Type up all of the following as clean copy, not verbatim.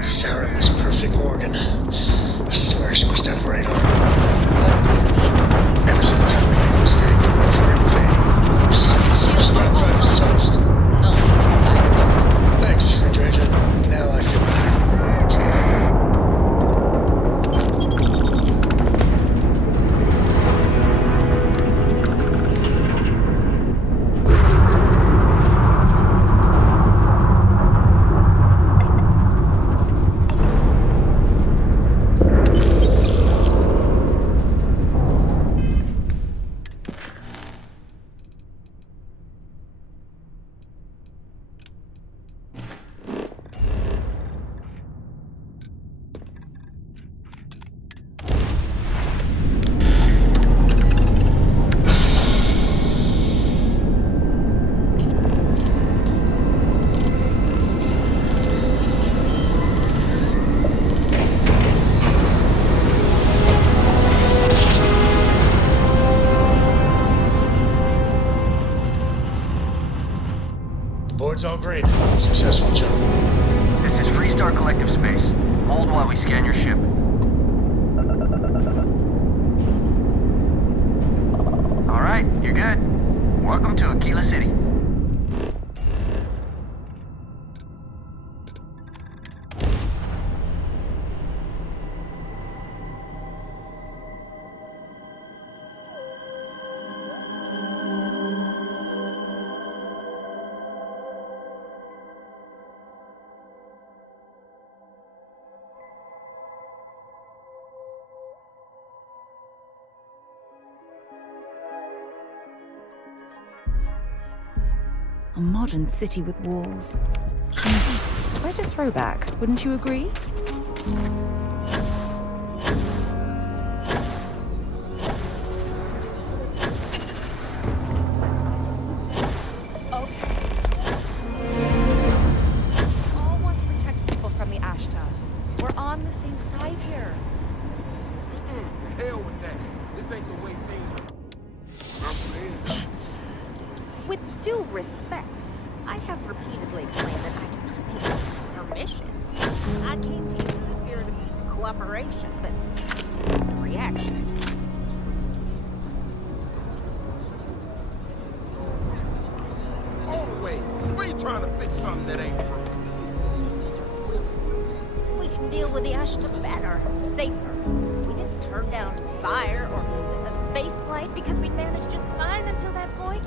Sarah was perfect, Morgan. I swear she must have right on. Ever since I made a mistake, my friend saying, oops, Starfield's toast. No, I don't. Thanks, Andrea. Now I feel better. Board's all green. Successful jump. This is Freestar Collective Space. Hold while we scan your ship. Alright, you're good. Welcome to Aquila City. A modern city with walls. Quite a throwback, wouldn't you agree? All want to protect people from the Ashta. We're on the same side here. Hell with that. This ain't the way things are. With due respect, I have repeatedly explained that I do not need permission. I came to you in the spirit of cooperation, but this is the reaction. Always. Why you trying to fix something that ain't broke? Mr. Wilson, we can deal with the Ashta better, safer. We didn't turn down fire or a space flight because we'd managed just fine until that point.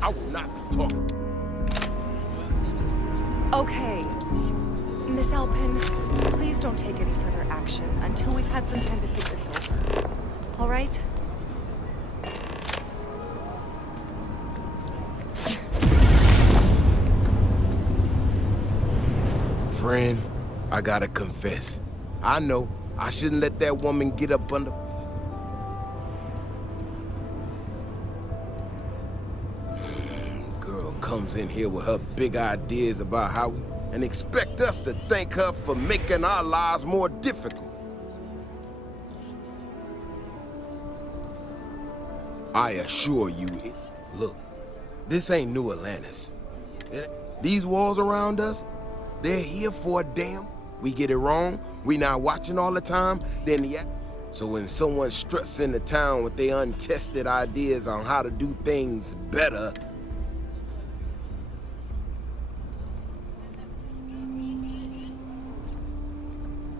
I will not be talking. Okay. Miss Alpin, please don't take any further action until we've had some time to think this over. All right? Friend, I gotta confess. I know I shouldn't let that woman get up under... Girl comes in here with her big ideas about how we... and expect us to thank her for making our lives more difficult. I assure you, look, this ain't New Atlantis. These walls around us, they're here for a damn. We get it wrong, we not watching all the time, then so when someone struts into town with their untested ideas on how to do things better,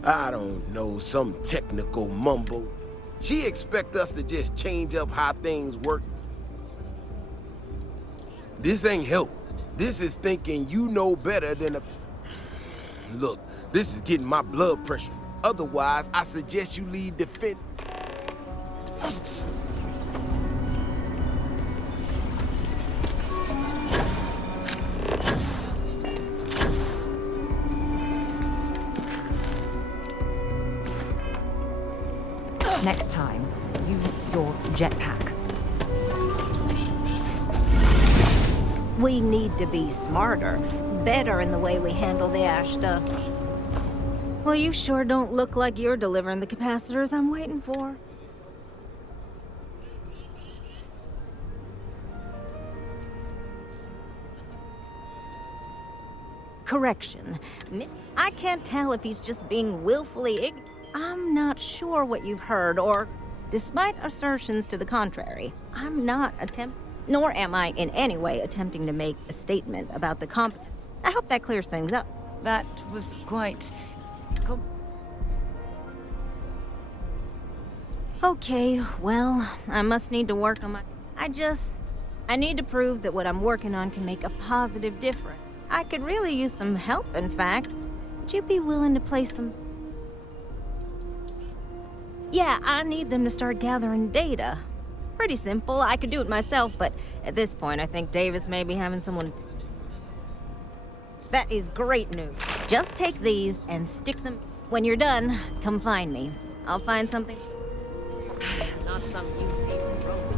I don't know, some technical mumble. She expect us to just change up how things work. This ain't help. This is thinking you know better than a... Look, this is getting my blood pressure. Otherwise, I suggest you leave defend... Next time, use your jetpack. We need to be smarter, better in the way we handle the ash stuff. Well, you sure don't look like you're delivering the capacitors I'm waiting for. Correction. I can't tell if he's just being willfully I'm not sure what you've heard, or, despite assertions to the contrary, I'm not nor am I in any way attempting to make a statement about the competence. I hope that clears things up. That was quite... Okay, well, I must need to work on my... I need to prove that what I'm working on can make a positive difference. I could really use some help, in fact. Would you be willing to play some... Yeah, I need them to start gathering data. Pretty simple. I could do it myself, but at this point, I think Davis may be having someone... That is great news. Just take these and stick them... When you're done, come find me. I'll find something... Not some you see from Rome.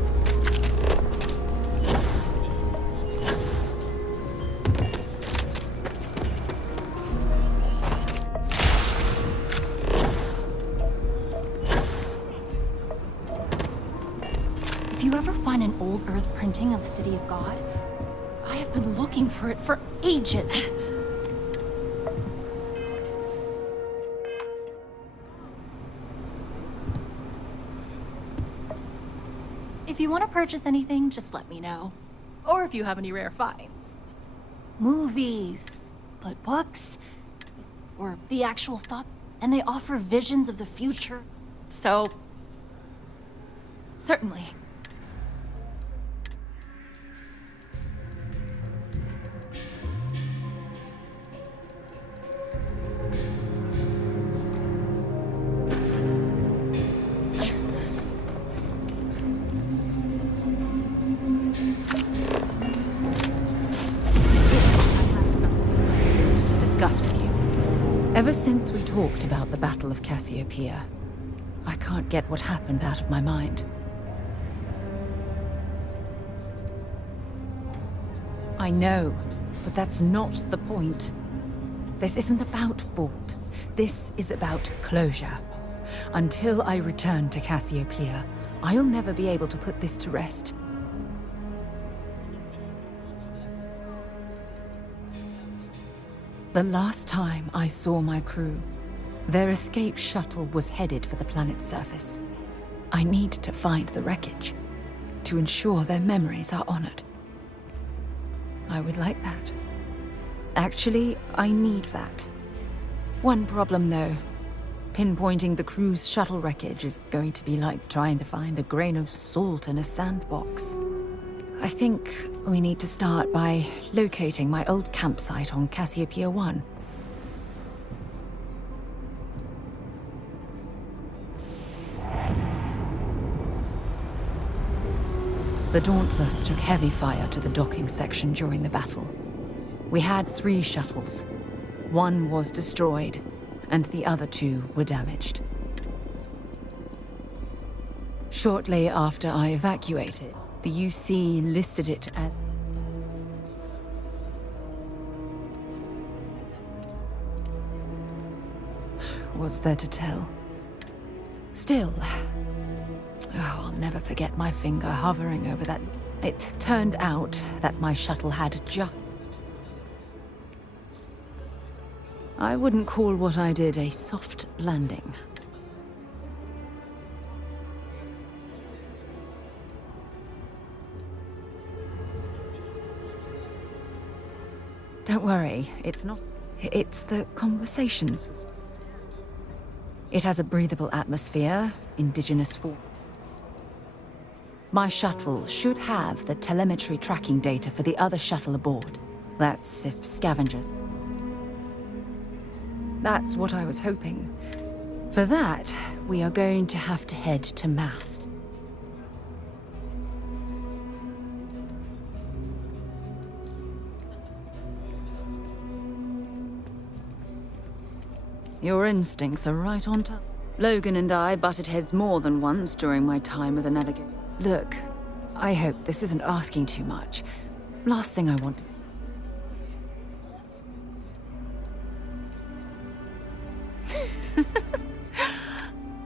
If you ever find an old Earth printing of City of God, I have been looking for it for ages. If you want to purchase anything, just let me know. Or if you have any rare finds. Movies, but books, or the actual thoughts, and they offer visions of the future. So, certainly. Ever since we talked about the Battle of Cassiopeia, I can't get what happened out of my mind. I know, but that's not the point. This isn't about fault. This is about closure. Until I return to Cassiopeia, I'll never be able to put this to rest. The last time I saw my crew, their escape shuttle was headed for the planet's surface. I need to find the wreckage to ensure their memories are honored. I would like that. Actually, I need that. One problem, though. Pinpointing the crew's shuttle wreckage is going to be like trying to find a grain of salt in a sandbox. I think we need to start by locating my old campsite on Cassiopeia 1. The Dauntless took heavy fire to the docking section during the battle. We had 3 shuttles. One was destroyed, and the other 2 were damaged. Shortly after I evacuated, the UC listed it as... Was there to tell? Still... Oh, I'll never forget my finger hovering over that. It turned out that my shuttle had just... I wouldn't call what I did a soft landing. Don't worry, it's not... It's the conversations. It has a breathable atmosphere, indigenous form. My shuttle should have the telemetry tracking data for the other shuttle aboard. That's if scavengers... That's what I was hoping. For that, we are going to have to head to Mast. Your instincts are right on top. Logan and I butted heads more than once during my time with the Navigator. Look, I hope this isn't asking too much. Last thing I want...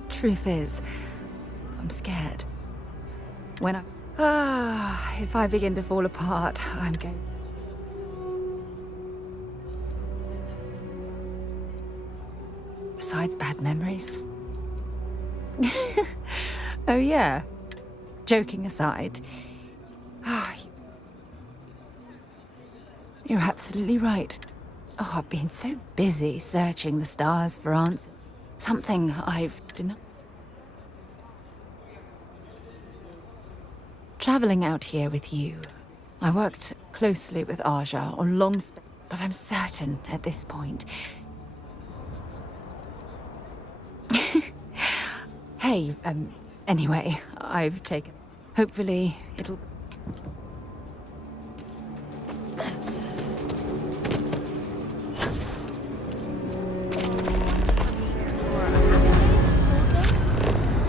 Truth is, I'm scared. When if I begin to fall apart, I'm going... Besides bad memories. Oh yeah. Joking aside. You're absolutely right. Oh, I've been so busy searching the stars for answers. Something I've denied. Traveling out here with you, I worked closely with Aja on but I'm certain at this point. Hey, anyway, I've taken... Hopefully, it'll...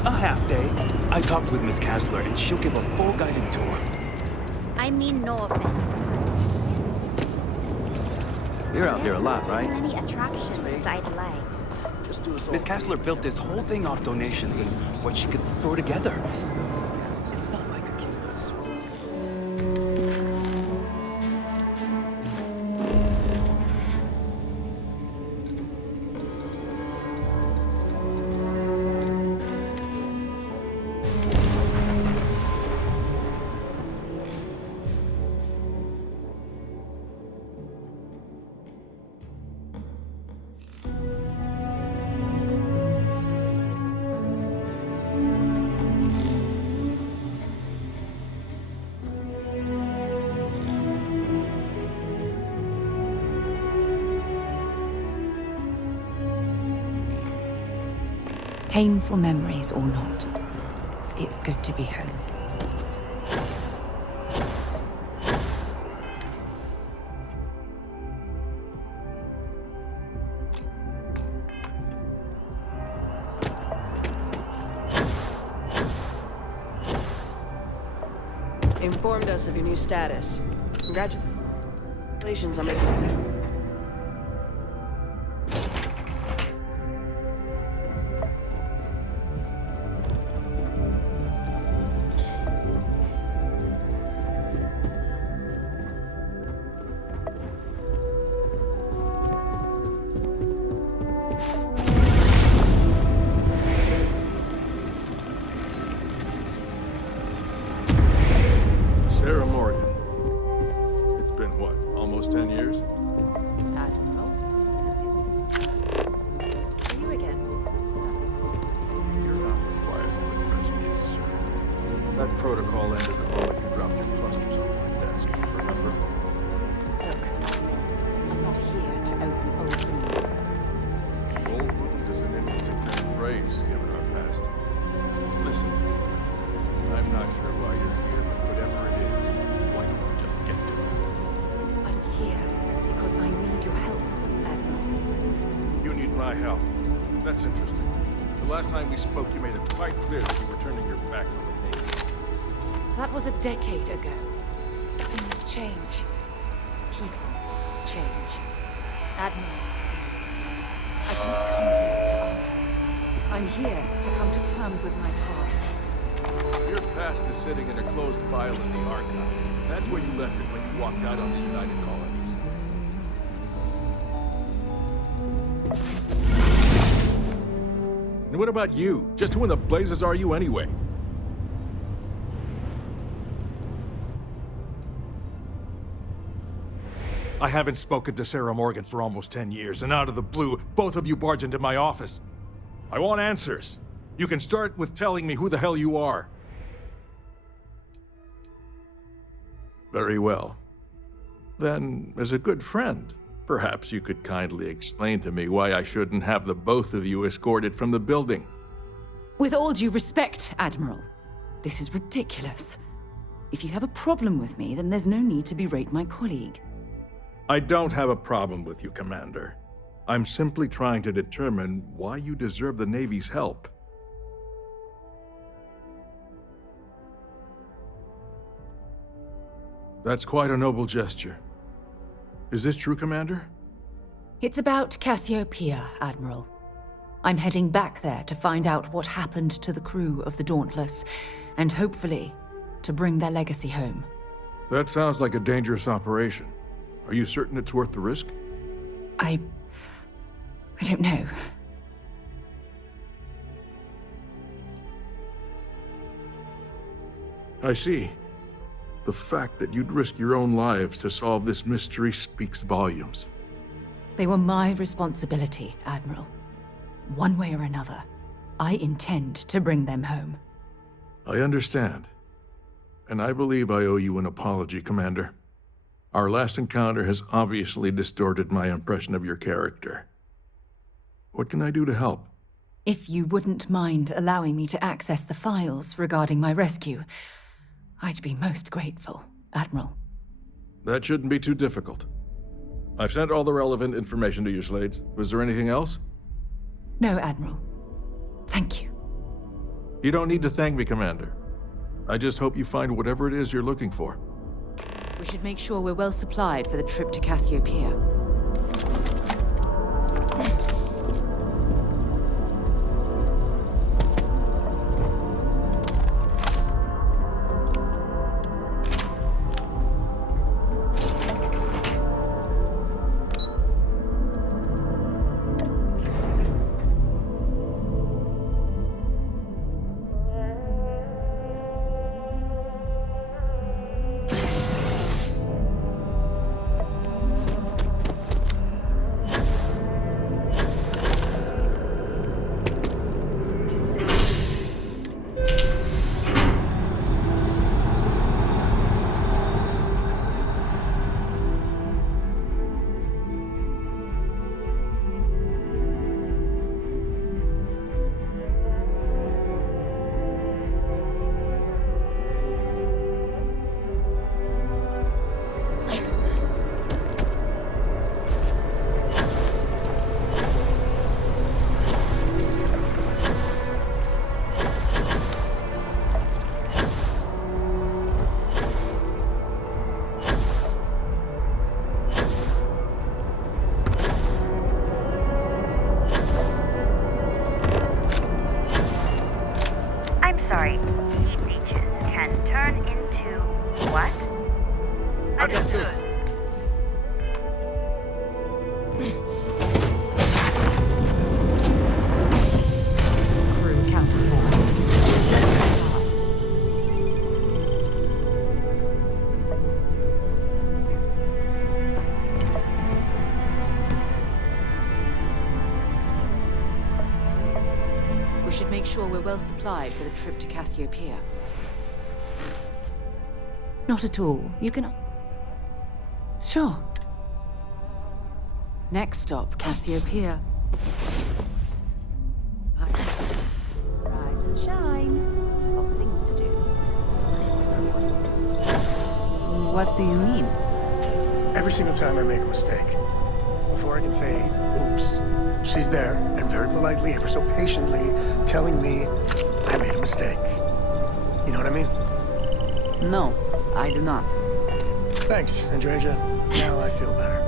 A half day. I talked with Miss Kassler, and she'll give a full guided tour. I mean no offense. You're out there a lot, There's right? not many attractions I'd like. Miss Kassler built this whole thing off donations and what she could throw together. It's not like a kid. Painful memories or not, it's good to be home. Informed us of your new status. Congratulations on making... Sarah Morgan. It's been what, almost 10 years? Admiral, it's good to see you again, sir. You're not required to address me as sir. That protocol ended the moment you dropped your clusters on my desk, remember? Look, I'm not here to open old wounds. Old wounds is an interesting phrase, given our past. Listen, I'm not sure why you're here, but whatever it is, why don't we just get to it? I'm here because I need your help, Admiral. You need my help. That's interesting. The last time we spoke, you made it quite clear that you were turning your back on the Navy. That was a decade ago. Things change. People change. Admiral, please. I didn't come here to argue. I'm here to come to terms with my past. Your past is sitting in a closed file in the archives. That's where you left it when you walked out on the United Colonies. And what about you? Just who in the blazes are you anyway? I haven't spoken to Sarah Morgan for almost 10 years, and out of the blue, both of you barge into my office. I want answers. You can start with telling me who the hell you are. Very well. Then, as a good friend, perhaps you could kindly explain to me why I shouldn't have the both of you escorted from the building. With all due respect, Admiral, this is ridiculous. If you have a problem with me, then there's no need to berate my colleague. I don't have a problem with you, Commander. I'm simply trying to determine why you deserve the Navy's help. That's quite a noble gesture. Is this true, Commander? It's about Cassiopeia, Admiral. I'm heading back there to find out what happened to the crew of the Dauntless, and hopefully, to bring their legacy home. That sounds like a dangerous operation. Are you certain it's worth the risk? I don't know. I see. The fact that you'd risk your own lives to solve this mystery speaks volumes. They were my responsibility, Admiral. One way or another, I intend to bring them home. I understand. And I believe I owe you an apology, Commander. Our last encounter has obviously distorted my impression of your character. What can I do to help? If you wouldn't mind allowing me to access the files regarding my rescue, I'd be most grateful, Admiral. That shouldn't be too difficult. I've sent all the relevant information to you, Slades. Was there anything else? No, Admiral. Thank you. You don't need to thank me, Commander. I just hope you find whatever it is you're looking for. We should make sure we're well supplied for the trip to Cassiopeia. Sorry, heat leeches can turn into what? Understood. Crew counter 4. We should make sure we're well supplied for the trip to Cassiopeia. Not at all. You can... Sure. Next stop, Cassiopeia. Rise and shine. Got things to do. What do you mean? Every single time I make a mistake, before I can say, oops, she's there, and very politely, ever so patiently, telling me I made a mistake. You know what I mean? No, I do not. Thanks, Andreja. Now I feel better.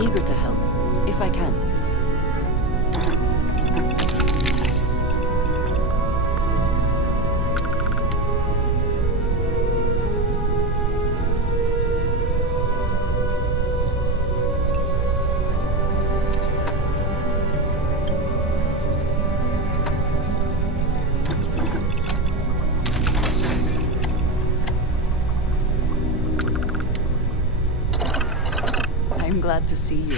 Eager to help, if I can. glad to see you.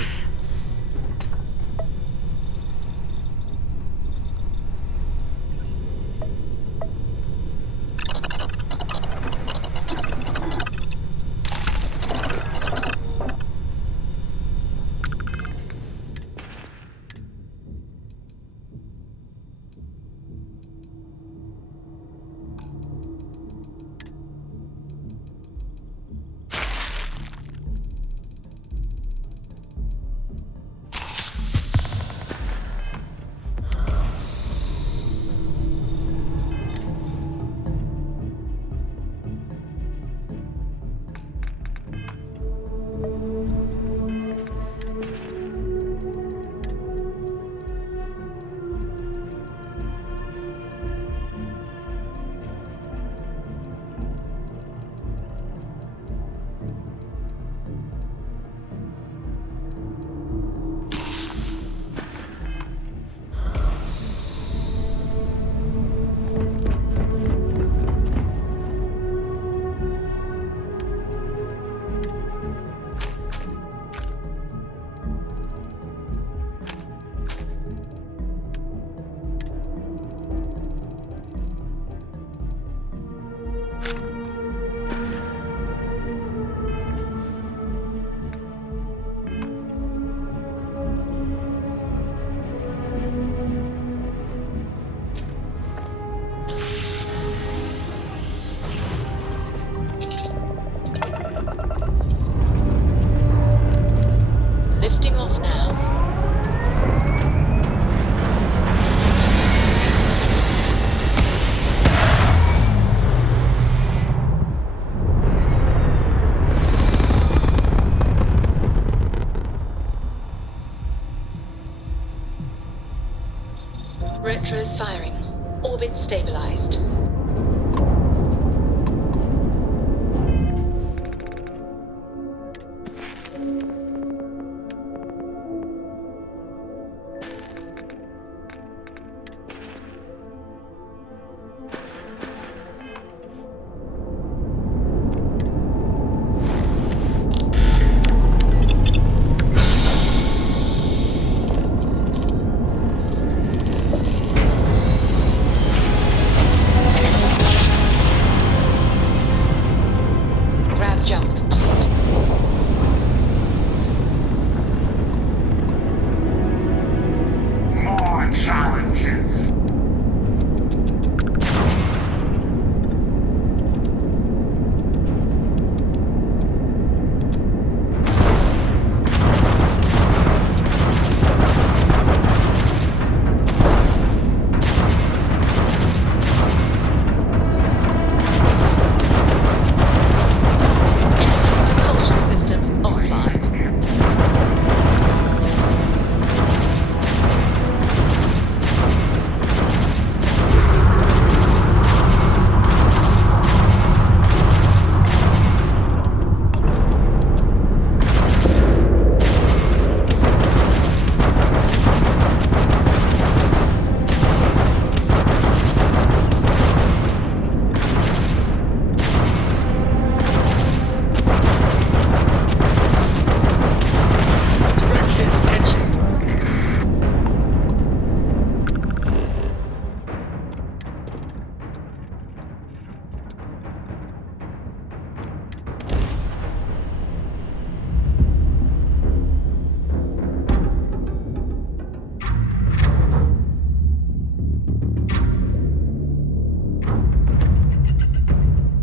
Retros firing. Orbit stabilized.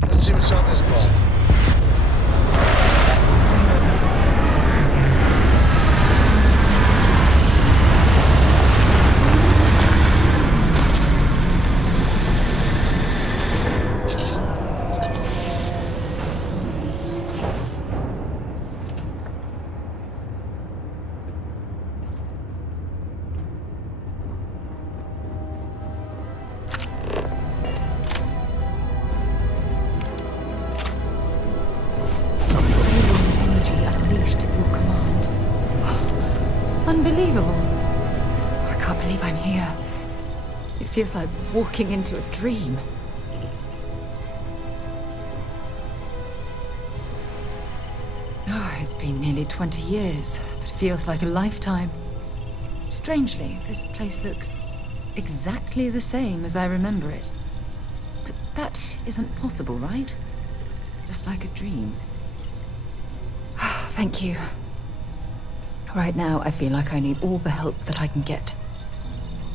Let's see what's on this ball. Unbelievable. I can't believe I'm here. It feels like walking into a dream. Oh, it's been nearly 20 years, but it feels like a lifetime. Strangely, this place looks exactly the same as I remember it. But that isn't possible, right? Just like a dream. Thank you. Right now, I feel like I need all the help that I can get.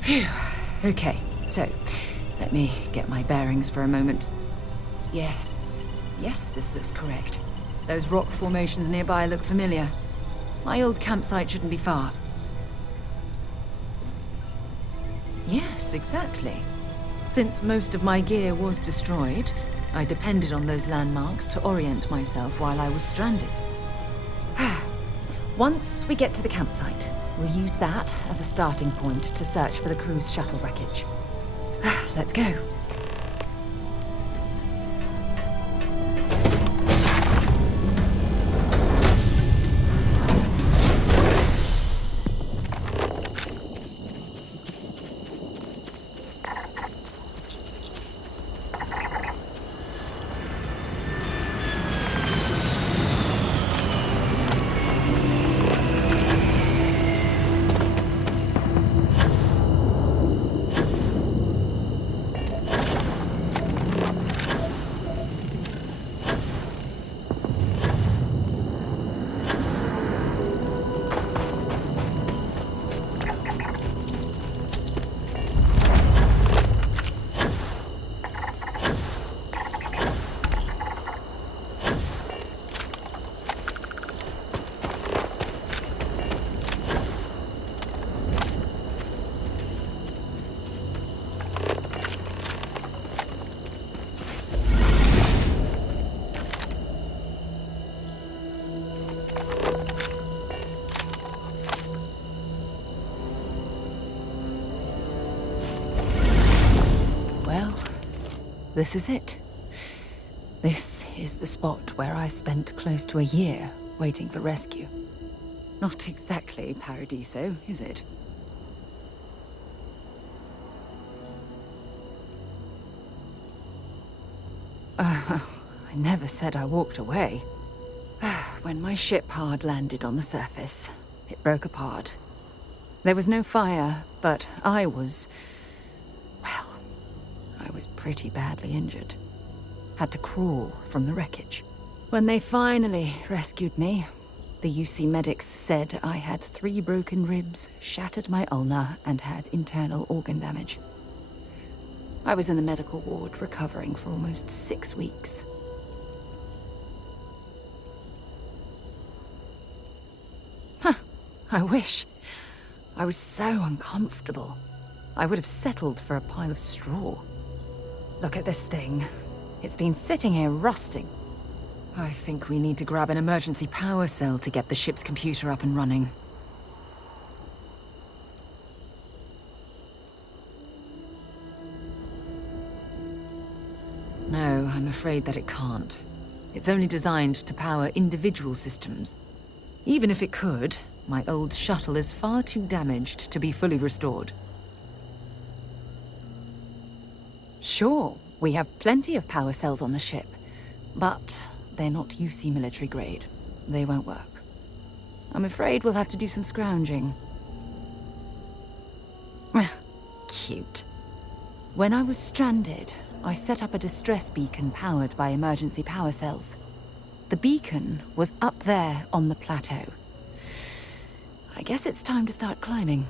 Phew. Okay, so let me get my bearings for a moment. Yes, this looks correct. Those rock formations nearby look familiar. My old campsite shouldn't be far. Yes, exactly. Since most of my gear was destroyed, I depended on those landmarks to orient myself while I was stranded. Once we get to the campsite, we'll use that as a starting point to search for the crew's shuttle wreckage. Let's go. This is it. This is the spot where I spent close to a year waiting for rescue. Not exactly Paradiso, is it? I never said I walked away. When my ship hard landed on the surface, it broke apart. There was no fire, but I was pretty badly injured. Had to crawl from the wreckage. When they finally rescued me, the UC medics said I had 3 broken ribs, shattered my ulna, and had internal organ damage. I was in the medical ward recovering for almost 6 weeks. I wish. I was so uncomfortable. I would have settled for a pile of straw. Look at this thing. It's been sitting here rusting. I think we need to grab an emergency power cell to get the ship's computer up and running. No, I'm afraid that it can't. It's only designed to power individual systems. Even if it could, my old shuttle is far too damaged to be fully restored. Sure, we have plenty of power cells on the ship, but they're not UC military grade. They won't work. I'm afraid we'll have to do some scrounging. Cute. When I was stranded, I set up a distress beacon powered by emergency power cells. The beacon was up there on the plateau. I guess it's time to start climbing.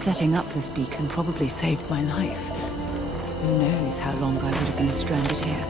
Setting up this beacon probably saved my life. Who knows how long I would have been stranded here.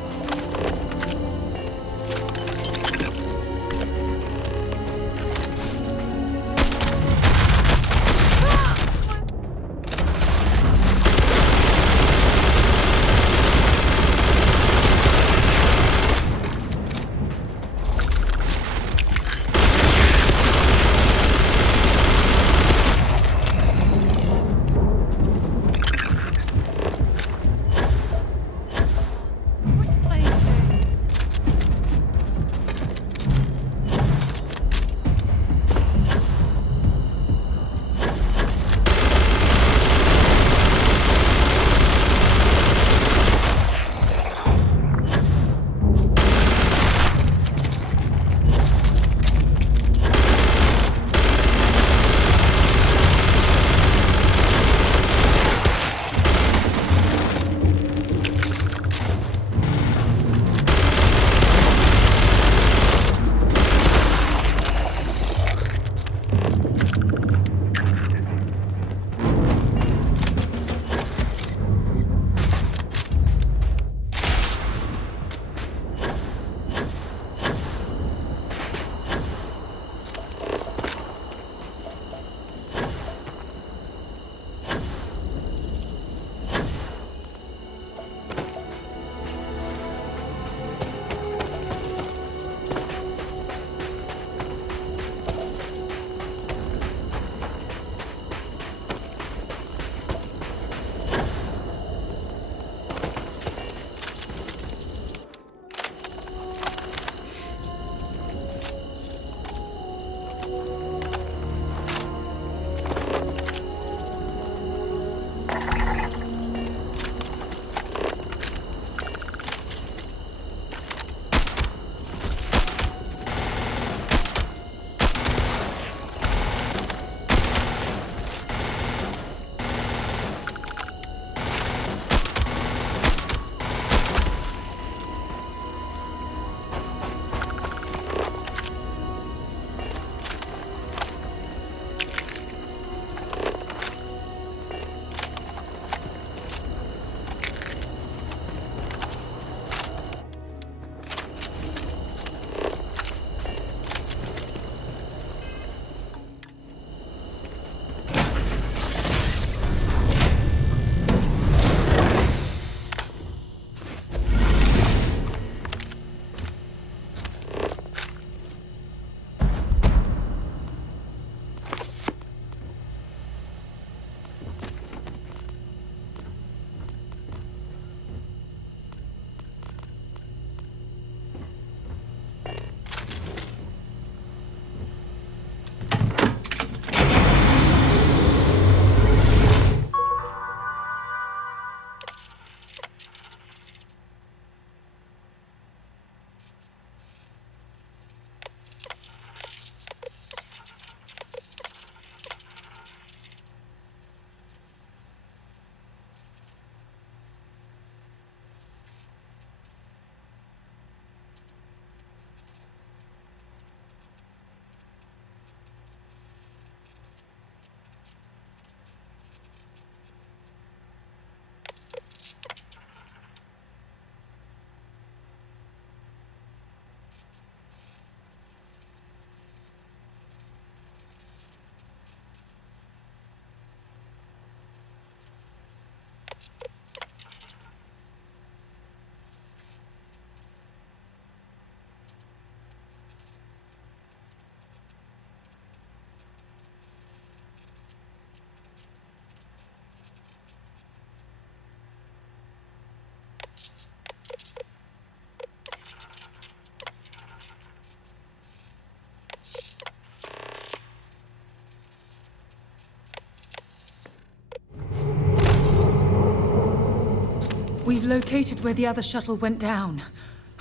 We've located where the other shuttle went down.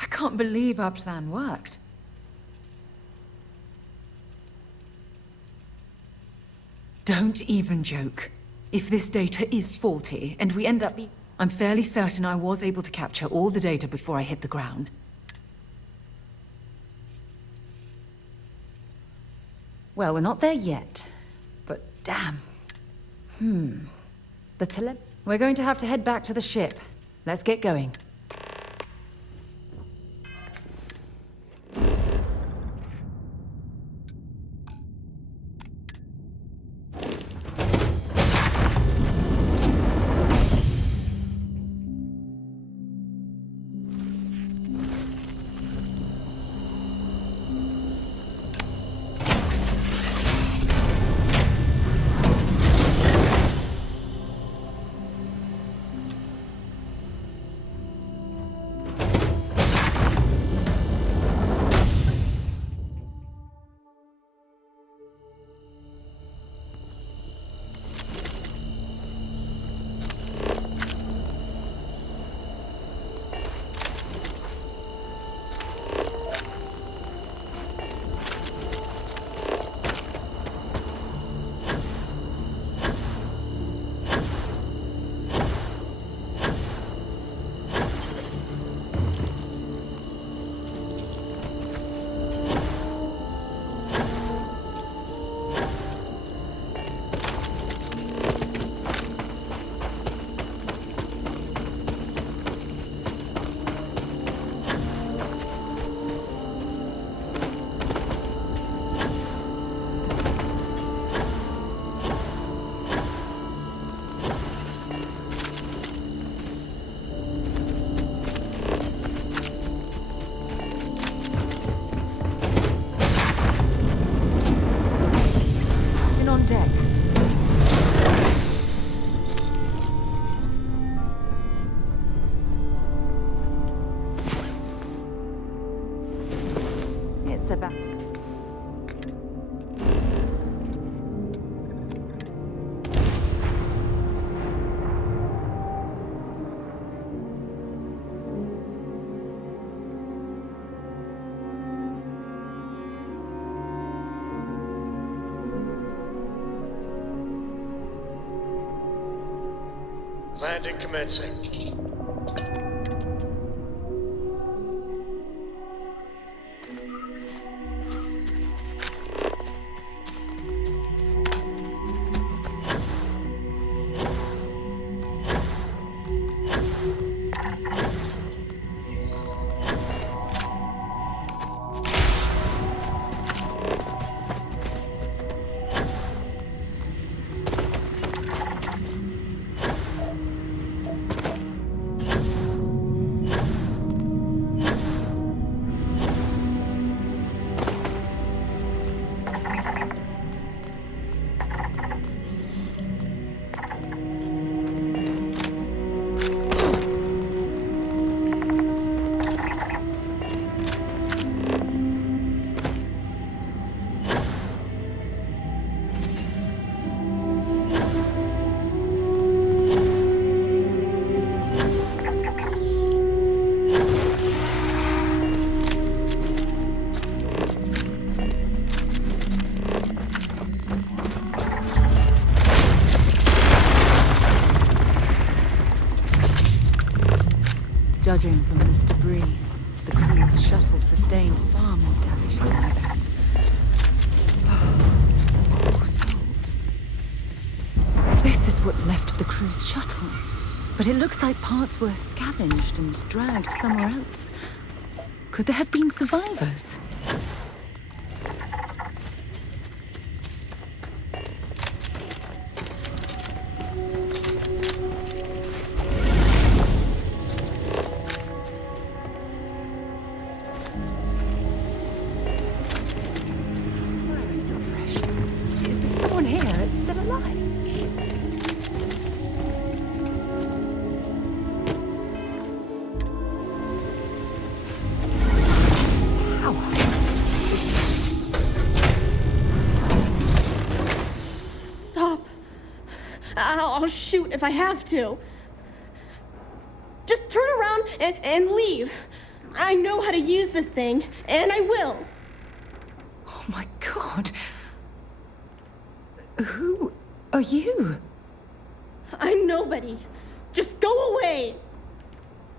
I can't believe our plan worked. Don't even joke. If this data is faulty, and we end up I'm fairly certain I was able to capture all the data before I hit the ground. Well, we're not there yet. But damn. We're going to have to head back to the ship. Let's get going. On deck. It's about... Landing commencing. Judging from this debris, the crew's shuttle sustained far more damage than I did. Oh, those poor souls. This is what's left of the crew's shuttle. But it looks like parts were scavenged and dragged somewhere else. Could there have been survivors? I'll shoot if I have to. Just turn around and leave. I know how to use this thing, and I will. Oh my God. Who are you? I'm nobody. Just go away.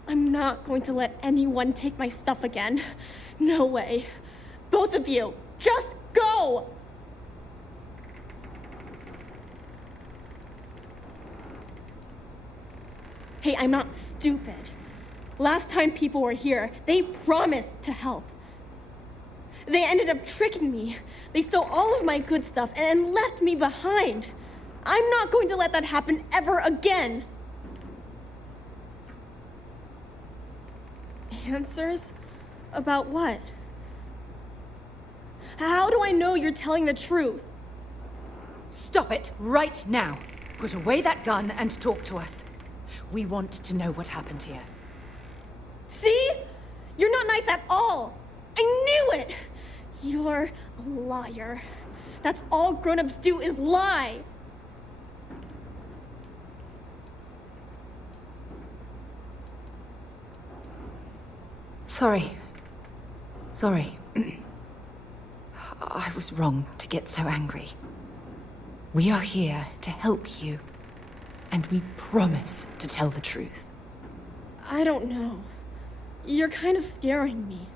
I'm not going to let anyone take my stuff again. No way. Both of you, just go! Hey, I'm not stupid. Last time people were here, they promised to help. They ended up tricking me. They stole all of my good stuff and left me behind. I'm not going to let that happen ever again. Answers? About what? How do I know you're telling the truth? Stop it right now. Put away that gun and talk to us. We want to know what happened here. See? You're not nice at all. I knew it. You're a liar. That's all grown-ups do is lie. Sorry. I was wrong to get so angry. We are here to help you, and we promise to tell the truth. I don't know. You're kind of scaring me.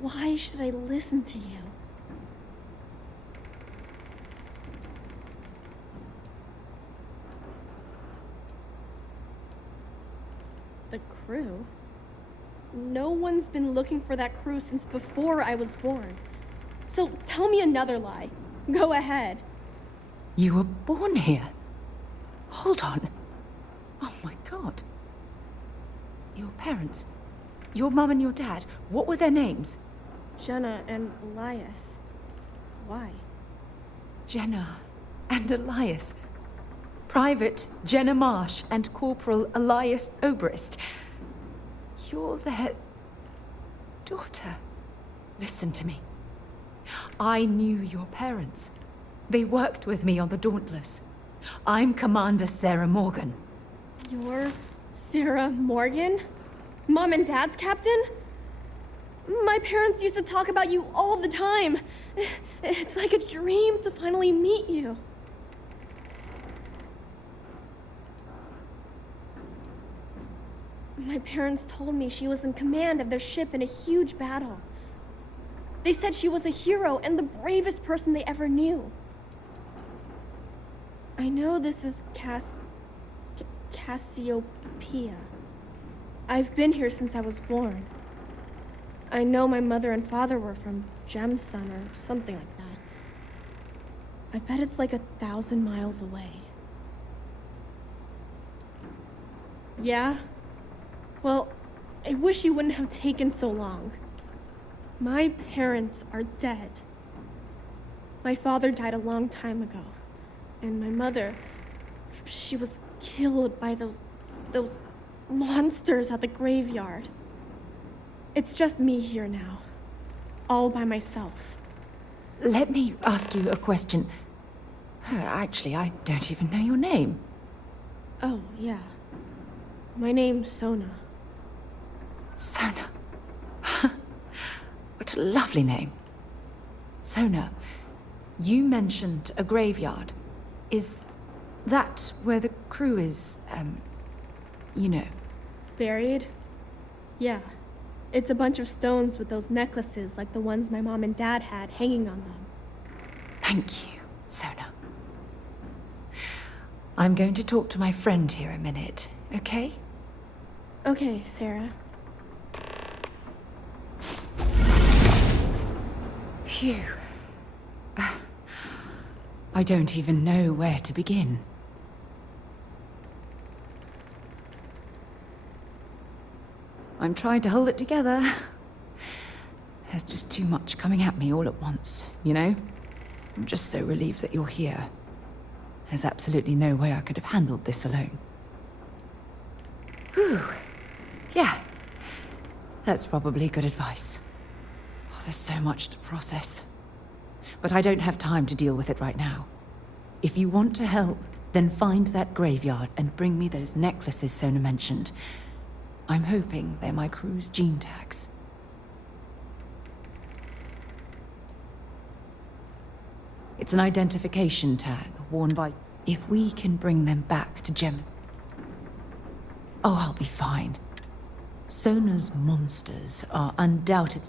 Why should I listen to you? The crew? No one's been looking for that crew since before I was born. So tell me another lie. Go ahead. You were born here? Hold on. Oh my god. Your parents, your mum and your dad, what were their names? Jenna and Elias. Why? Jenna and Elias. Private Jenna Marsh and Corporal Elias Obrist. You're their daughter. Listen to me. I knew your parents. They worked with me on the Dauntless. I'm Commander Sarah Morgan. You're Sarah Morgan? Mom and Dad's captain? My parents used to talk about you all the time. It's like a dream to finally meet you. My parents told me she was in command of their ship in a huge battle. They said she was a hero and the bravest person they ever knew. I know this is Cassiopeia. I've been here since I was born. I know my mother and father were from Gemsun or something like that. I bet it's like 1,000 miles away. Yeah? Well, I wish you wouldn't have taken so long. My parents are dead. My father died a long time ago. And my mother, she was killed by those monsters at the graveyard. It's just me here now, all by myself. Let me ask you a question. Actually, I don't even know your name. Oh, yeah. My name's Sona. Sona. What a lovely name. Sona, you mentioned a graveyard. Is that where the crew is, you know? Buried? Yeah. It's a bunch of stones with those necklaces like the ones my mom and dad had hanging on them. Thank you, Sona. I'm going to talk to my friend here a minute, okay? Okay, Sarah. Phew. I don't even know where to begin. I'm trying to hold it together. There's just too much coming at me all at once, you know? I'm just so relieved that you're here. There's absolutely no way I could have handled this alone. Whew. Yeah. That's probably good advice. Oh, there's so much to process. But I don't have time to deal with it right now. If you want to help, then find that graveyard and bring me those necklaces Sona mentioned. I'm hoping they're my crew's gene tags. It's an identification tag worn by... If we can bring them back to Gemma... Oh, I'll be fine. Sona's monsters are undoubted...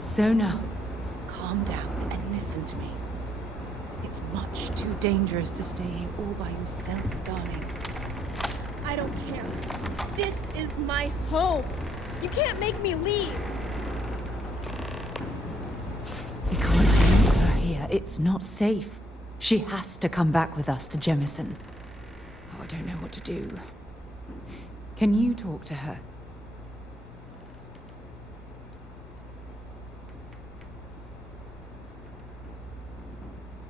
Sona, calm down and listen to me. It's much too dangerous to stay here all by yourself, darling. I don't care. This is my home. You can't make me leave. We can't leave her here. It's not safe. She has to come back with us to Jemison. Oh, I don't know what to do. Can you talk to her?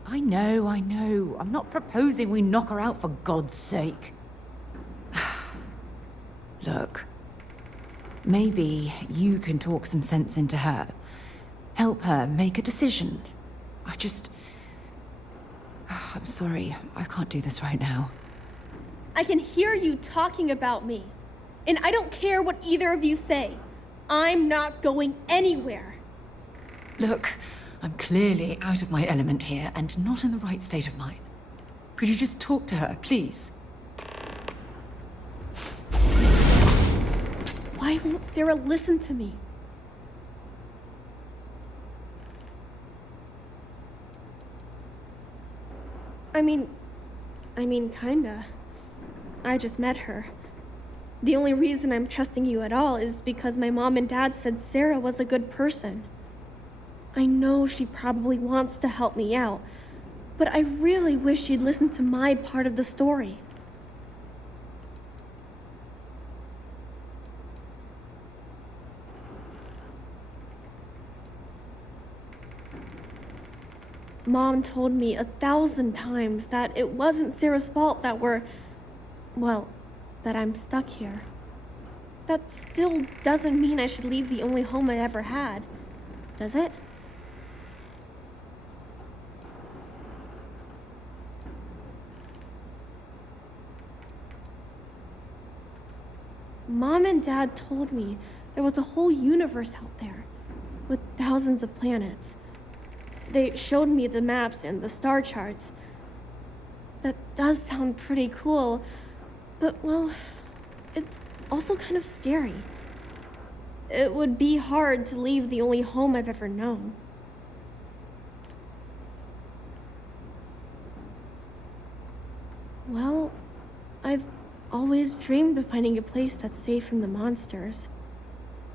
I know. I'm not proposing we knock her out for God's sake. Look, maybe you can talk some sense into her. Help her make a decision. I'm sorry, I can't do this right now. I can hear you talking about me. And I don't care what either of you say. I'm not going anywhere. Look, I'm clearly out of my element here and not in the right state of mind. Could you just talk to her, please? Why won't Sarah listen to me? I mean, kinda. I just met her. The only reason I'm trusting you at all is because my mom and dad said Sarah was a good person. I know she probably wants to help me out, but I really wish she'd listen to my part of the story. Mom told me 1,000 times that it wasn't Sarah's fault that that I'm stuck here. That still doesn't mean I should leave the only home I ever had, does it? Mom and Dad told me there was a whole universe out there, with thousands of planets. They showed me the maps and the star charts. That does sound pretty cool, but well, it's also kind of scary. It would be hard to leave the only home I've ever known. Well, I've always dreamed of finding a place that's safe from the monsters.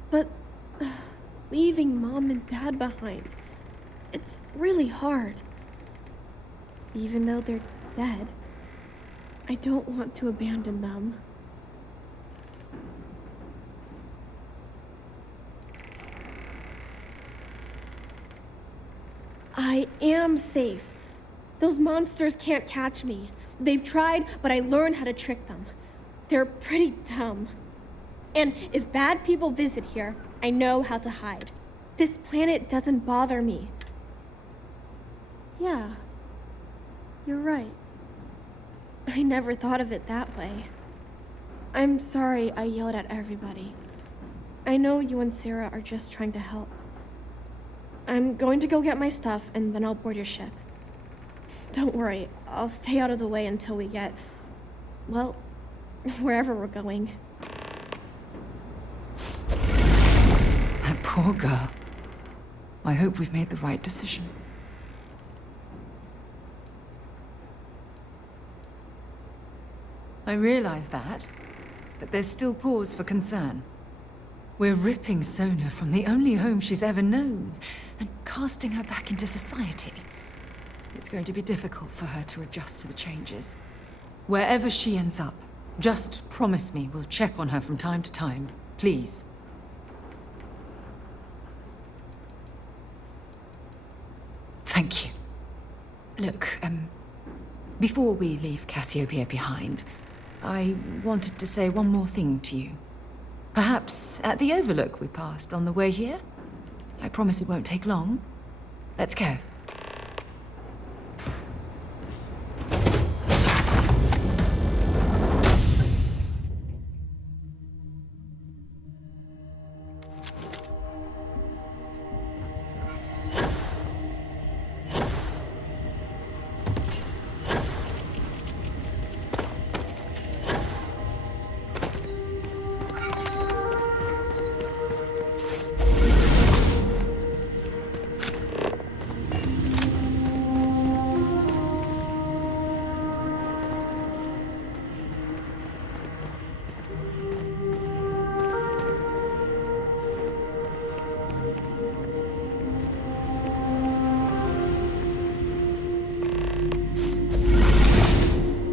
But leaving Mom and Dad behind, it's really hard. Even though they're dead, I don't want to abandon them. I am safe. Those monsters can't catch me. They've tried, but I learned how to trick them. They're pretty dumb. And if bad people visit here, I know how to hide. This planet doesn't bother me. Yeah, you're right. I never thought of it that way. I'm sorry I yelled at everybody. I know you and Sarah are just trying to help. I'm going to go get my stuff and then I'll board your ship. Don't worry, I'll stay out of the way until we get, well, wherever we're going. That poor girl. I hope we've made the right decision. I realize that, but there's still cause for concern. We're ripping Sona from the only home she's ever known and casting her back into society. It's going to be difficult for her to adjust to the changes. Wherever she ends up, just promise me we'll check on her from time to time, please. Thank you. Look, before we leave Cassiopeia behind, I wanted to say one more thing to you. Perhaps at the overlook we passed on the way here? I promise it won't take long. Let's go.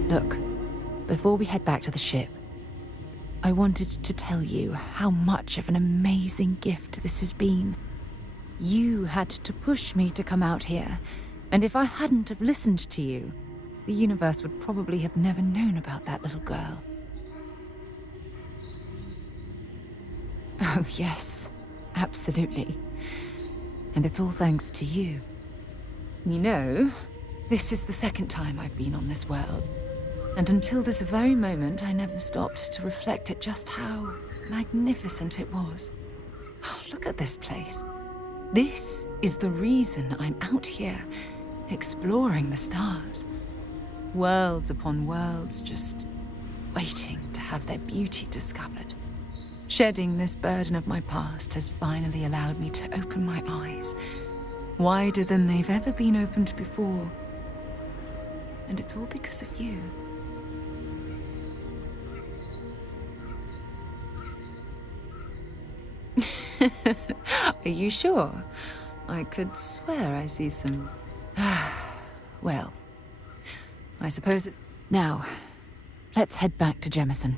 Look, before we head back to the ship, I wanted to tell you how much of an amazing gift this has been. You had to push me to come out here, and if I hadn't have listened to you, the universe would probably have never known about that little girl. Oh, yes, absolutely. And it's all thanks to you. You know, this is the second time I've been on this world. And until this very moment, I never stopped to reflect at just how magnificent it was. Oh, look at this place. This is the reason I'm out here, exploring the stars. Worlds upon worlds, just waiting to have their beauty discovered. Shedding this burden of my past has finally allowed me to open my eyes, wider than they've ever been opened before. And it's all because of you. Are you sure? I could swear I see some... Well, I suppose it's... Now, let's head back to Jemison.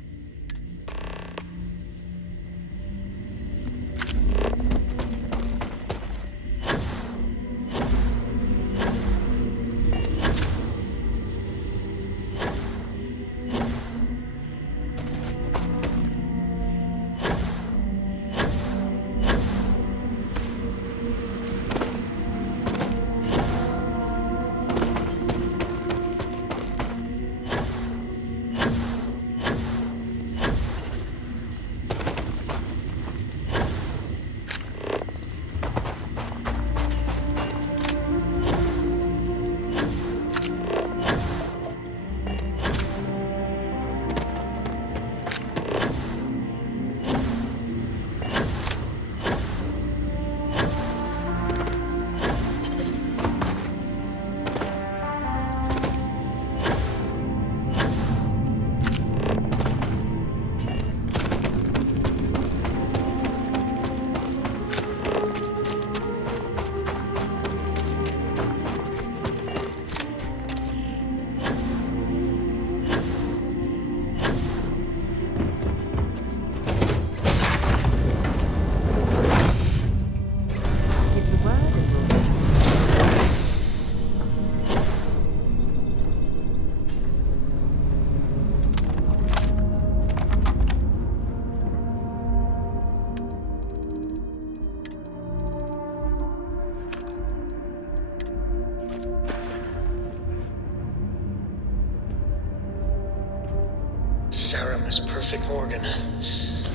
Sarah Miss Perfect Morgan. I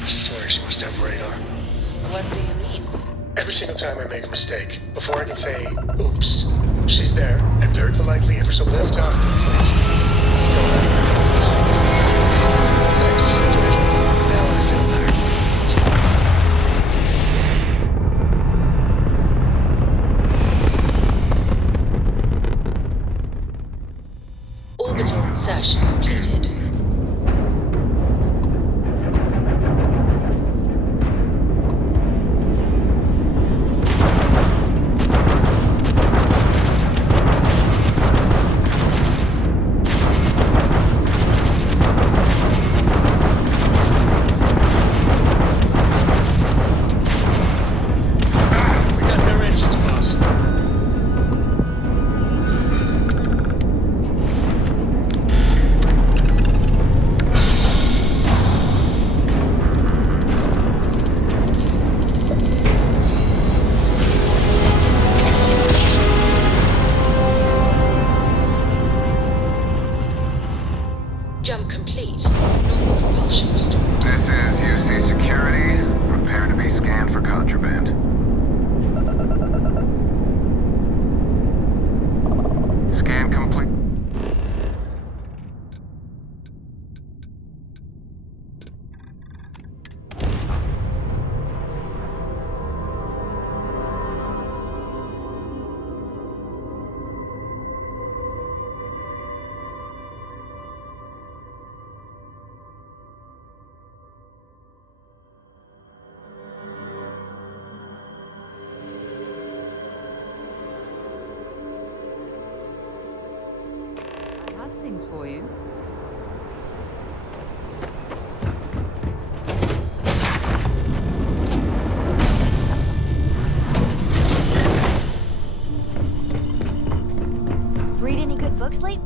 swear she must have radar. What do you mean? Every single time I make a mistake, before I can say, oops, she's there, and very politely, ever so lift off the plate. Let's go now. Thanks. Now I feel better. Orbital insertion completed. Jump complete. Normal propulsion restored. This is UC Security. Prepare to be scanned for contraband. Scan complete. Things for you. Read any good books lately?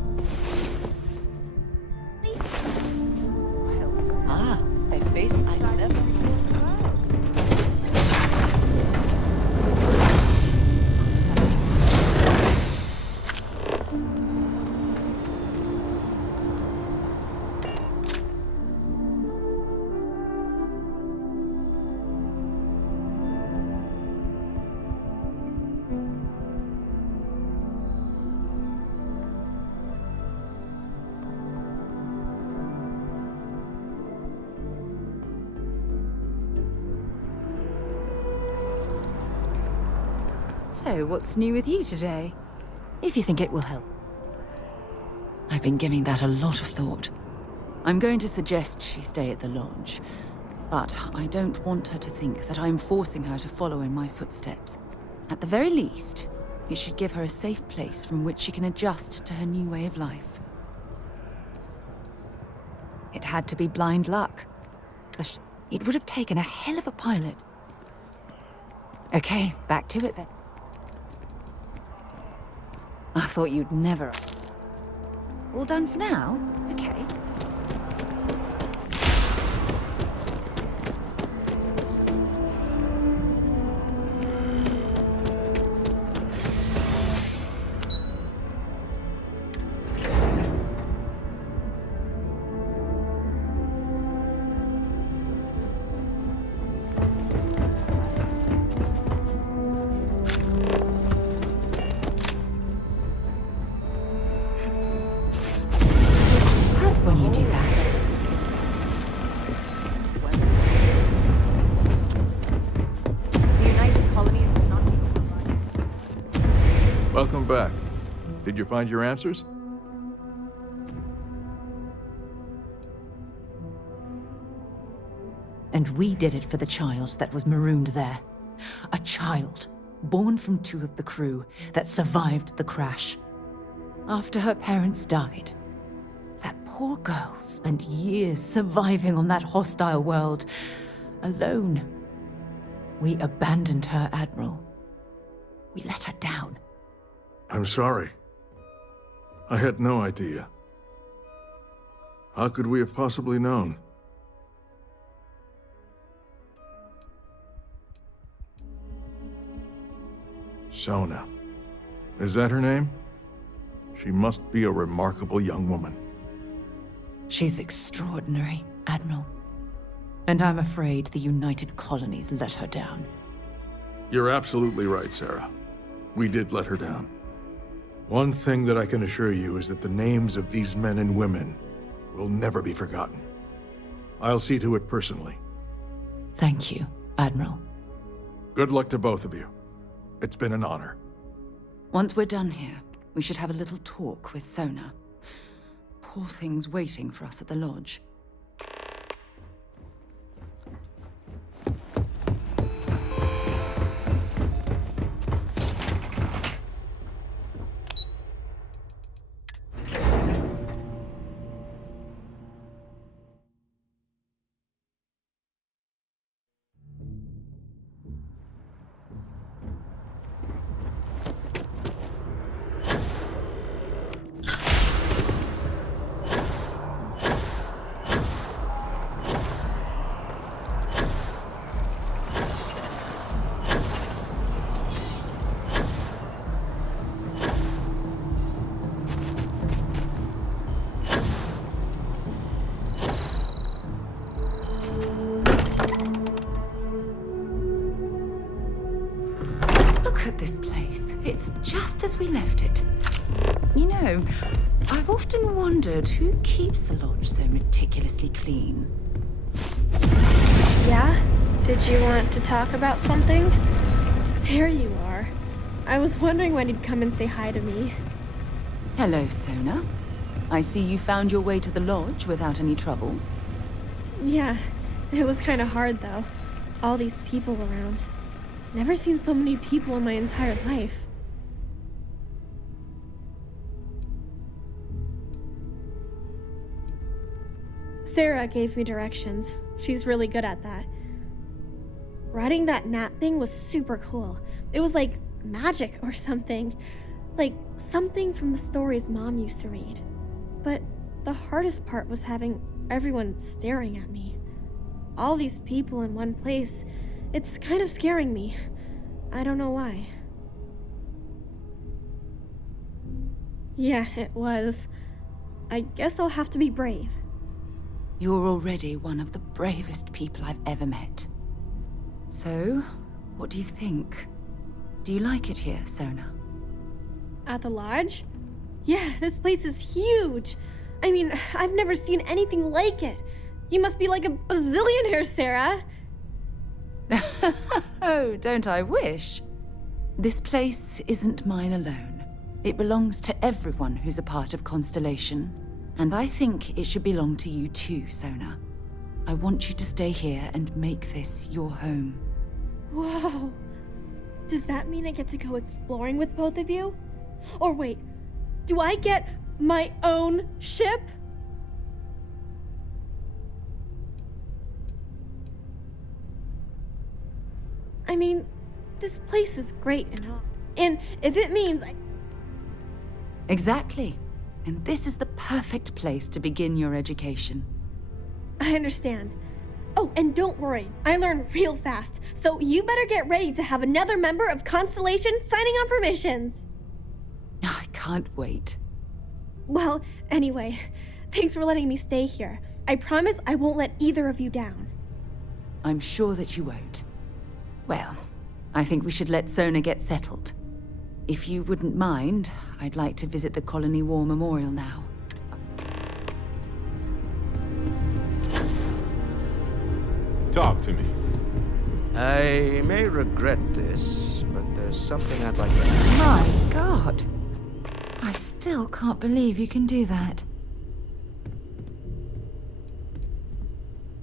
Ah, a face I never... So, what's new with you today? If you think it will help. I've been giving that a lot of thought. I'm going to suggest she stay at the lodge, but I don't want her to think that I'm forcing her to follow in my footsteps. At the very least, it should give her a safe place from which she can adjust to her new way of life. It had to be blind luck. It would have taken a hell of a pilot. Okay, back to it then. I thought you'd never... All done for now? Okay. When you do that. The United Colonies will not be... Welcome back. Did you find your answers? And we did it for the child that was marooned there. A child, born from 2 of the crew, that survived the crash. After her parents died, that poor girl spent years surviving on that hostile world, alone. We abandoned her, Admiral. We let her down. I'm sorry. I had no idea. How could we have possibly known? Sona. Is that her name? She must be a remarkable young woman. She's extraordinary, Admiral. And I'm afraid the United Colonies let her down. You're absolutely right, Sarah. We did let her down. One thing that I can assure you is that the names of these men and women will never be forgotten. I'll see to it personally. Thank you, Admiral. Good luck to both of you. It's been an honor. Once we're done here, we should have a little talk with Sona. Poor thing's waiting for us at the lodge. Look at this place. It's just as we left it. You know, I've often wondered who keeps the lodge so meticulously clean. Yeah? Did you want to talk about something? There you are. I was wondering when you'd come and say hi to me. Hello, Sona. I see you found your way to the lodge without any trouble. Yeah, it was kind of hard though. All these people around. Never seen so many people in my entire life. Sarah gave me directions. She's really good at that. Riding that gnat thing was super cool. It was like magic or something. Like something from the stories Mom used to read. But the hardest part was having everyone staring at me. All these people in one place. It's kind of scaring me. I don't know why. Yeah, it was. I guess I'll have to be brave. You're already one of the bravest people I've ever met. So, what do you think? Do you like it here, Sona? At the lodge? Yeah, this place is huge. I mean, I've never seen anything like it. You must be like a bazillionaire, Sarah. Oh, don't I wish? This place isn't mine alone. It belongs to everyone who's a part of Constellation. And I think it should belong to you too, Sona. I want you to stay here and make this your home. Whoa. Does that mean I get to go exploring with both of you? Or wait, do I get my own ship? I mean, this place is great and all. And if it means Exactly. And this is the perfect place to begin your education. I understand. Oh, and don't worry, I learn real fast, so you better get ready to have another member of Constellation signing on for missions. I can't wait. Well, anyway, thanks for letting me stay here. I promise I won't let either of you down. I'm sure that you won't. Well, I think we should let Sona get settled. If you wouldn't mind, I'd like to visit the Colony War Memorial now. Talk to me. I may regret this, but there's something I'd like to... My God! I still can't believe you can do that.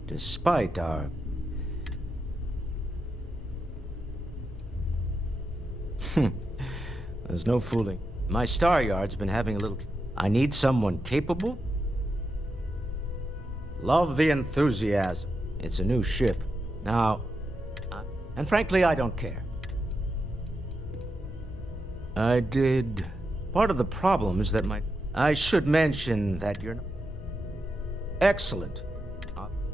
Despite our... There's no fooling. My star yard's been having a little... I need someone capable. Love the enthusiasm. It's a new ship. Now... and frankly, I don't care. I did... Part of the problem is that I should mention that you're... Excellent.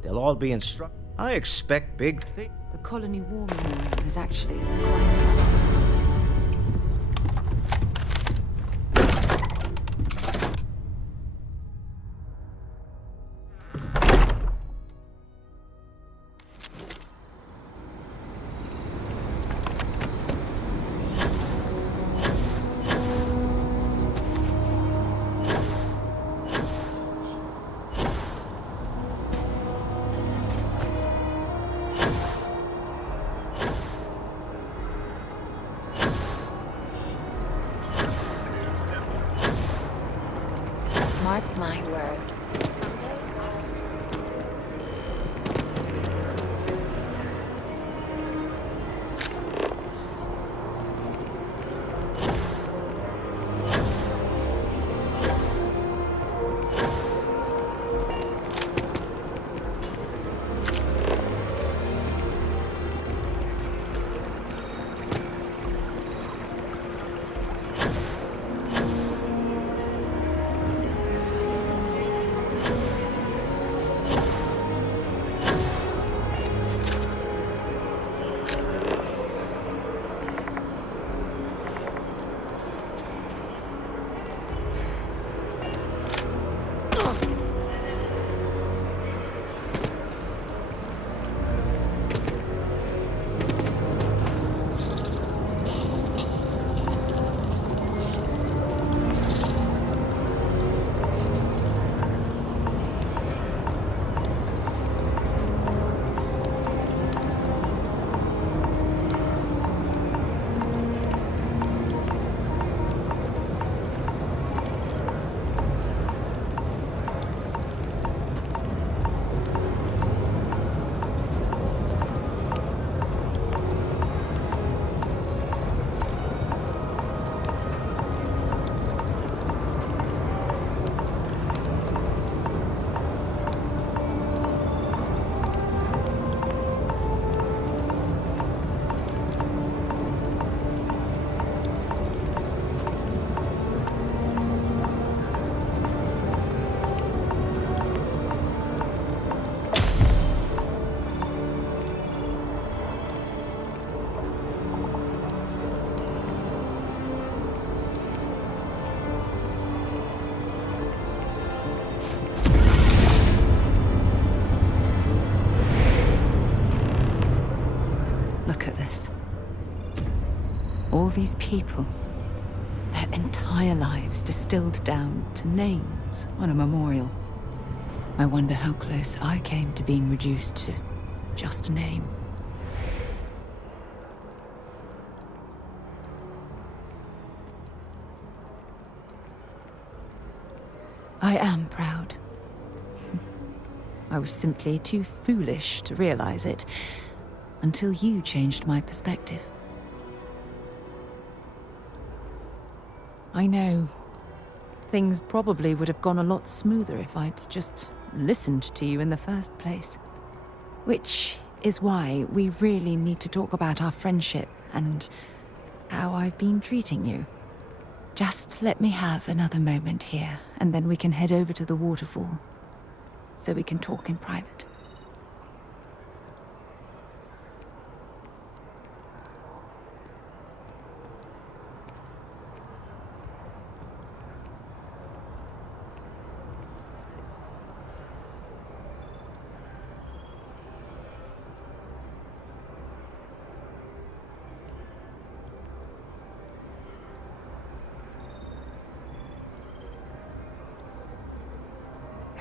They'll all be instructed. I expect big things. The Colony War Memorial is actually quite... Mark my words. Look at this. All these people, their entire lives distilled down to names on a memorial. I wonder how close I came to being reduced to just a name. I am proud. I was simply too foolish to realize it until you changed my perspective. I know. Things probably would have gone a lot smoother if I'd just listened to you in the first place. Which is why we really need to talk about our friendship and how I've been treating you. Just let me have another moment here, and then we can head over to the waterfall, so we can talk in private.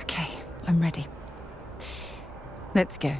Okay, I'm ready. Let's go.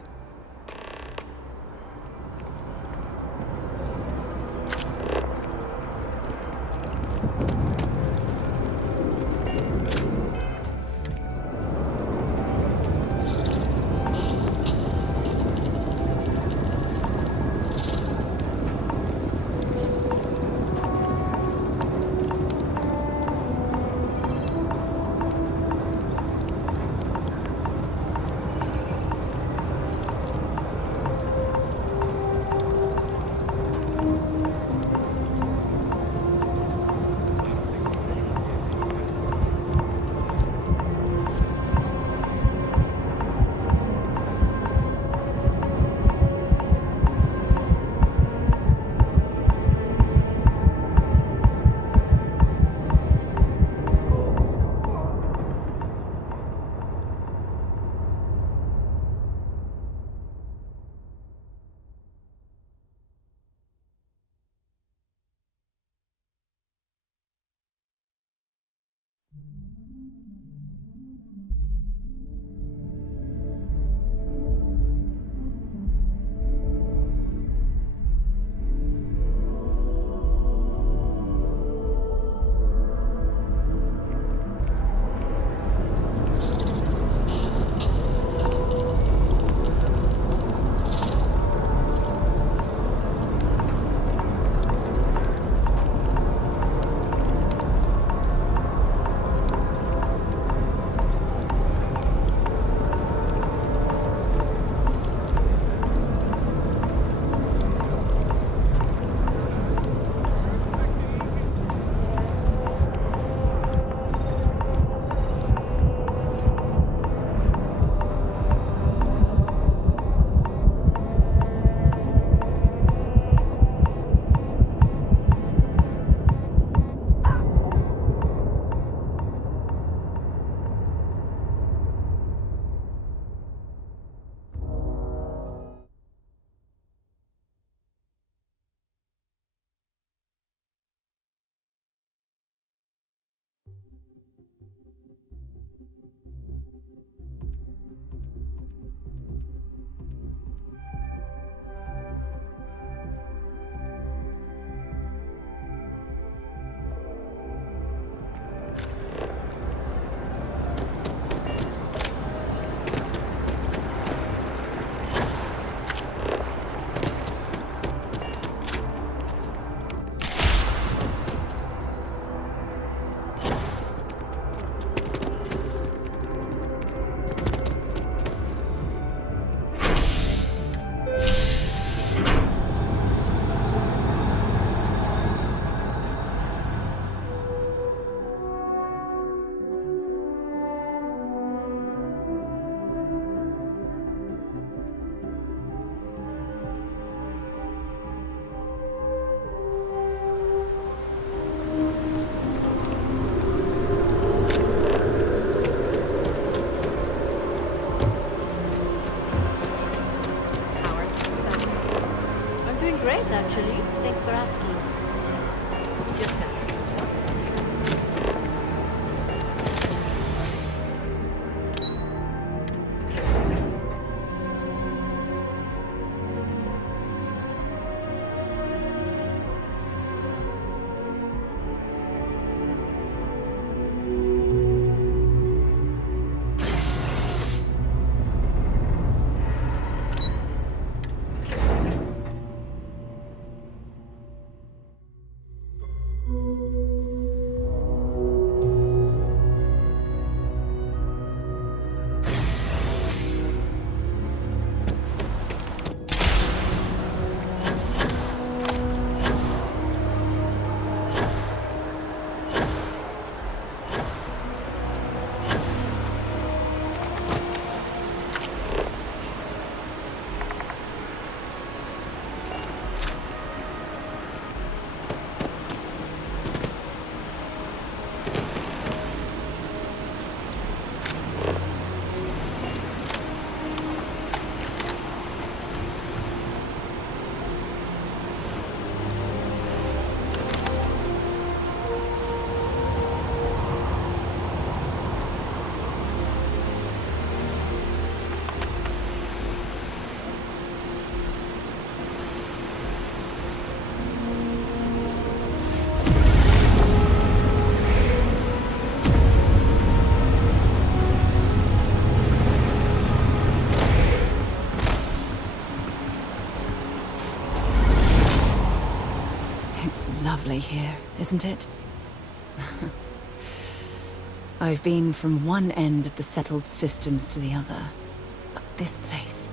Great, actually. Thanks for asking. Just got some. It's lovely here, isn't it? I've been from one end of the settled systems to the other. But this place,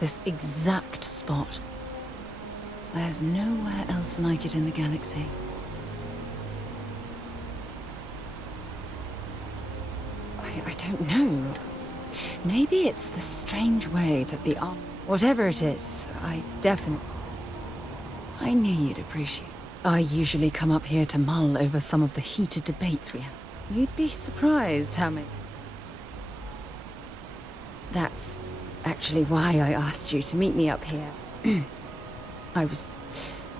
this exact spot, there's nowhere else like it in the galaxy. I don't know. Maybe it's the strange way that the art... Whatever it is, I knew you'd appreciate. I usually come up here to mull over some of the heated debates we have. You'd be surprised how many... That's actually why I asked you to meet me up here. I was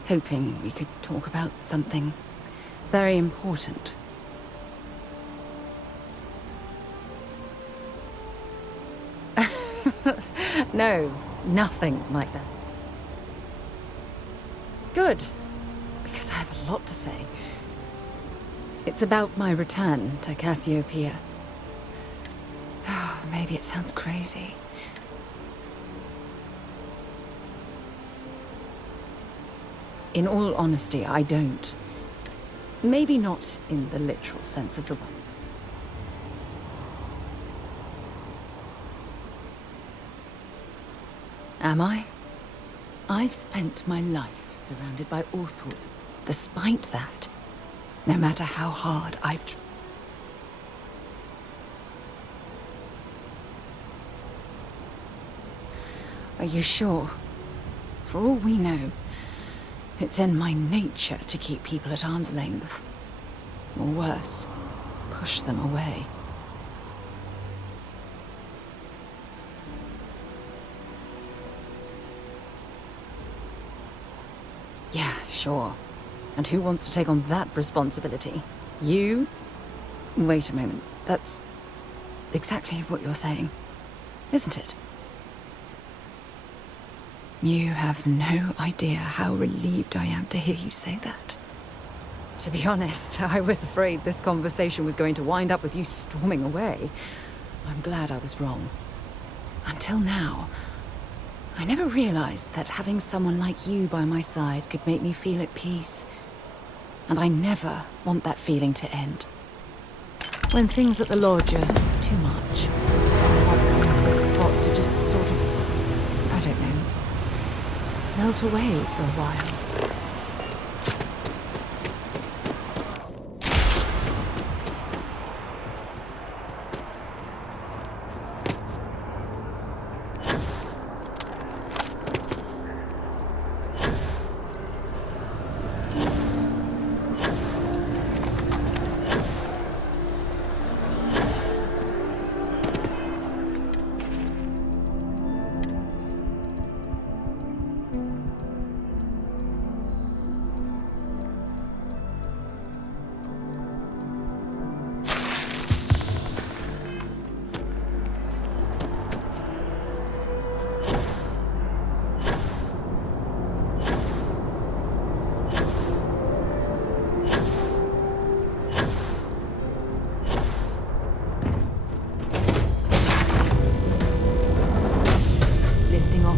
hoping we could talk about something very important. No, nothing like that. Good, because I have a lot to say. It's about my return to Cassiopeia. Oh, maybe it sounds crazy. In all honesty, I don't. Maybe not in the literal sense of the word. Am I? I've spent my life surrounded by all sorts of... Despite that, no matter how hard I've tried... Are you sure? For all we know, it's in my nature to keep people at arm's length. Or worse, push them away. Yeah, sure. And who wants to take on that responsibility? You? Wait a moment. That's exactly what you're saying, isn't it? You have no idea how relieved I am to hear you say that. To be honest, I was afraid this conversation was going to wind up with you storming away. I'm glad I was wrong. Until now, I never realized that having someone like you by my side could make me feel at peace. And I never want that feeling to end. When things at the lodge are too much, I love coming to this spot to just sort of, I don't know, melt away for a while.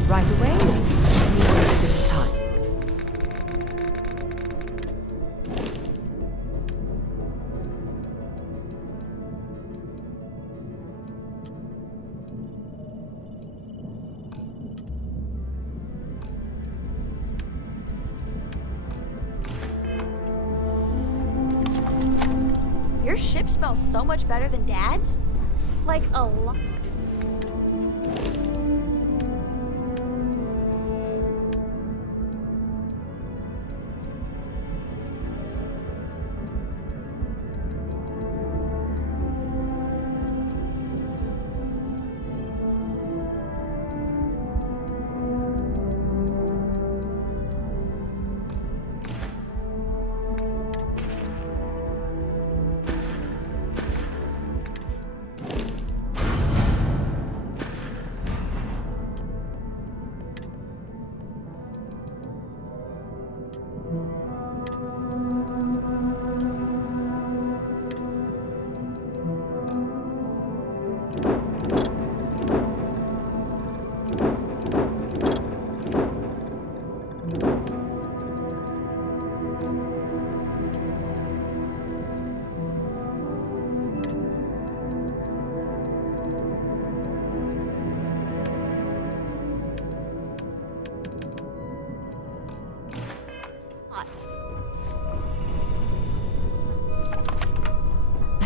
Right away, or need a bit of time? Your ship smells so much better than Dad's? Like a lot.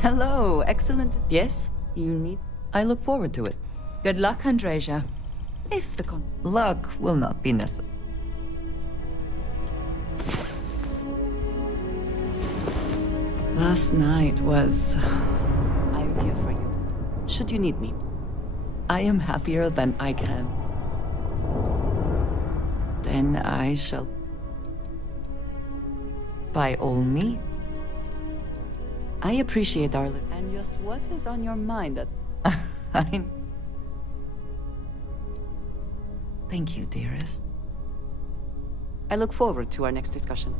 Hello, excellent. Yes, you need. I look forward to it. Good luck, Andreja. If the Luck will not be necessary. Last night was. I'm here for you. Should you need me. I am happier than I can. Then I shall. By all means. I appreciate our. And just what is on your mind that. Thank you, dearest. I look forward to our next discussion.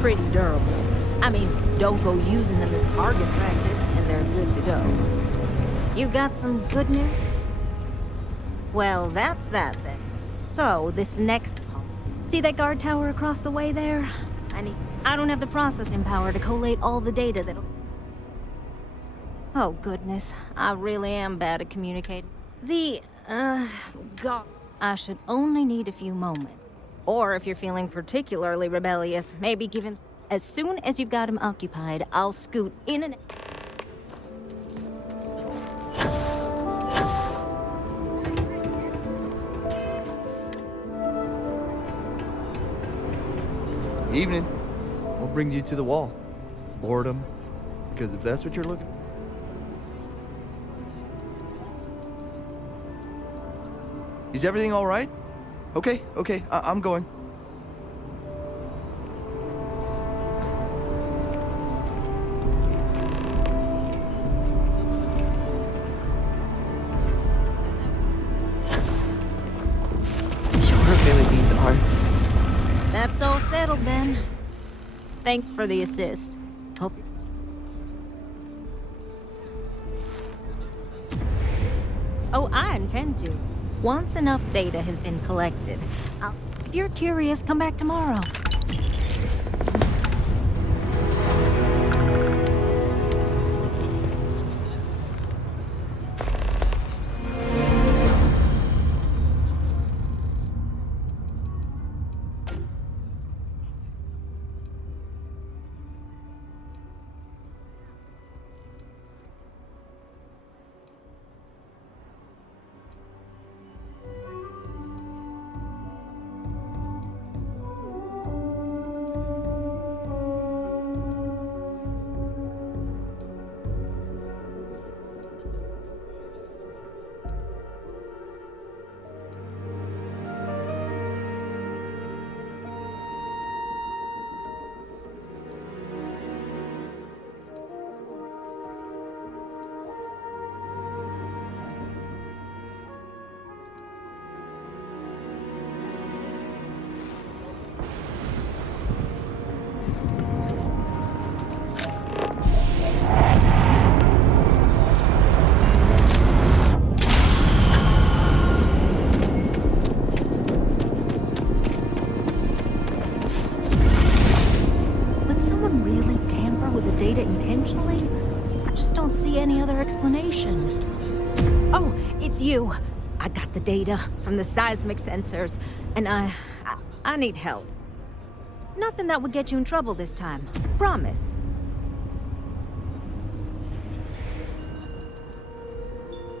Pretty durable. I mean, don't go using them as target practice and they're good to go. You got some good news? Well, that's that then. So, this next part. See that guard tower across the way there? I don't have the processing power to collate all the data that'll... Oh, goodness. I really am bad at communicating. God. I should only need a few moments. Or if you're feeling particularly rebellious, maybe give him... As soon as you've got him occupied, I'll scoot in and... Evening. What brings you to the wall? Boredom? Because if that's what you're looking... Is everything all right? Okay, I'm going. Your abilities are... That's all settled then. Thanks for the assist. Hope... Oh, I intend to. Once enough data has been collected, if you're curious, come back tomorrow. Explanation. Oh, it's you. I got the data from the seismic sensors, and I need help. Nothing that would get you in trouble this time. Promise.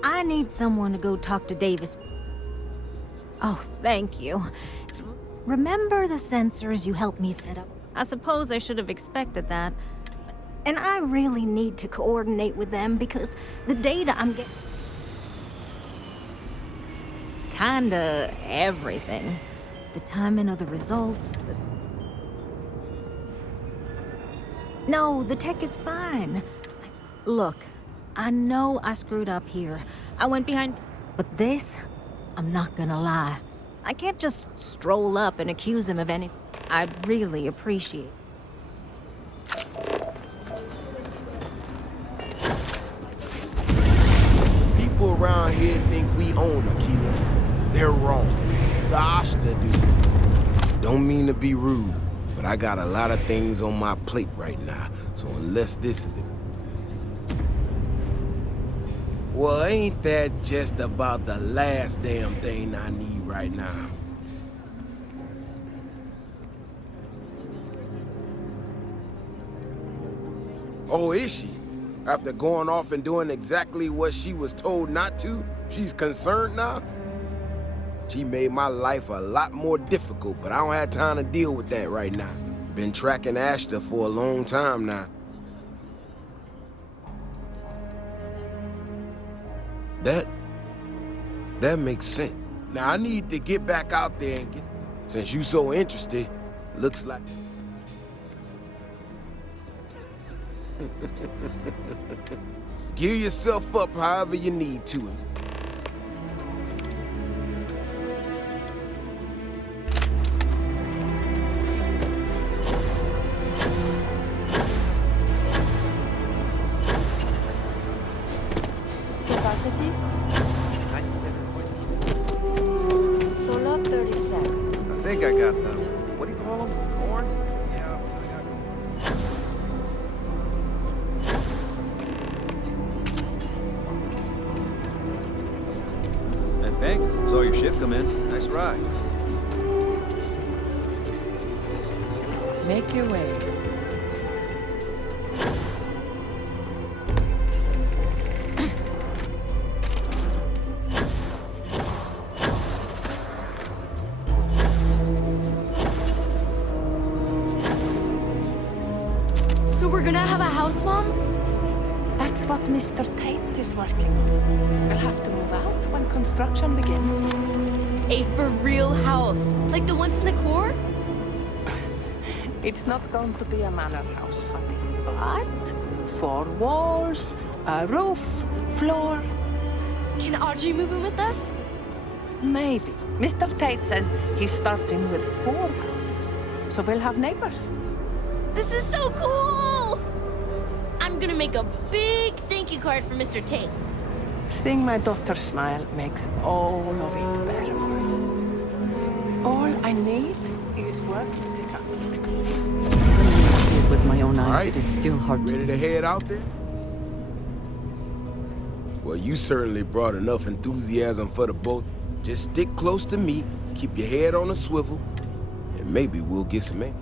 I need someone to go talk to Davis. Oh, thank you. Remember the sensors you helped me set up? I suppose I should have expected that. And I really need to coordinate with them because the data I'm getting... Kinda everything. The timing of the results, No, the tech is fine. Look, I know I screwed up here. I went behind... But this, I'm not gonna lie. I can't just stroll up and accuse him of anything. I'd really appreciate. People around here think we own Akila. They're wrong. The Ashta do. Don't mean to be rude, but I got a lot of things on my plate right now, so unless this is it... Well, ain't that just about the last damn thing I need right now? Oh, is she? After going off and doing exactly what she was told not to, she's concerned now? She made my life a lot more difficult, but I don't have time to deal with that right now. Been tracking Ashta for a long time now. That makes sense. Now I need to get back out there and get... Since you so interested, looks like... Gear yourself up however you need to. Capacity? 97. Solar 37. I think I got them. What do you call them? Horns? Yeah, I got them. And Pink, saw your ship come in. Nice ride. Make your way. So we're gonna have a house, Mom? That's what Mr. Tate is working on. We'll have to move out when construction begins. A for real house, like the ones in the core? It's not going to be a manor house, honey. But 4 walls, a roof, floor. Can Audrey move in with us? Maybe. Mr. Tate says he's starting with 4 houses, so we'll have neighbors. This is so cool! I'm gonna make a big thank you card for Mr. Tate. Seeing my daughter smile makes all of it better. All I need is work to come. When I see it with my own eyes, it is still hard to... Ready to head out there? Well, you certainly brought enough enthusiasm for the boat. Just stick close to me, keep your head on a swivel, and maybe we'll get some air.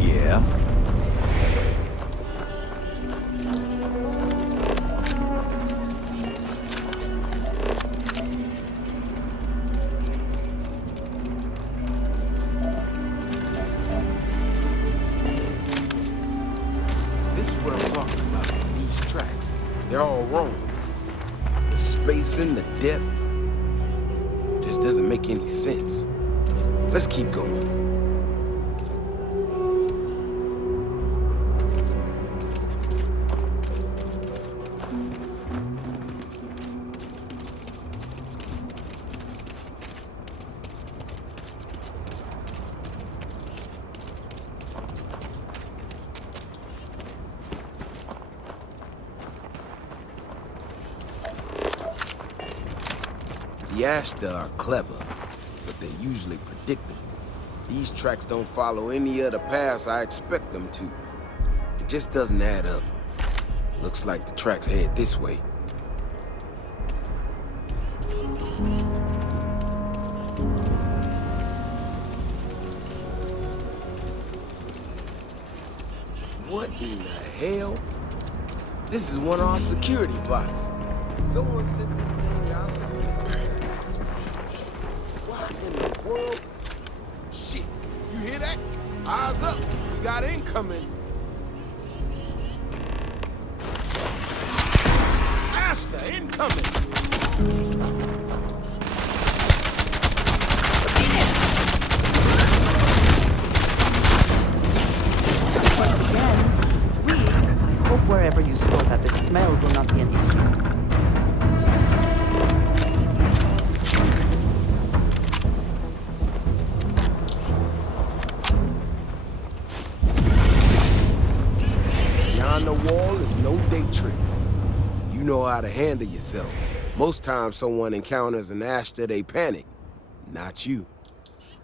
Yeah? This is what I'm talking about, these tracks. They're all wrong. The spacing, the depth, just doesn't make any sense. Let's keep going. The Ashta are clever, but they're usually predictable. These tracks don't follow any of the paths I expect them to. It just doesn't add up. Looks like the tracks head this way. What in the hell? This is one of our security bots. Someone sent this thing out. What in the world? Shit, you hear that? Eyes up, we got incoming. Asta, incoming. Once again, I hope wherever you store that the smell will not be an issue. Beyond the wall is no day trip. You know how to handle yourself. Most times someone encounters an Ashta, they panic. Not you.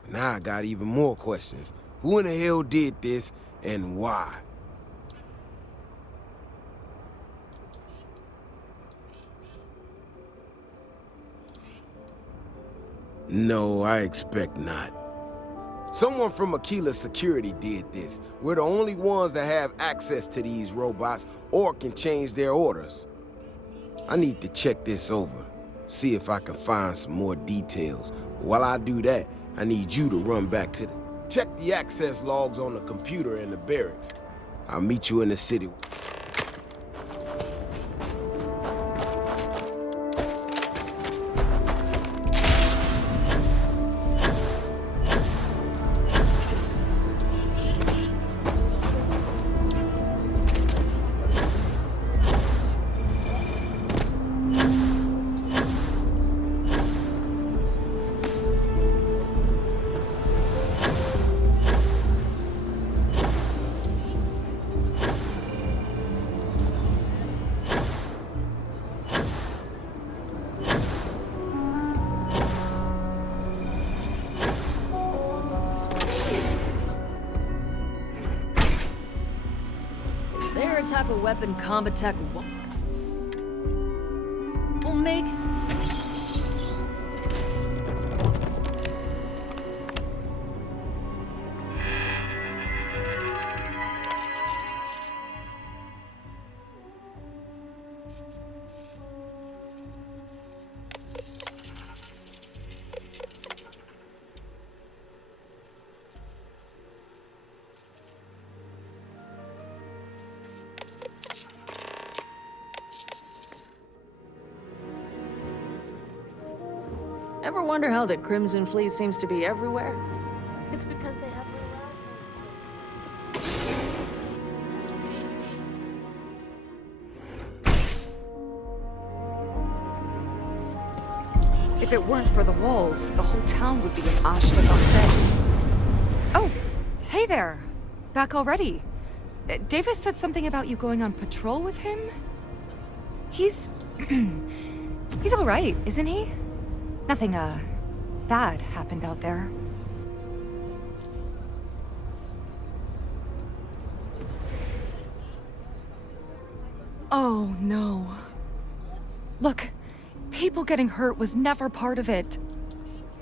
Now I got even more questions. Who in the hell did this, and why? No, I expect not. Someone from Aquila Security did this. We're the only ones that have access to these robots or can change their orders. I need to check this over, see if I can find some more details. But while I do that, I need you to run back to the... Check the access logs on the computer in the barracks. I'll meet you in the city. Type of weapon combat tech will make. Ever wonder how the Crimson Fleet seems to be everywhere? It's because they have If it weren't for the walls, the whole town would be an Ashta buffet. Oh, hey there. Back already. Davis said something about you going on patrol with him? He's... he's all right, isn't he? Nothing, bad happened out there. Oh, no. Look, people getting hurt was never part of it.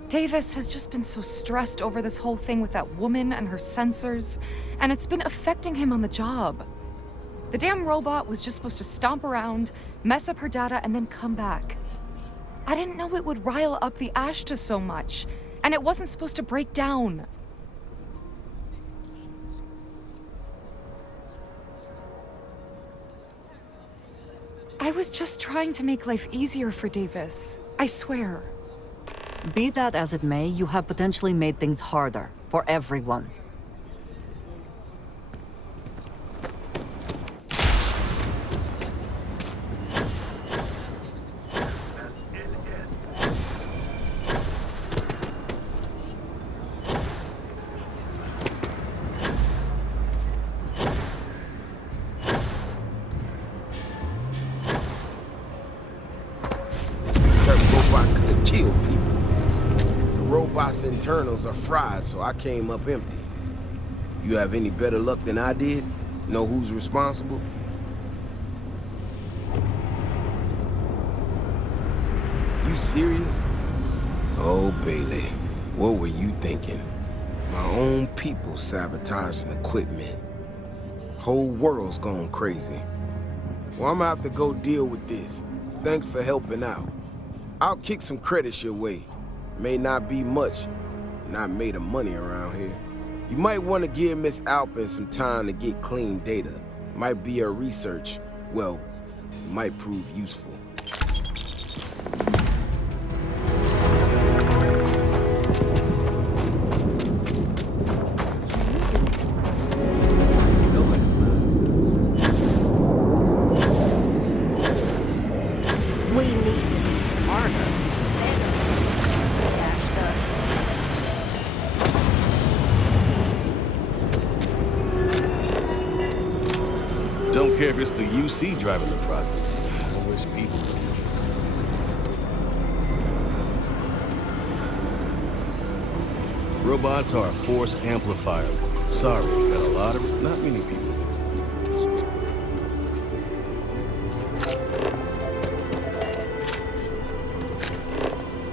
Davis has just been so stressed over this whole thing with that woman and her sensors, and it's been affecting him on the job. The damn robot was just supposed to stomp around, mess up her data, and then come back. I didn't know it would rile up the Ashta so much, and it wasn't supposed to break down. I was just trying to make life easier for Davis. I swear. Be that as it may, you have potentially made things harder for everyone. Internals are fried, so I came up empty. You have any better luck than I did? Know who's responsible? You serious? Oh, Bailey, what were you thinking? My own people sabotaging equipment. Whole world's gone crazy. Well, I'm gonna have to go deal with this. Thanks for helping out. I'll kick some credits your way. May not be much, not made of money around here. You might want to give Miss Alpin some time to get clean data. Might be her research. Well, might prove useful. We need to be smarter. Don't care if it's the UC driving the process. I wish people would. Robots are a force amplifier. Sorry, got a lot of... not many people.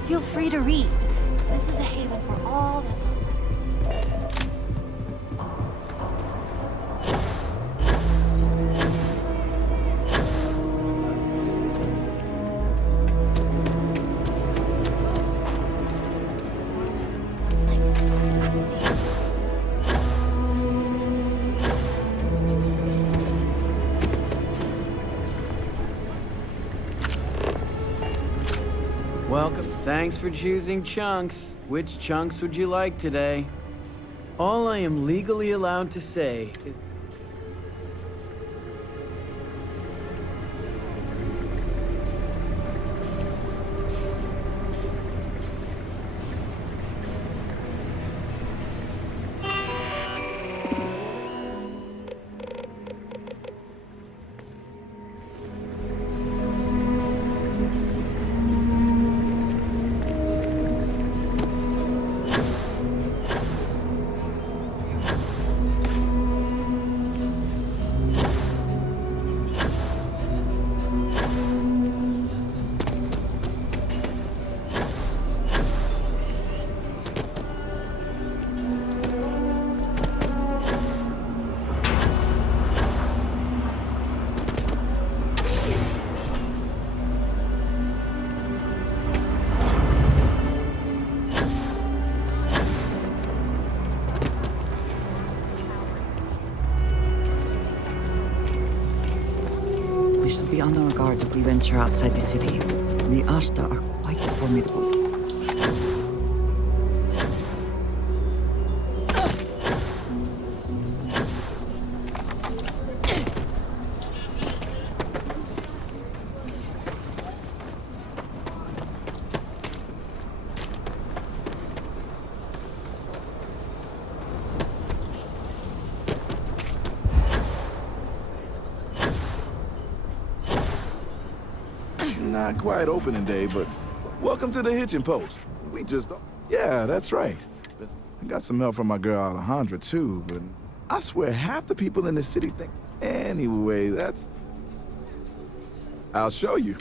Feel free to read. This is a haven for all that Welcome. Thanks for choosing Chunks. Which chunks would you like today? All I am legally allowed to say is... We should be on our guard if we venture outside the city. The Ashta are quite formidable. Not quite opening day, but welcome to the Hitching Post. We just... yeah, that's right. I got some help from my girl Alejandra, too, but I swear half the people in the city think... Anyway, that's... I'll show you.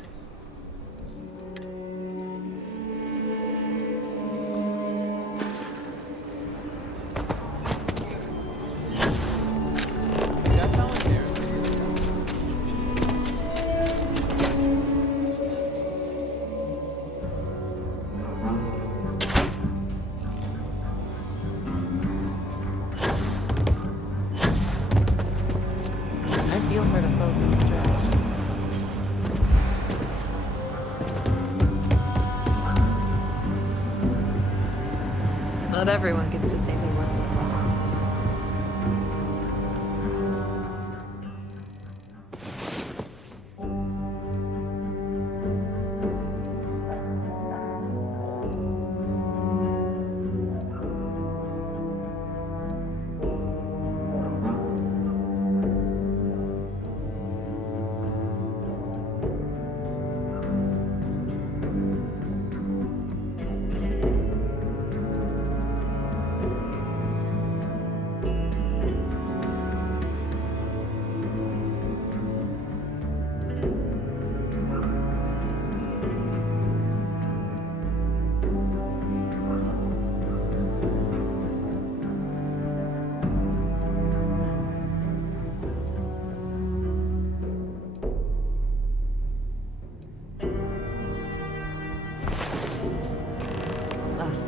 I feel for the folk in distress. Not everyone gets to say they were wrong.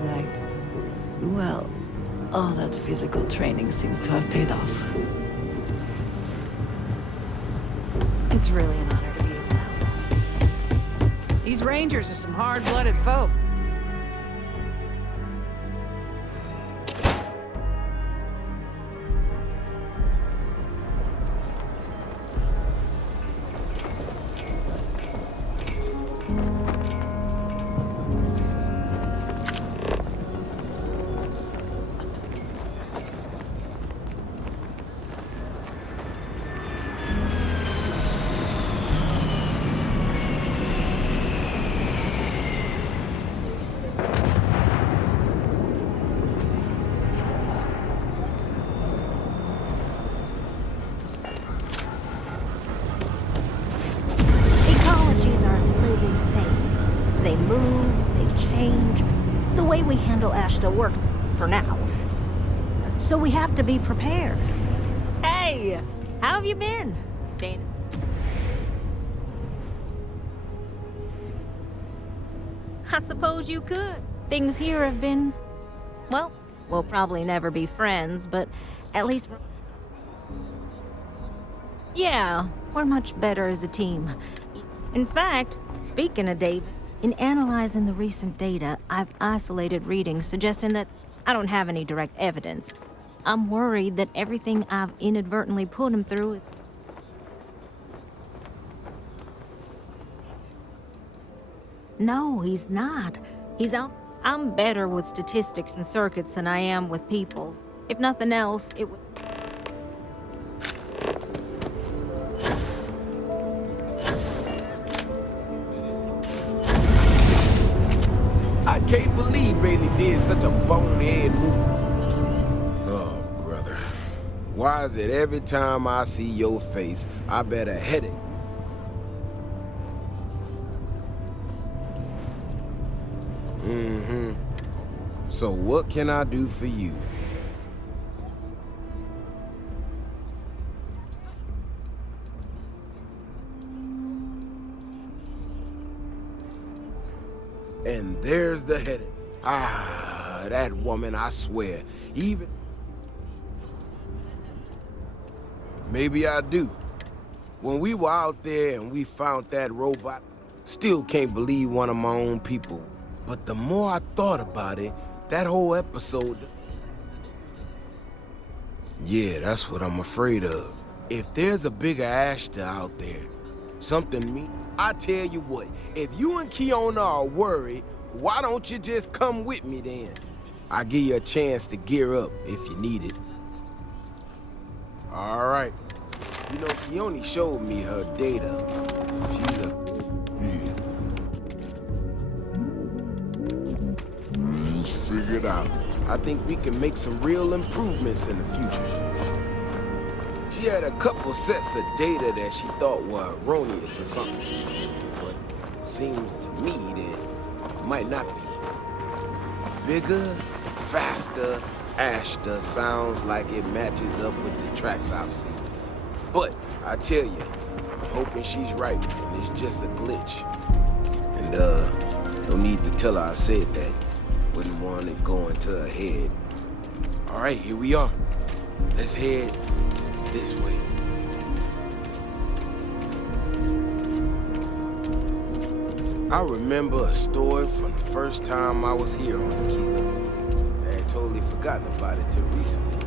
night. Well, all that physical training seems to have paid off. It's really an honor to be able to help. These Rangers are some hard-blooded folk. Ecologies are living things. They move, they change. The way we handle Ashta works for now. So we have to be prepared. Hey, how have you been? Staying. I suppose you could. Things here have been... Well, we'll probably never be friends, but at least we're... Yeah, we're much better as a team. In fact, speaking of David, in analyzing the recent data, I've isolated readings suggesting that I don't have any direct evidence. I'm worried that everything I've inadvertently put him through is... No, he's not. He's out. I'm better with statistics and circuits than I am with people. If nothing else, it would... I can't believe Bailey did such a bonehead move. Oh, brother. Why is it every time I see your face, I bet a headache? Mm-hmm. So what can I do for you? And there's the headache. Ah, that woman, I swear. Even... Maybe I do. When we were out there and we found that robot, still can't believe one of my own people. But the more I thought about it, that whole episode... Yeah, that's what I'm afraid of. If there's a bigger Ashta out there, something me... I tell you what, if you and Kiona are worried, why don't you just come with me then? I'll give you a chance to gear up if you need it. All right. You know, Kioni showed me her data. She's a... Figured out. I think we can make some real improvements in the future. She had a couple sets of data that she thought were erroneous or something. But seems to me that it might not be. Bigger, faster, Ashta sounds like it matches up with the tracks I've seen. But I tell you, I'm hoping she's right and it's just a glitch. And no need to tell her I said that. Wouldn't want it going to her head. All right, here we are. Let's head this way. I remember a story from the first time I was here on Aquila. I had totally forgotten about it till recently.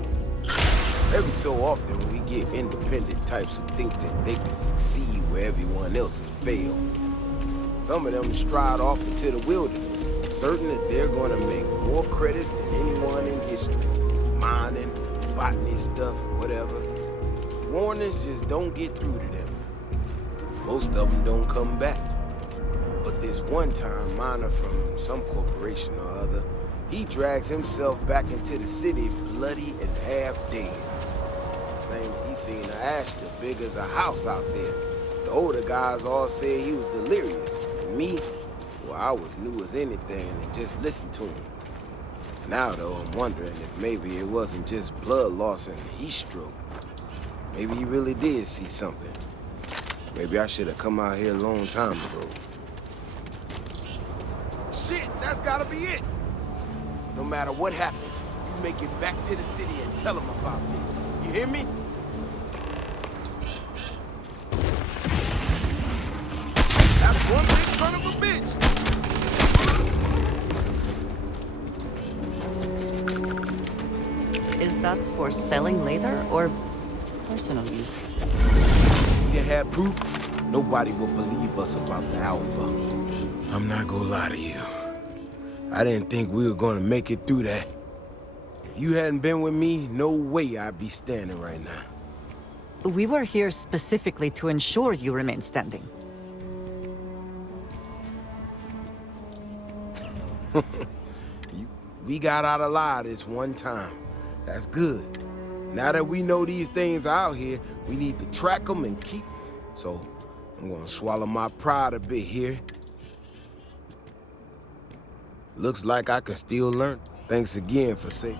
Every so often we get independent types who think that they can succeed where everyone else has failed. Some of them stride off into the wilderness, certain that they're gonna make more credits than anyone in history. Mining, botany stuff, whatever. Warnings just don't get through to them. Most of them don't come back. But this one-time miner from some corporation or other, he drags himself back into the city bloody and half dead. Claims he seen an Ashta big as a house out there. The older guys all said he was delirious. And me, well, I was new as anything and just listened to him. Now, though, I'm wondering if maybe it wasn't just blood loss and heat stroke. Maybe he really did see something. Maybe I should have come out here a long time ago. Shit, that's gotta be it. No matter what happens, you make it back to the city and tell them about this. You hear me? That's one big son of a bitch! Is that for selling later or personal use? If we didn't have proof, nobody would believe us about the Alpha. I'm not gonna lie to you. I didn't think we were gonna make it through that. If you hadn't been with me, no way I'd be standing right now. We were here specifically to ensure you remain standing. We got out alive this one time. That's good. Now that we know these things are out here, we need to track them and keep. So, I'm gonna swallow my pride a bit here. Looks like I can still learn. Thanks again for saying.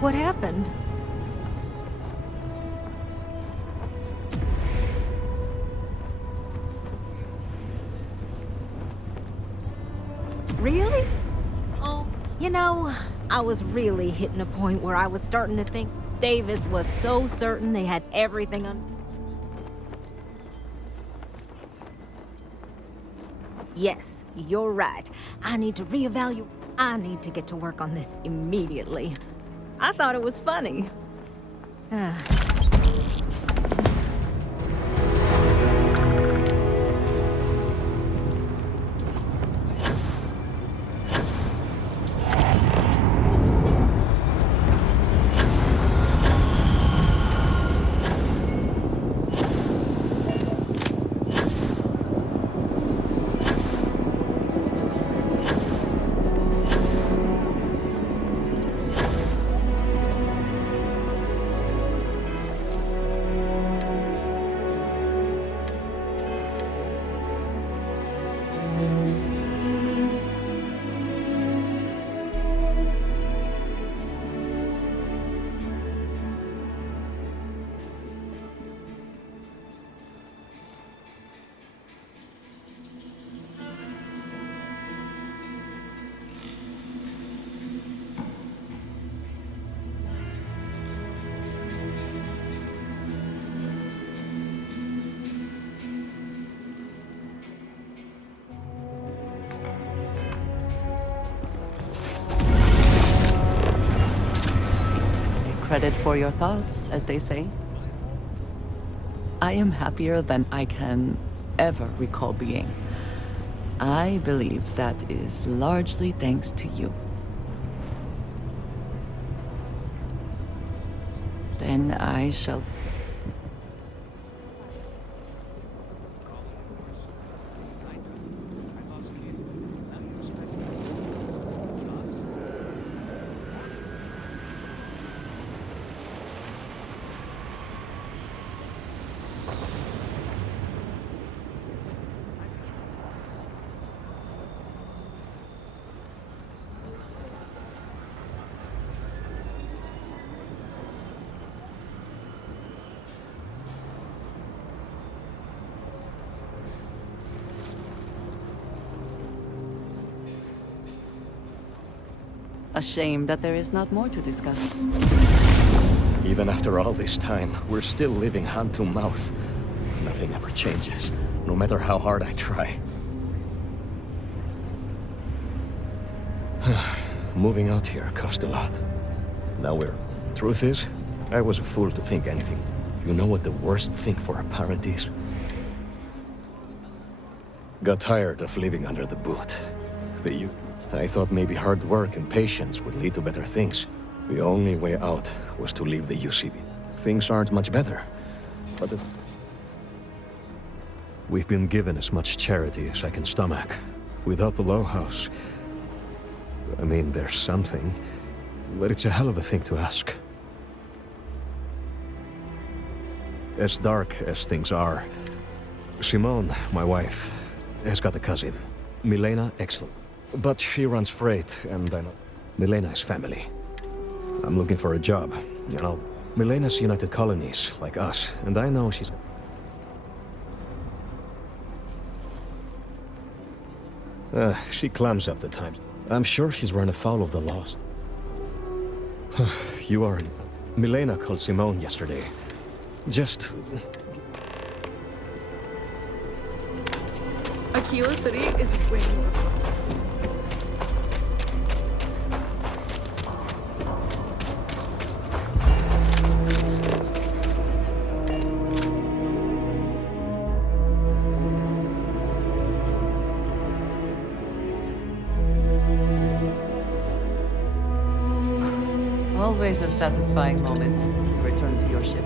What happened? Really? Oh, you know, I was really hitting a point where I was starting to think Davis was so certain they had everything on. Yes, you're right. I need to reevaluate. I need to get to work on this immediately. I thought it was funny. Credit for your thoughts, as they say. I am happier than I can ever recall being. I believe that is largely thanks to you. Then I shall... A shame that there is not more to discuss. Even after all this time, we're still living hand to mouth. Nothing ever changes, no matter how hard I try. Moving out here cost a lot. Now truth is, I was a fool to think anything. You know what the worst thing for a parent is? Got tired of living under the boot. I thought maybe hard work and patience would lead to better things. The only way out was to leave the UCB. Things aren't much better, but we've been given as much charity as I can stomach. Without the Low House, I mean, there's something, but it's a hell of a thing to ask. As dark as things are, Simone, my wife, has got a cousin. Milena, excellent. But she runs freight, and I know Milena is family. I'm looking for a job, you know. Milena's United Colonies, like us, and I know she's... she clams up the times. I'm sure she's run afoul of the laws. You aren't... Milena called Simone yesterday. Just... Aquila City is way more fun. Always a satisfying moment. Return to your ship.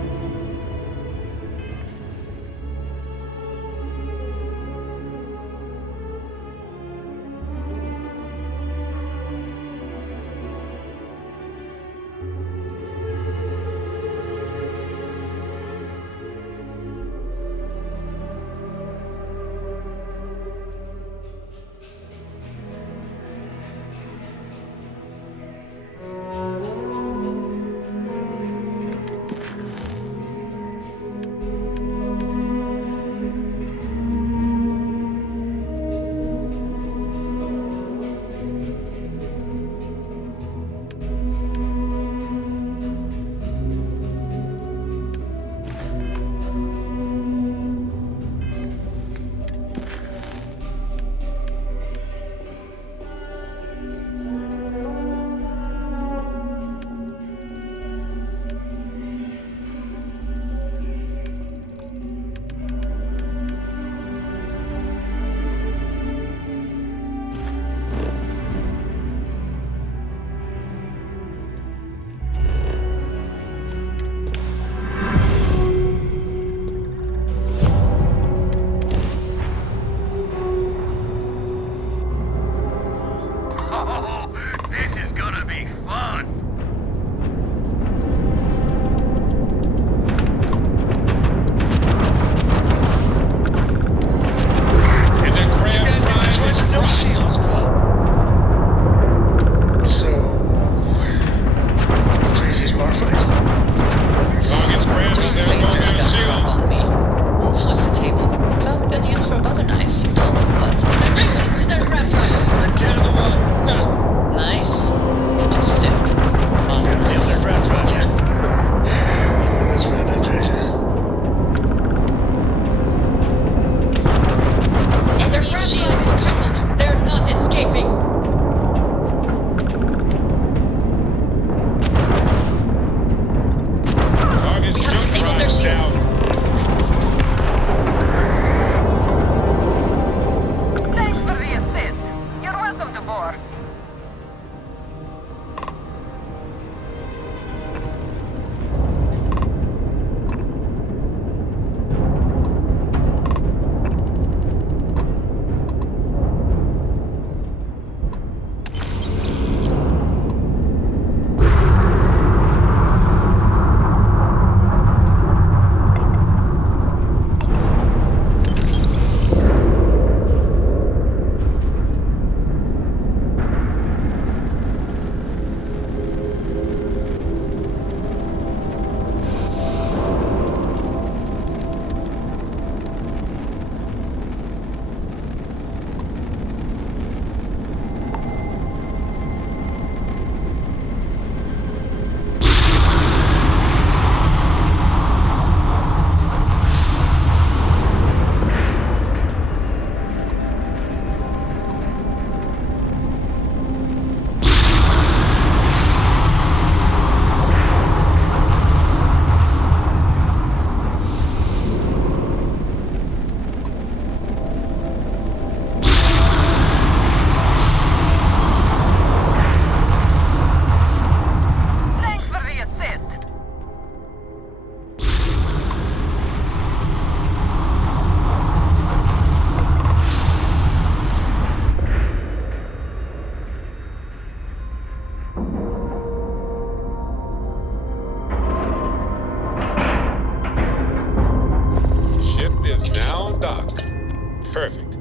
Perfect.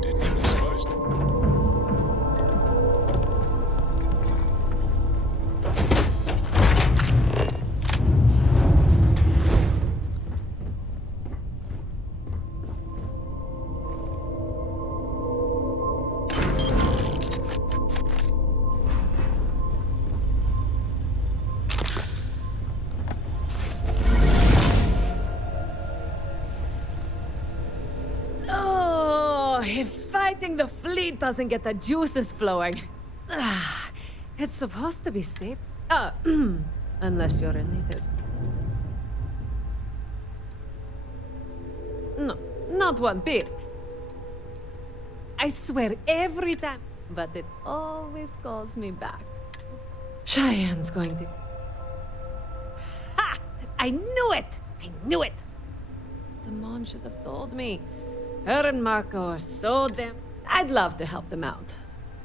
Didn't you discuss? Oh, if fighting the fleet doesn't get the juices flowing. It's supposed to be safe. Unless you're a native. No, not one bit. I swear every time, but it always calls me back. Cheyenne's going to... Ha! I knew it! I knew it! Simone should have told me. Her and Marco are so damn... I'd love to help them out.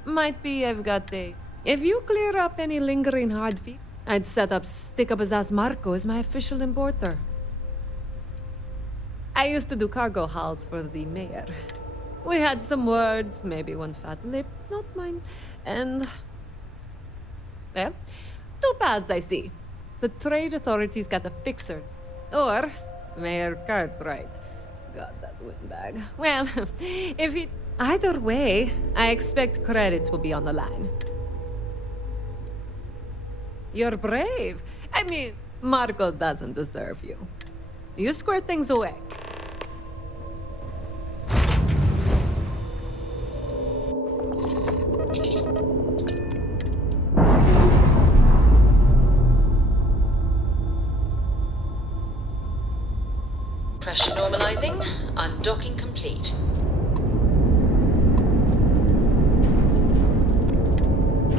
Might be I've got a... If you clear up any lingering hard feet, I'd set up Stick-Up-His-Ass Marco as my official importer. I used to do cargo hauls for the mayor. We had some words, maybe one fat lip, not mine, and... Well, two paths I see. The trade authorities got a fixer. Or Mayor Cartwright. God, that windbag. Well, if it... Either way, I expect credits will be on the line. You're brave. I mean, Marco doesn't deserve you. You square things away. Pressure normalizing. Undocking complete.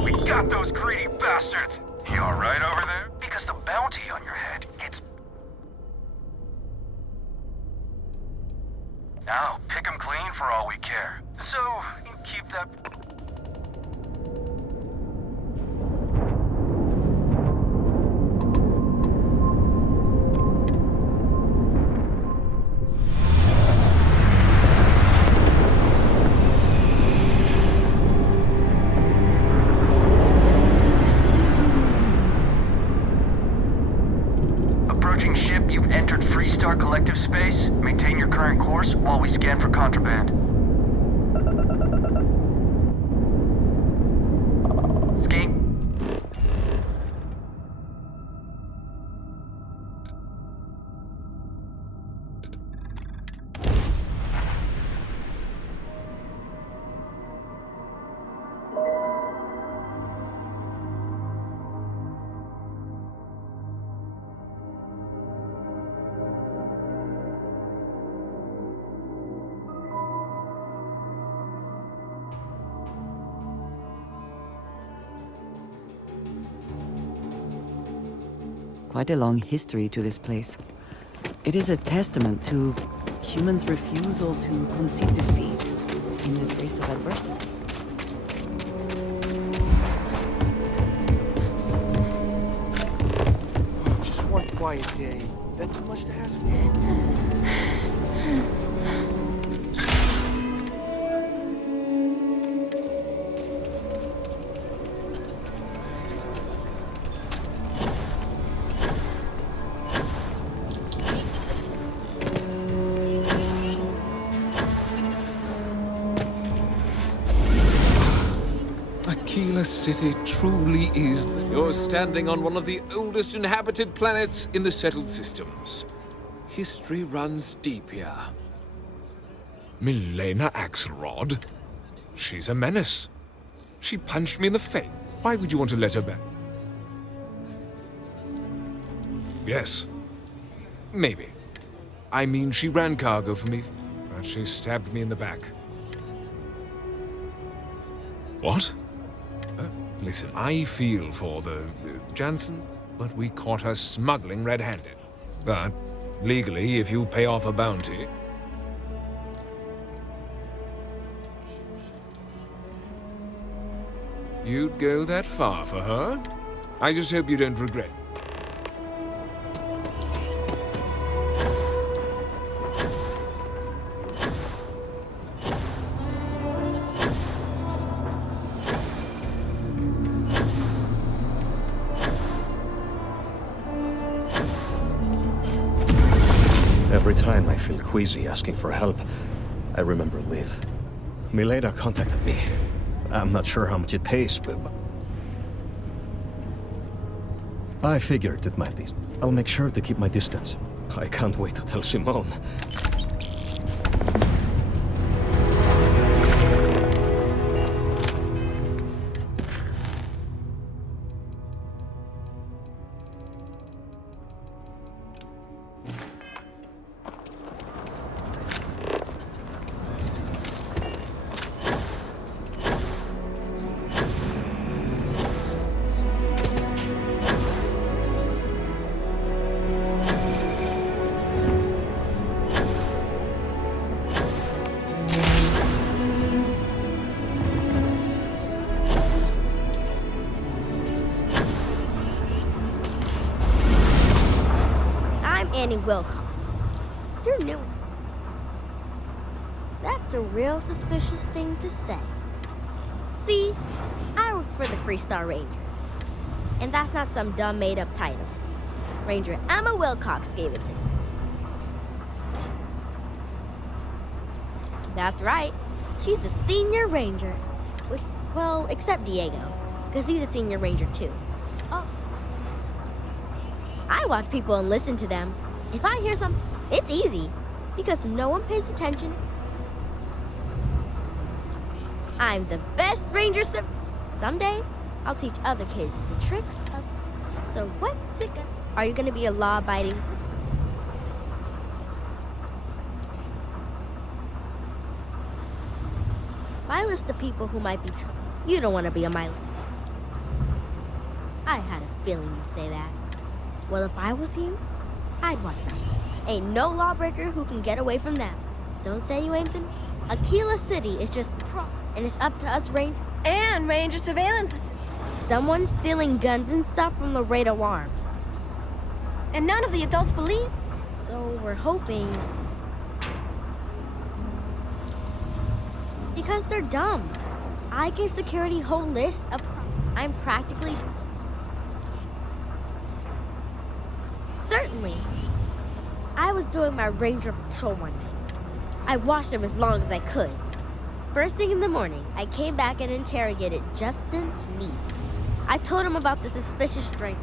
We got those greedy bastards! You alright over there? Because the bounty on your head, it's... Now, pick 'em clean for all we care. So, keep that... Approaching ship, you've entered Freestar Collective space. Maintain your current course while we scan for contraband. Escape. Quite a long history to this place. It is a testament to humans' refusal to concede defeat in the face of adversity. Just one quiet day. That too much to ask for? Aquila City truly is the... You're standing on one of the oldest inhabited planets in the settled systems. History runs deep here. Milena Axelrod? She's a menace. She punched me in the face. Why would you want to let her back? Yes. Maybe. I mean, she ran cargo for me, but she stabbed me in the back. What? Listen, I feel for the Jansons, but we caught her smuggling red-handed. But legally, if you pay off a bounty... You'd go that far for her? I just hope you don't regret. Every time I feel queasy asking for help, I remember Liv. Milena contacted me. I'm not sure how much it pays, but... I figured it might be. I'll make sure to keep my distance. I can't wait to tell Simone. Wilcox. You're new. That's a real suspicious thing to say. See, I work for the Freestar Rangers. And that's not some dumb made-up title. Ranger Emma Wilcox gave it to me. That's right. She's a senior ranger. Which, well, except Diego, because he's a senior ranger too. Oh. I watch people and listen to them. If I hear something, it's easy, because no one pays attention. I'm the best ranger someday, I'll teach other kids the tricks of... So what's it gonna... Are you gonna be a law-abiding citizen? My list of people who might be trouble. You don't want to be on my list. I had a feeling you'd say that. Well, if I was you, I'd watch myself. Ain't no lawbreaker who can get away from them. Don't say you ain't been... Aquila City is just crap, and it's up to us Rangers. And Ranger surveillance. Someone's stealing guns and stuff from Laredo Arms. And none of the adults believe. So we're hoping... Because they're dumb. I gave security whole list of... I'm practically... Certainly. I was doing my ranger patrol one night. I watched him as long as I could. First thing in the morning, I came back and interrogated Justin Sneed. I told him about the suspicious stranger.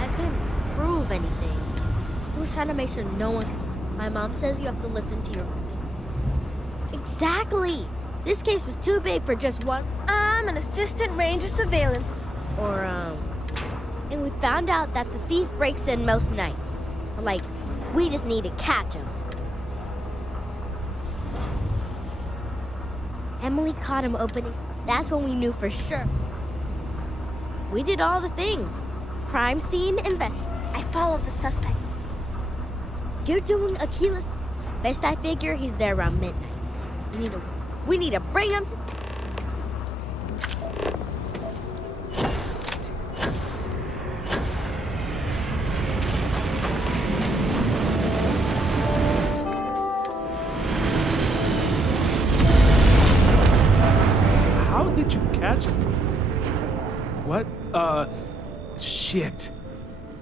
I couldn't prove anything. I was trying to make sure no one could... My mom says you have to listen to your... Exactly! This case was too big for just one... I'm an assistant ranger surveillance. And we found out that the thief breaks in most nights. Like, we just need to catch him. Emily caught him opening. That's when we knew for sure. We did all the things. Crime scene investigation. I followed the suspect. You're doing Aquila's. Best I figure he's there around midnight. We need to bring him to... How did you catch me? What? Shit.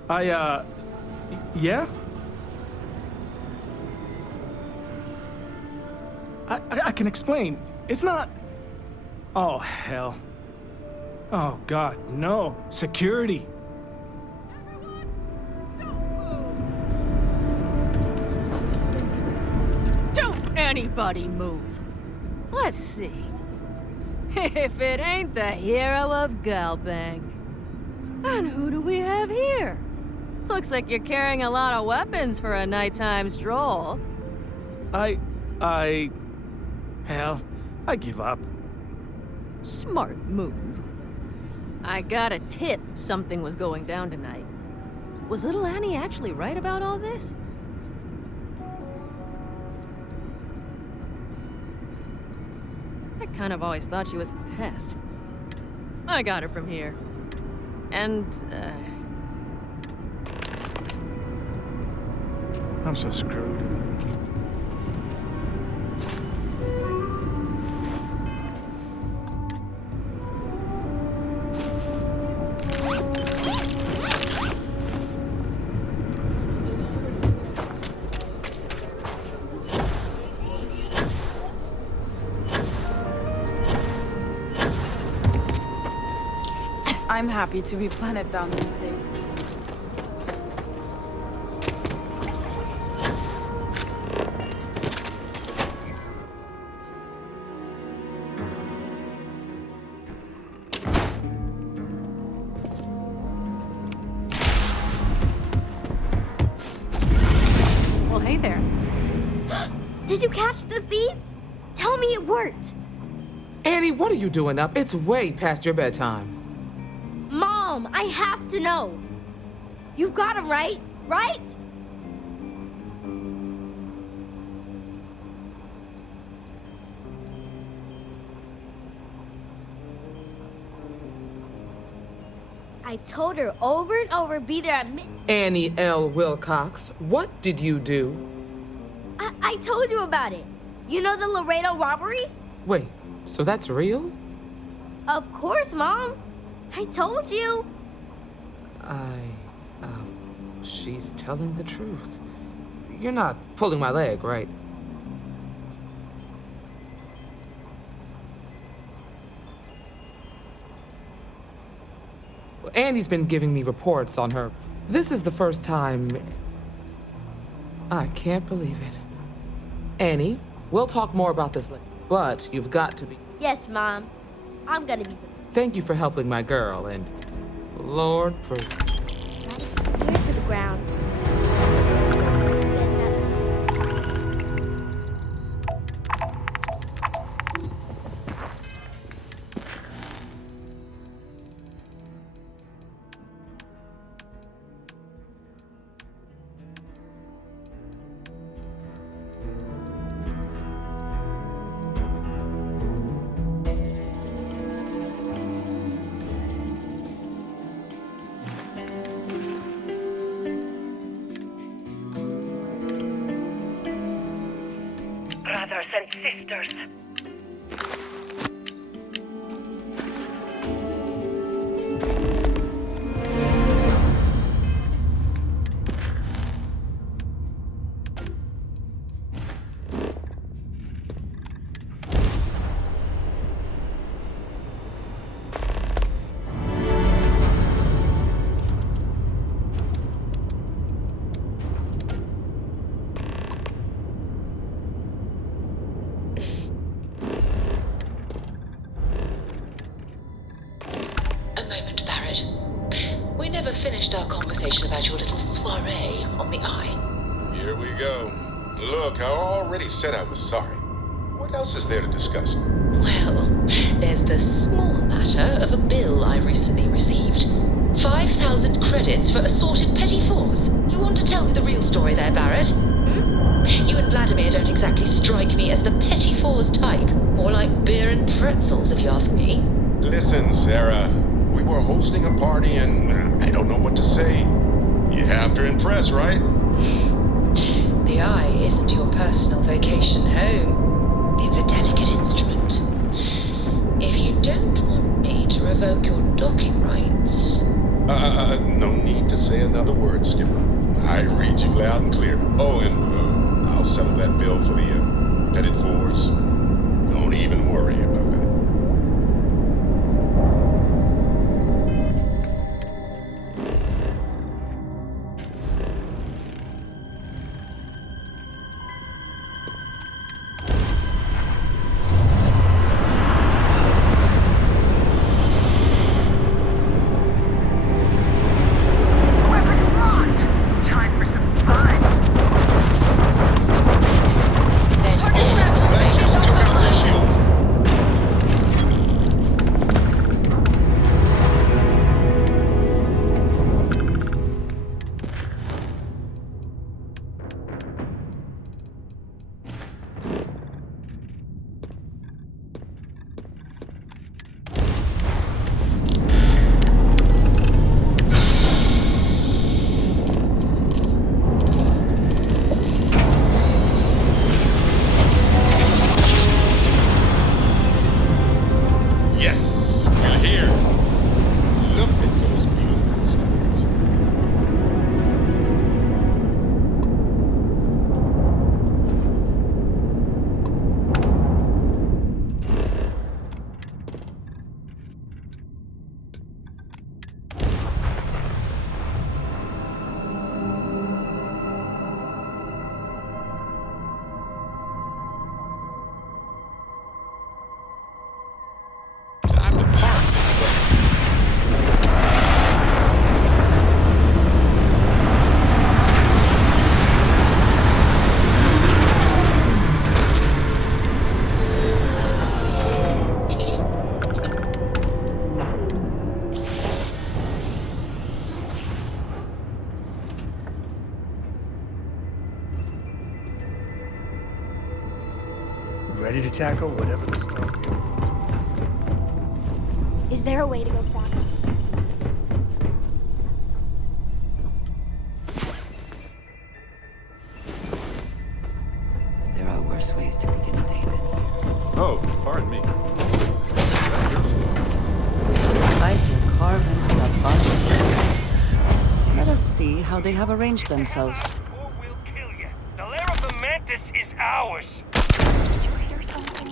Yeah? I can explain. It's not... Oh, hell. Oh, God, no. Security. Don't anybody move. Let's see. If it ain't the hero of Galbank. And who do we have here? Looks like you're carrying a lot of weapons for a nighttime stroll. Hell, I give up. Smart move. I got a tip something was going down tonight. Was little Annie actually right about all this? I kind of always thought she was a pest. I got her from here. And, I'm so screwed. I'm happy to be planet-bound these days. Well, hey there. Did you catch the thief? Tell me it worked. Annie, what are you doing up? It's way past your bedtime. Mom, I have to know. You got him, right? Right? I told her over and over, be there at midnight. Annie L. Wilcox, what did you do? I told you about it. You know the Laredo robberies? Wait, so that's real? Of course, Mom. I told you. She's telling the truth. You're not pulling my leg, right? Well, Annie's been giving me reports on her. This is the first time... I can't believe it. Annie, we'll talk more about this later, but you've got to be... Yes, Mom. I'm gonna be... Thank you for helping my girl, and Lord... Ear to the ground. Brothers and sisters. A moment, Barrett. We never finished our conversation about your little soiree on the Eye. Here we go. Look, I already said I was sorry. What else is there to discuss? Well, there's the small matter of a bill I recently received. 5,000 credits for assorted petty fours. You want to tell me the real story there, Barrett? You and Vladimir don't exactly strike me as the petty fours type. More like beer and pretzels, if you ask me. Listen, Sarah. We were hosting a party and I don't know what to say. You have to impress, right? The Eye isn't your personal vacation home. It's a delicate instrument. If you don't want me to revoke your docking rights... No need to say another word, Skipper. I read you loud and clear. Oh, and I'll settle that bill for the petted fours. Don't even worry about that. tackle whatever the Starfield. Is there a way to go back? There are worse ways to begin a day than here. Oh, pardon me. I hear Carvens have budgets. Let us see how they have arranged themselves. The lair of the Mantis is ours. Did you hear something?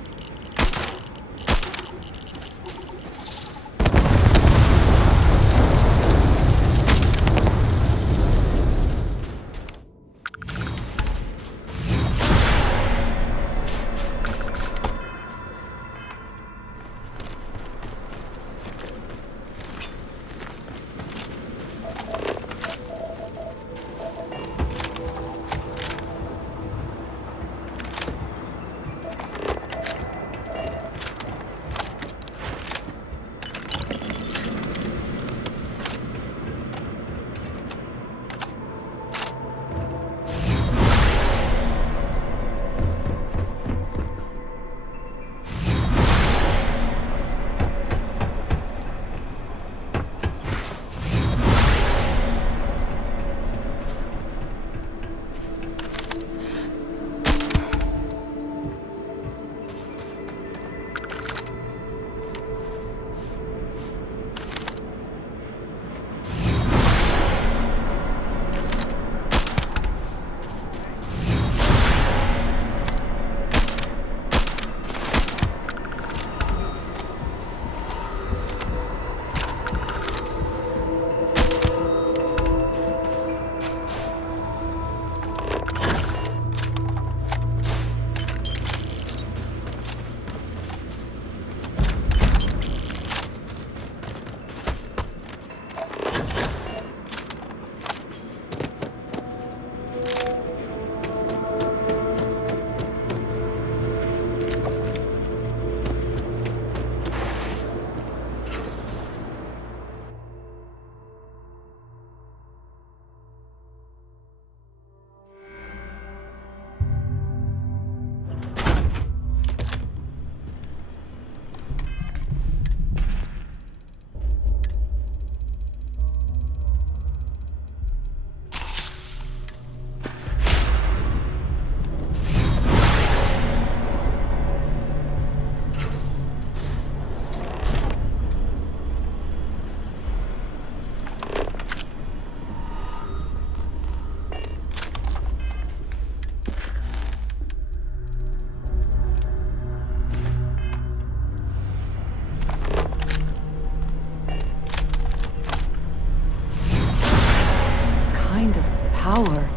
Power.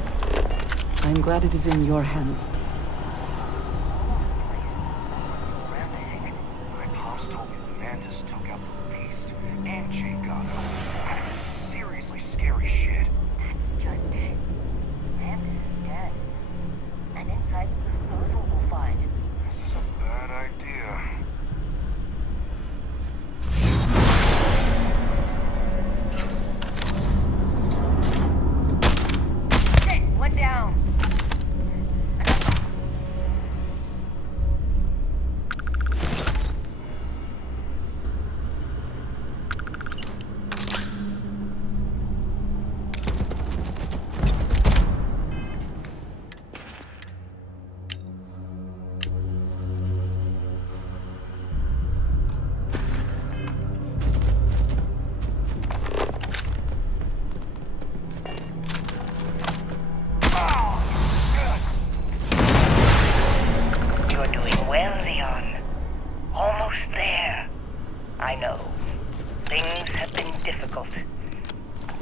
I'm glad it is in your hands. My pops told me the Mantis took out the Beast, and Jake got him. Seriously scary shit. That's just it. Mantis is dead. And inside, who knows what we'll find. This is a bad idea. One down.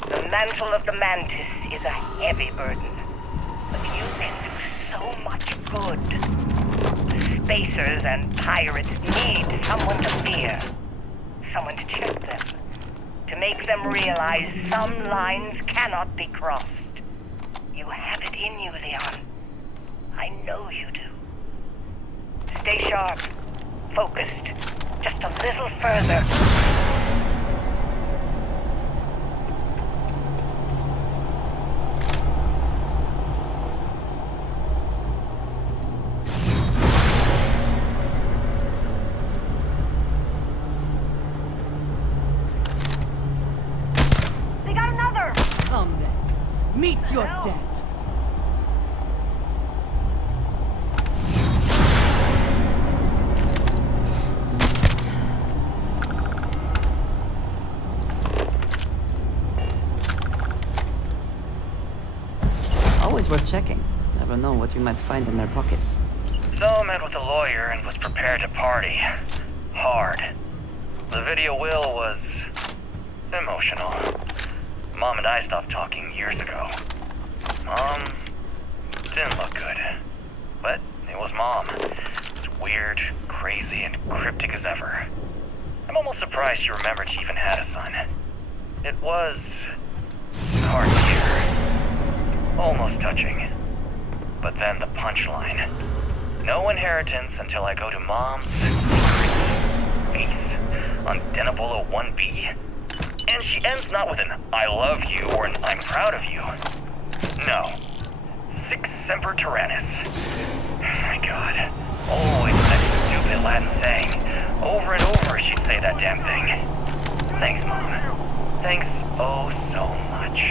The mantle of the Mantis is a heavy burden, but you can do so much good. The Spacers and pirates need someone to fear, someone to check them, to make them realize some lines cannot be crossed. You have it in you, Leon. I know you do. Stay sharp, focused, just a little further. Come then. Meet your death. Always worth checking. Never know what you might find in their pockets. So met with a lawyer and was prepared to party. Hard. The video will was emotional. Mom and I stopped talking years ago. Mom didn't look good. But it was Mom. As weird, crazy, and cryptic as ever. I'm almost surprised she remembered she even had a son. It was hard to hear. Almost touching. But then the punchline. No inheritance until I go to Mom's secret base on Denebola 1B. And she ends not with an I love you or an I'm proud of you. No. Sic semper tyrannis. Oh my god. Always that stupid Latin saying. Over and over she'd say that damn thing. Thanks, Mom. Thanks oh so much.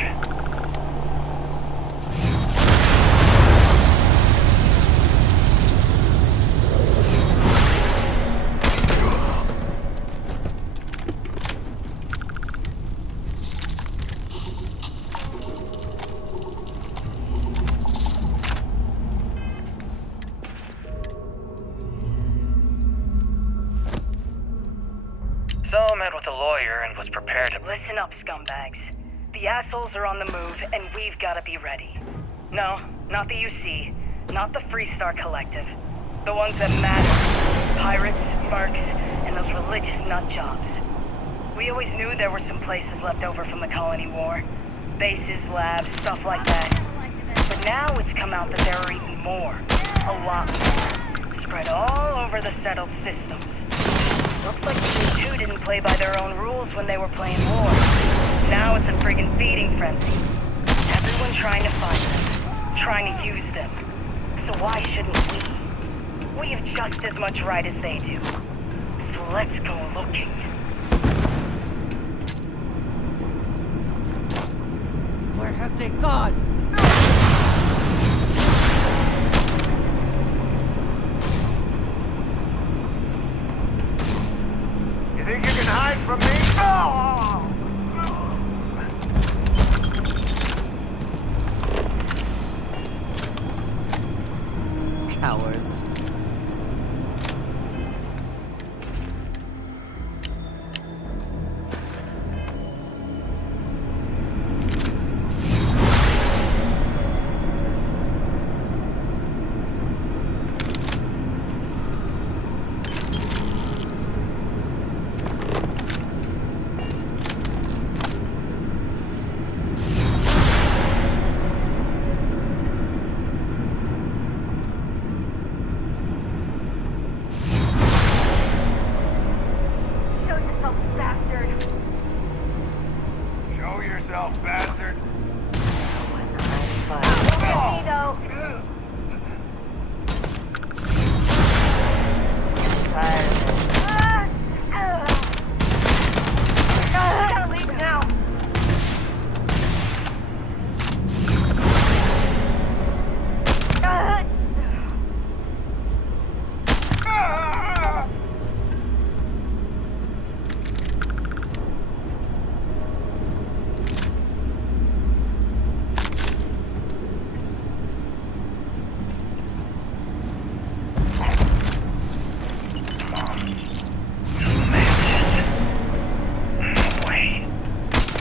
So met with a lawyer and was prepared to... Listen up, scumbags. The assholes are on the move, and we've got to be ready. No, not the UC. Not the Freestar Collective. The ones that matter. Pirates, mercs, and those religious nutjobs. We always knew there were some places left over from the Colony War. Bases, labs, stuff like that. But now it's come out that there are even more. A lot more. Spread all over the settled systems. Looks like the two didn't play by their own rules when they were playing war. Now it's a friggin' feeding frenzy. Everyone trying to find them, trying to use them. So why shouldn't we? We have just as much right as they do. So let's go looking. Where have they gone? You think you can hide from me? Oh! Cowards. Show yourself, bastard! Show yourself, bastard. Look at me, though. Gotta leave now.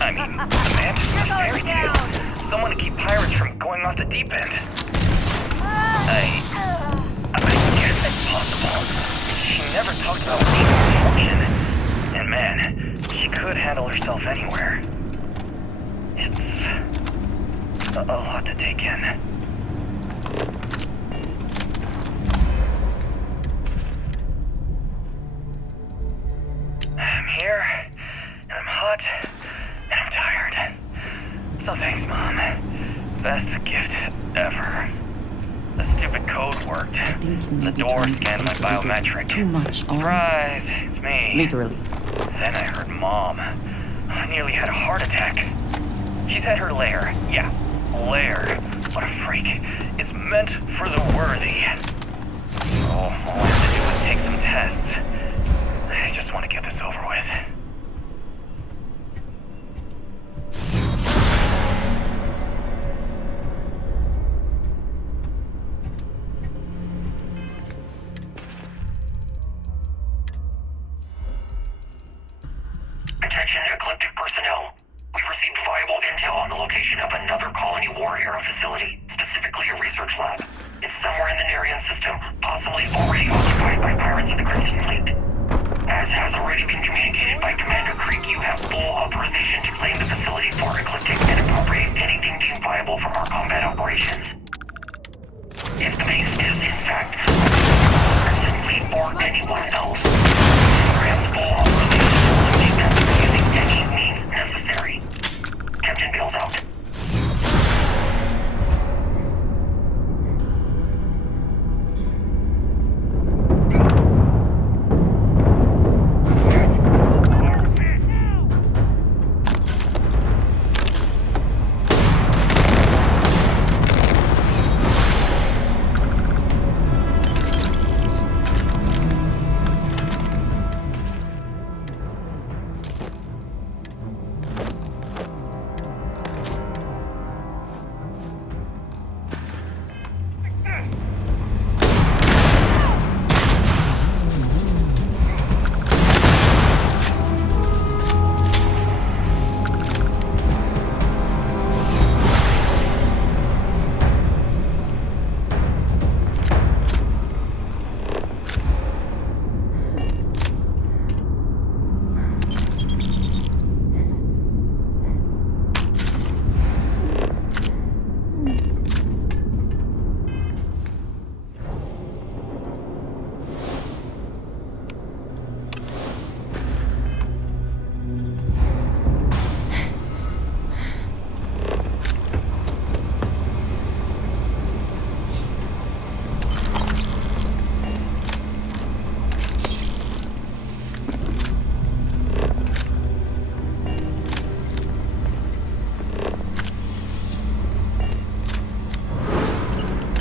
I mean, Mantis was married to someone to keep pirates from going off the deep end. I guess it's possible. She never talked about being fortune. And man, she could handle herself anywhere. It's a lot to take in. I'm here, and I'm hot, and I'm tired. So thanks, Mom. Best gift ever. The stupid code worked. The door scanned my biometric. Too much on. Surprise, it's me. Literally. Then I heard Mom. I nearly had a heart attack. She's at her lair. Yeah, lair. What a freak. It's meant for the worthy. Oh, all I have to do is take some tests. I just want to get this over with. Attention Ecliptic personnel. We've received viable intel on the location of another colony war era facility, specifically a research lab. It's somewhere in the Nerian system, possibly already occupied by pirates of the Crimson Fleet. As has already been communicated by Commander Creek, you have full authorization to claim the facility for Ecliptic and appropriate anything deemed viable from our combat operations. If the base is, in fact, Crimson Fleet or anyone else, grants full authorization to eliminate them using any means necessary. Captain Bill's out.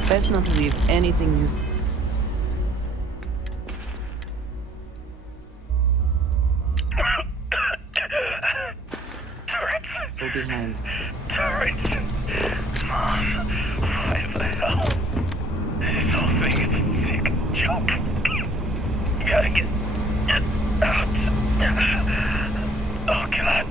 Best not to leave anything used. Go behind. Turrets. Mom, why the hell? This whole thing is a sick joke. Gotta get out. Oh, God.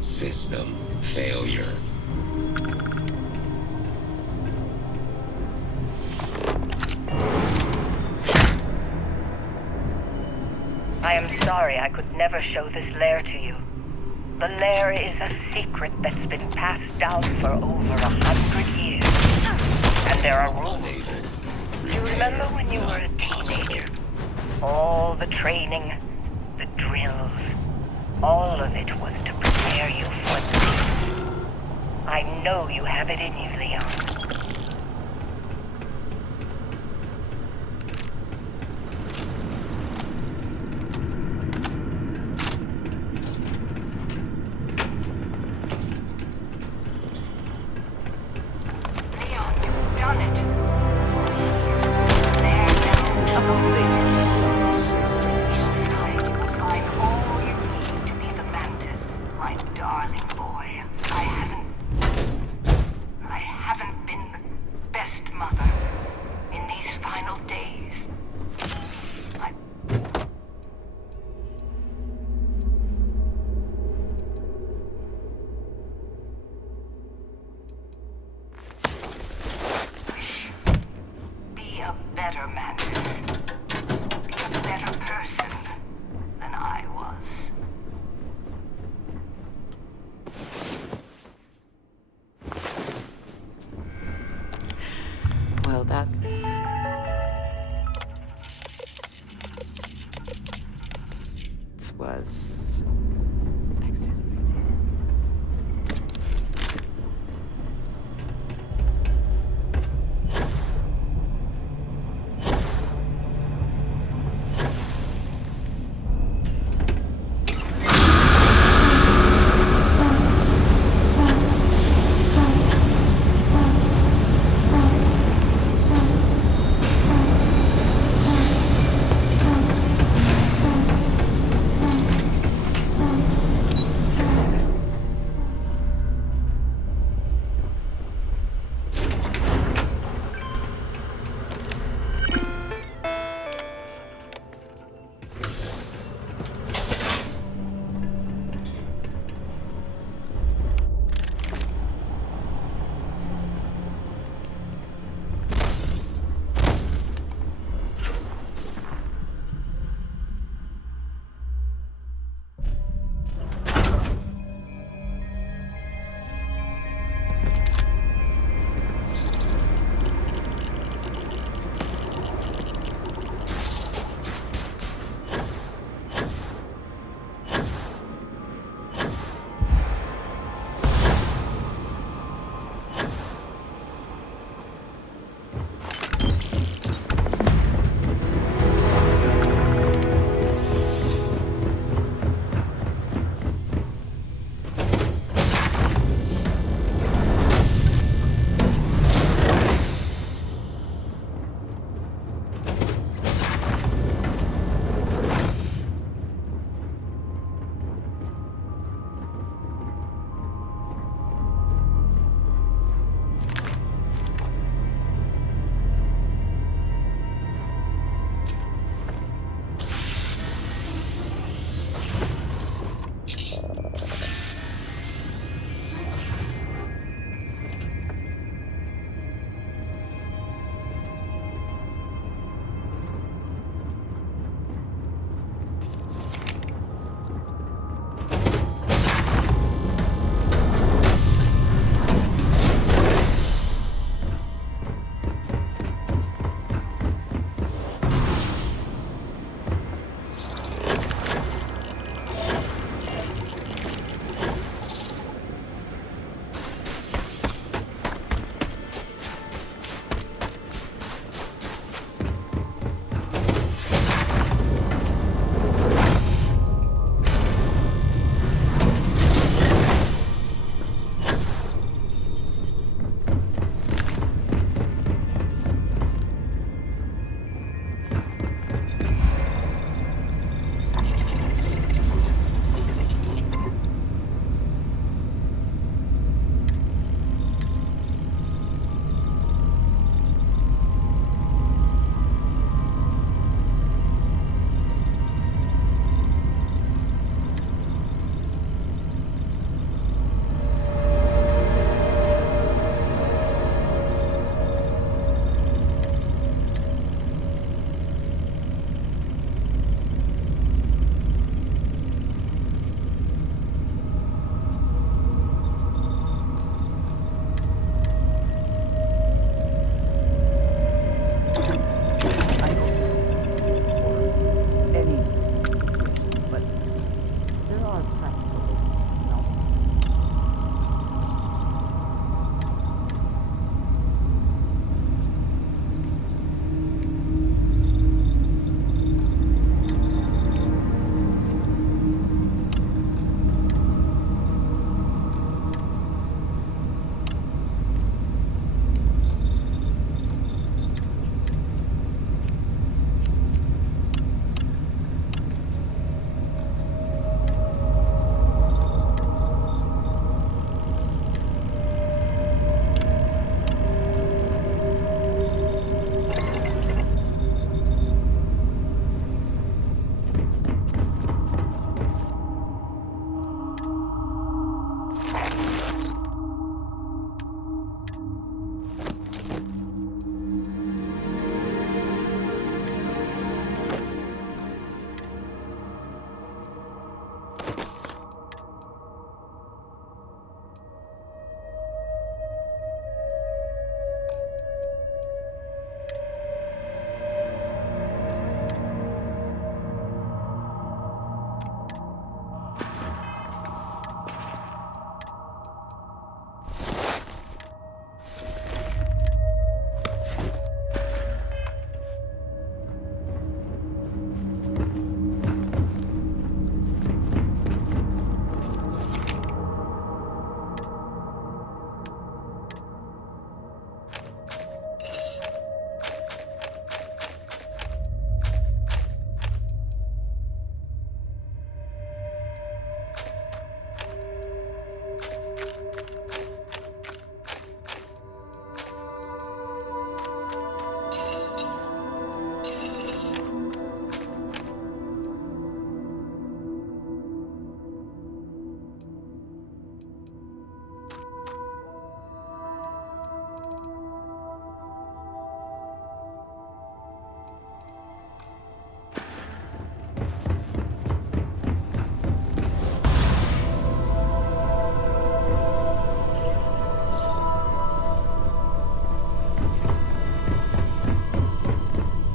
System failure. I am sorry I could never show this lair to you. The lair is a secret that's been passed down for over 100 years. And there are rules. Do you remember when you were a teenager? All the training, the drills, all of it was to prepare you for this. I know you have it in you, Leon. Well, that was excellent.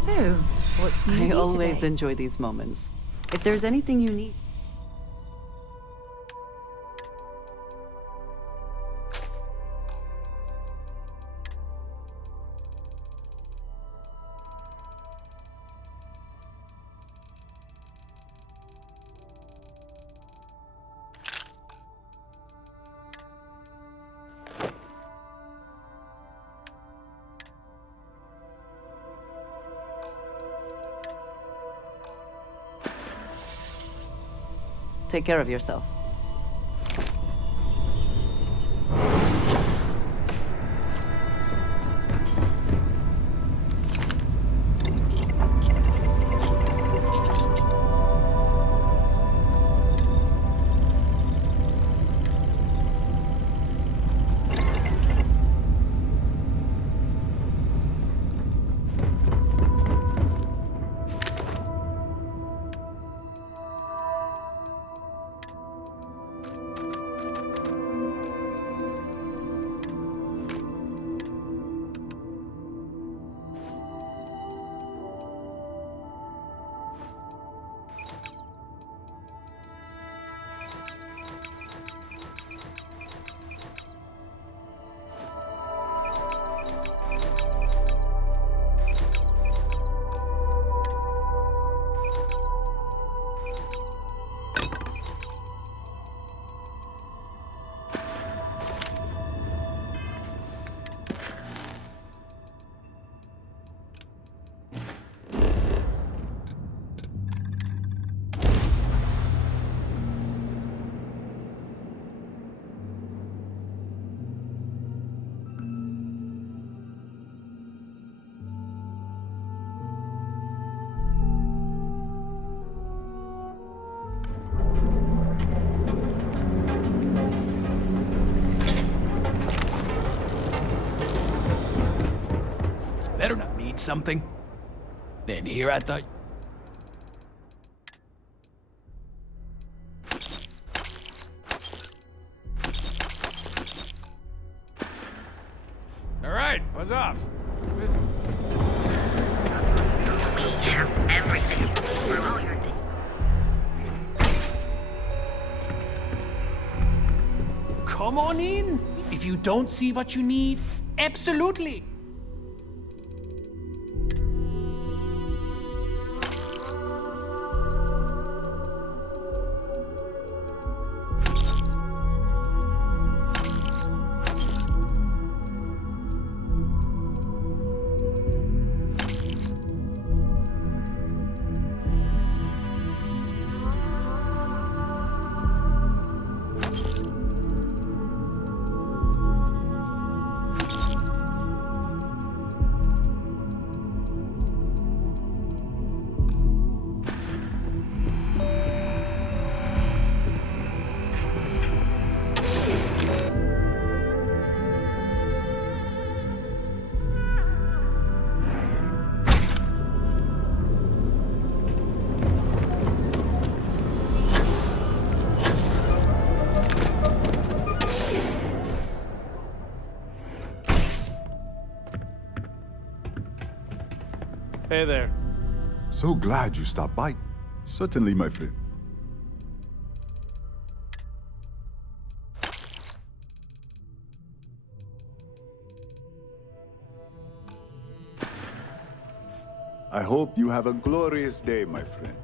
So, what's new I with you always today? enjoy these moments. If there's anything you need. Take care of yourself. Better not need something. Then here I thought... All right, buzz off. Busy. We have everything for all your needs. Come on in. If you don't see what you need, absolutely. Hey there. So glad you stopped by. Certainly, my friend. I hope you have a glorious day, my friend.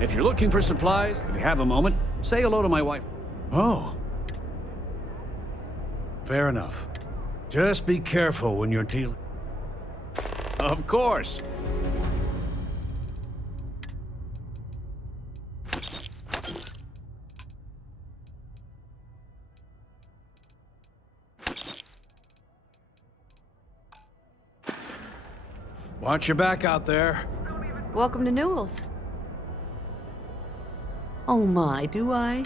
If you're looking for supplies, if you have a moment, say hello to my wife. Oh. Fair enough. Just be careful when you're dealing. Of course. Watch your back out there. Welcome to Newell's. Oh my, do I?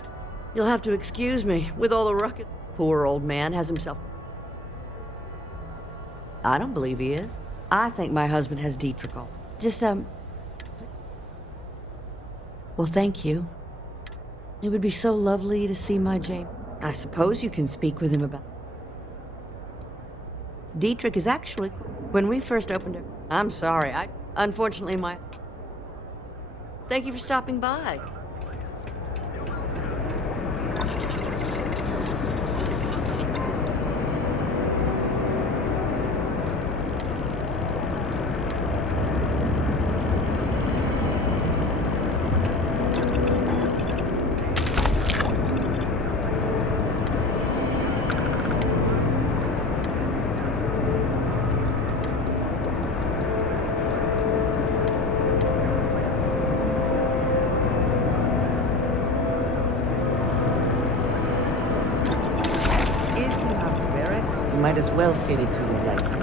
You'll have to excuse me with all the ruckus. Poor old man has himself... I don't believe he is. I think my husband has Dietrich. Just, well, thank you. It would be so lovely to see my James. I suppose you can speak with him about... Dietrich is actually... When we first opened it... I'm sorry, Unfortunately, my... Thank you for stopping by. You might as well fit it to your liking.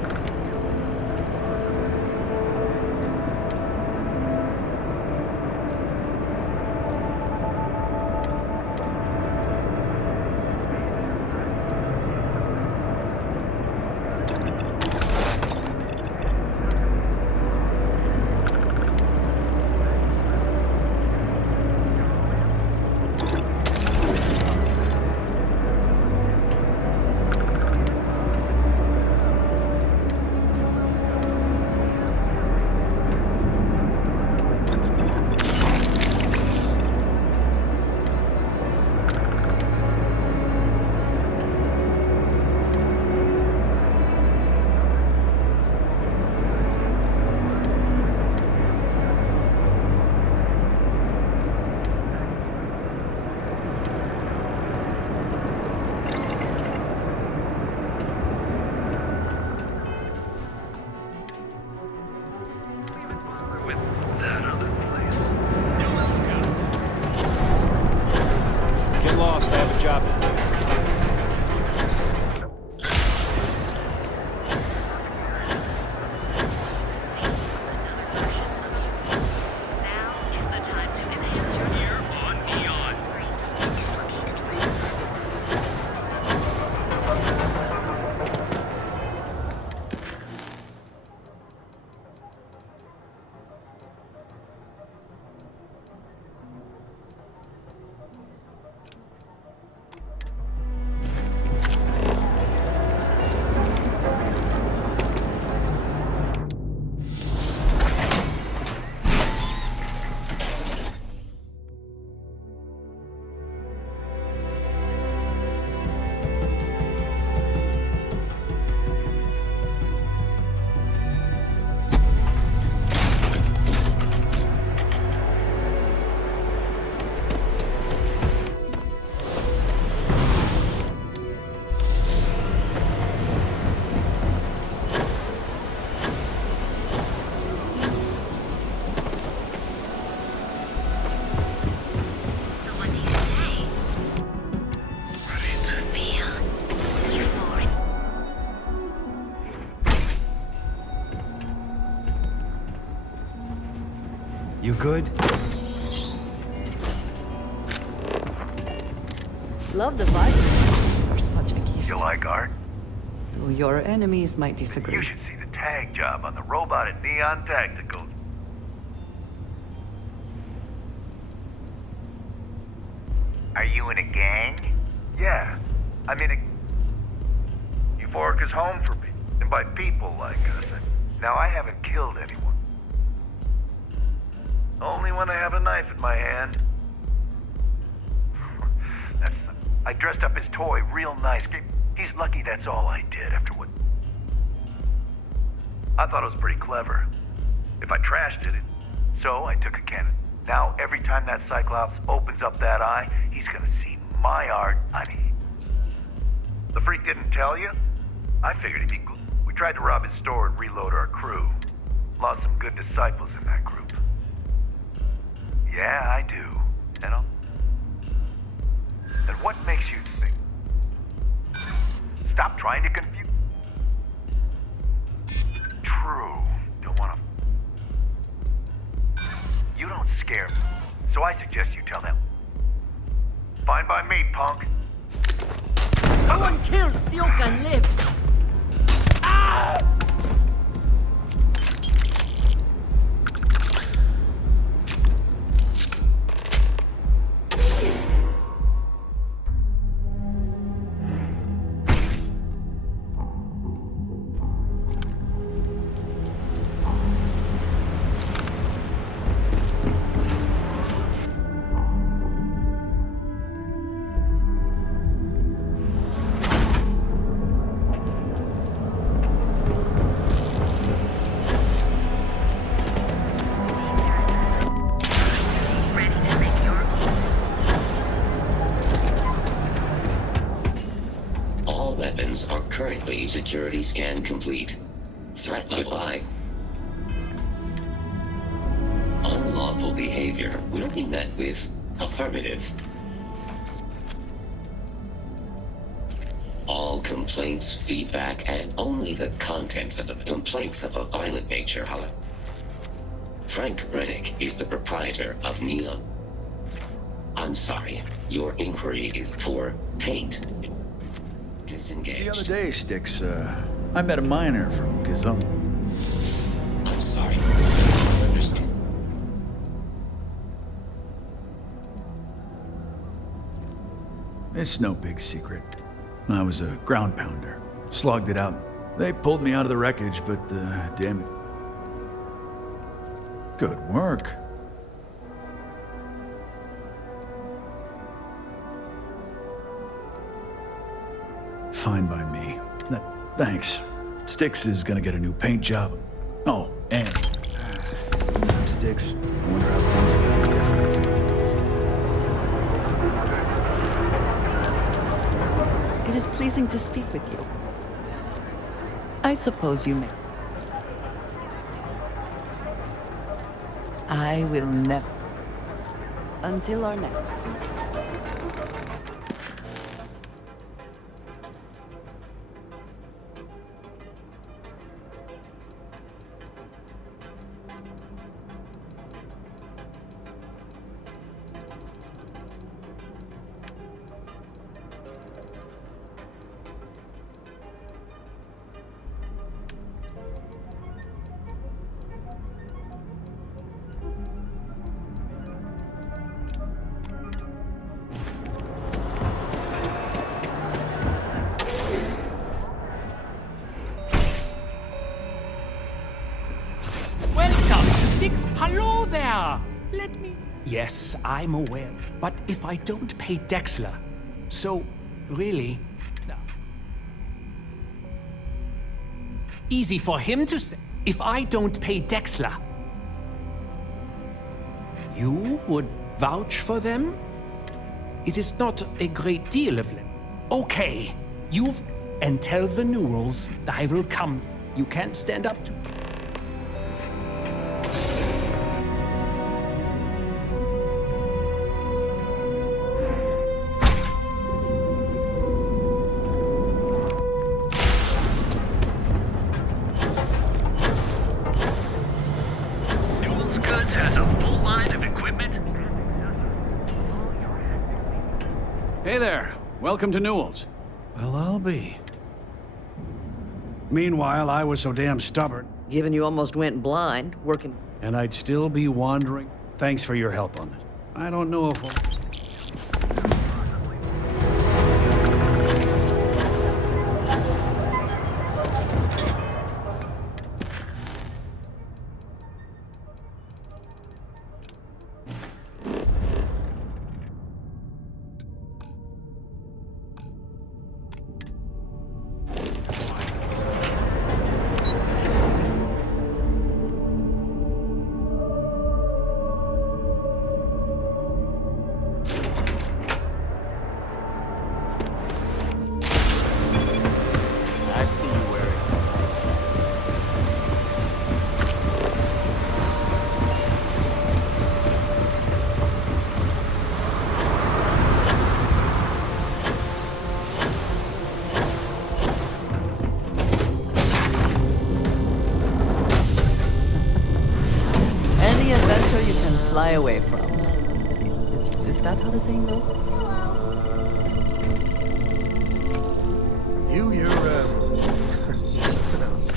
You good? Love the vibe. These are such a gift. You like art? Though your enemies might disagree. You should see the tag job on the robot at Neon Tactical. Are you in a gang? Yeah. I'm in a... Euphoric is home for me. And by people like us. Now, I haven't killed anyone. Only when I have a knife in my hand. I dressed up his toy real nice. He's lucky that's all I did after what... I thought it was pretty clever. If I trashed it, so I took a cannon. Now, every time that Cyclops opens up that eye, he's gonna see my art. The freak didn't tell you? I figured he'd be good. We tried to rob his store and reload our crew. Lost some good disciples in that group. Yeah, I do. And what makes you think? Stop trying to confuse. True. Don't want to. You don't scare me. So I suggest you tell them. Fine by me, punk. No one kills Silk and live. Ah! Currently, security scan complete. Threat goodbye. Unlawful behavior will be met with affirmative. All complaints, feedback, and only the contents of the complaints of a violent nature, however. Frank Rennick is the proprietor of Neon. I'm sorry, your inquiry is for paint. Disengaged. The other day, Sticks, I met a miner from Gazum. I'm sorry. I understand. It's no big secret. I was a ground pounder. Slugged it out. They pulled me out of the wreckage, but damn it. Good work. Fine by me. Thanks. Sticks is gonna get a new paint job. Oh, and sometimes Sticks, I wonder how things would be different. It is pleasing to speak with you. I suppose you may. I will never. Until our next time. Hello there! Let me... Yes, I'm aware. But if I don't pay Dexler... So, really... No. Easy for him to say. If I don't pay Dexler... You would vouch for them? It is not a great deal of them. Okay, you've... And tell the Neurals I will come. You can't stand up to... Hey there. Welcome to Newell's. Well, I'll be. Meanwhile, I was so damn stubborn. Given you almost went blind, working... And I'd still be wandering. Thanks for your help on this. I don't know if we'll... I see you wearing. Any adventure you can fly away from. Is that how the saying goes? You're something else.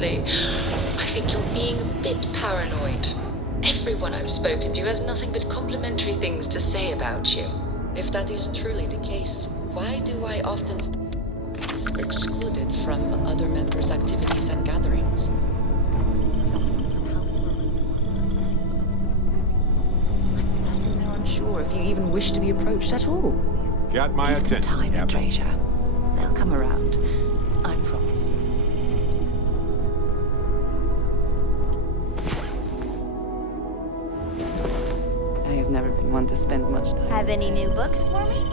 seriously, I think you're being a bit paranoid. Everyone I've spoken to has nothing but complimentary things to say about you. If that is truly the case, why do I often excluded from other members' activities and gatherings? I'm certain they're unsure if you even wish to be approached at all. Got my attention. Time and treasure. They'll come around. I promise. I have never been one to spend much time. Have any new books for me?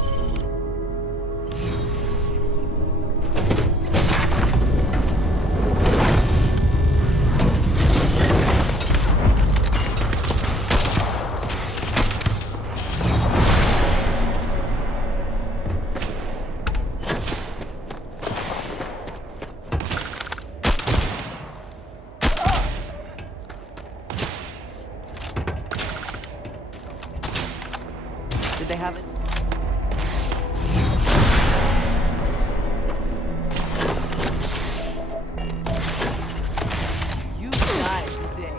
Did they have it? You died today.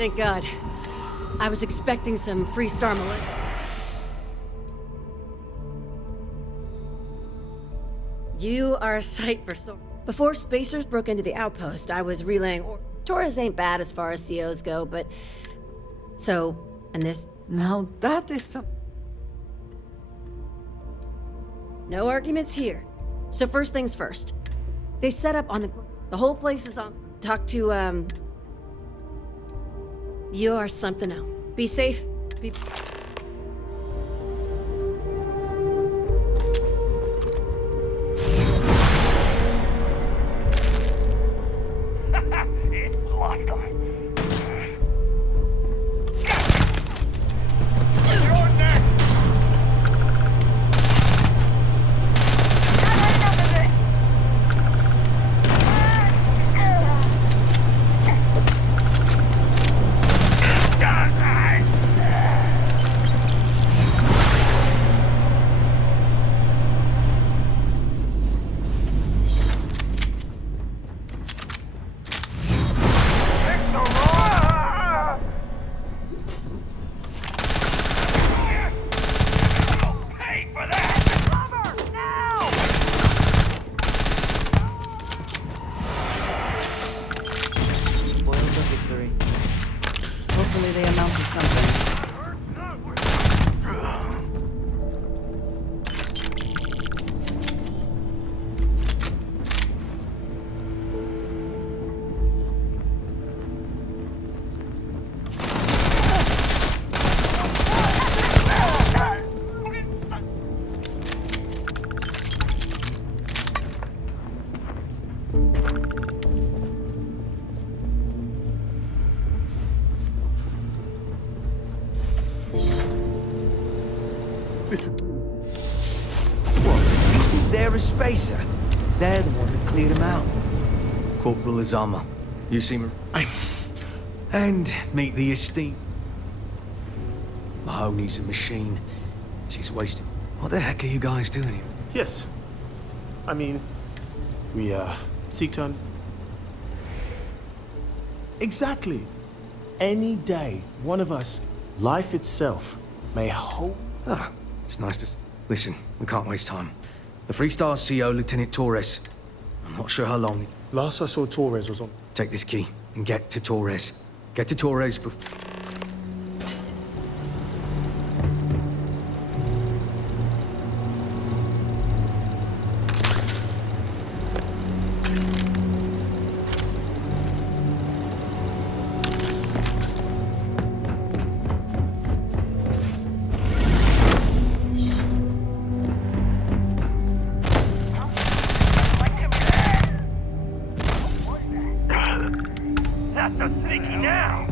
Thank God. I was expecting some Freestar Malay. You are a sight for sore. Before Spacers broke into the outpost, I was relaying Torres ain't bad as far as COs go, but... So, and this... Now that is some... No arguments here. So first things first. They set up on the whole place is on... Talk to, You are something else. Be safe. Be... Lost them. Hopefully they amount to something. Listen. What? You think they're a spacer? They're the one that cleared him out. Corporal Azama. You see me? And meet the esteemed. Mahoney's a machine. She's wasted. What the heck are you guys doing here? Yes. I mean, we, seek to... Exactly. Any day, one of us, life itself, may hope... Ah, it's nice to... Listen, we can't waste time. The Freestar CO, Lieutenant Torres. I'm not sure how long... Last I saw Torres was on... Take this key and get to Torres. Get to Torres before... Not so sneaky now!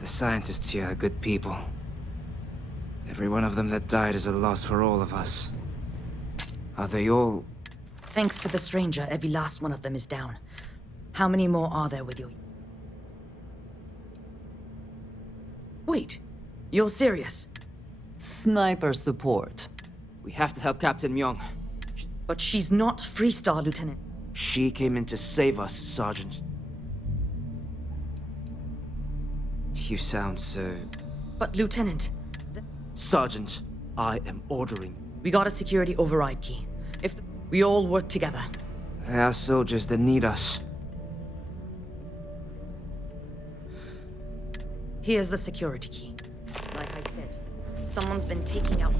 The scientists here are good people. Every one of them that died is a loss for all of us. Are they all... Thanks to the stranger, every last one of them is down. How many more are there with you? Wait, you're serious? Sniper support. We have to help Captain Myung. But she's not Freestar, Lieutenant. She came in to save us, Sergeant. You sound so... But Lieutenant... Sergeant, I am ordering. We got a security override key. If we all work together. There are soldiers that need us. Here's the security key. Like I said, someone's been taking out...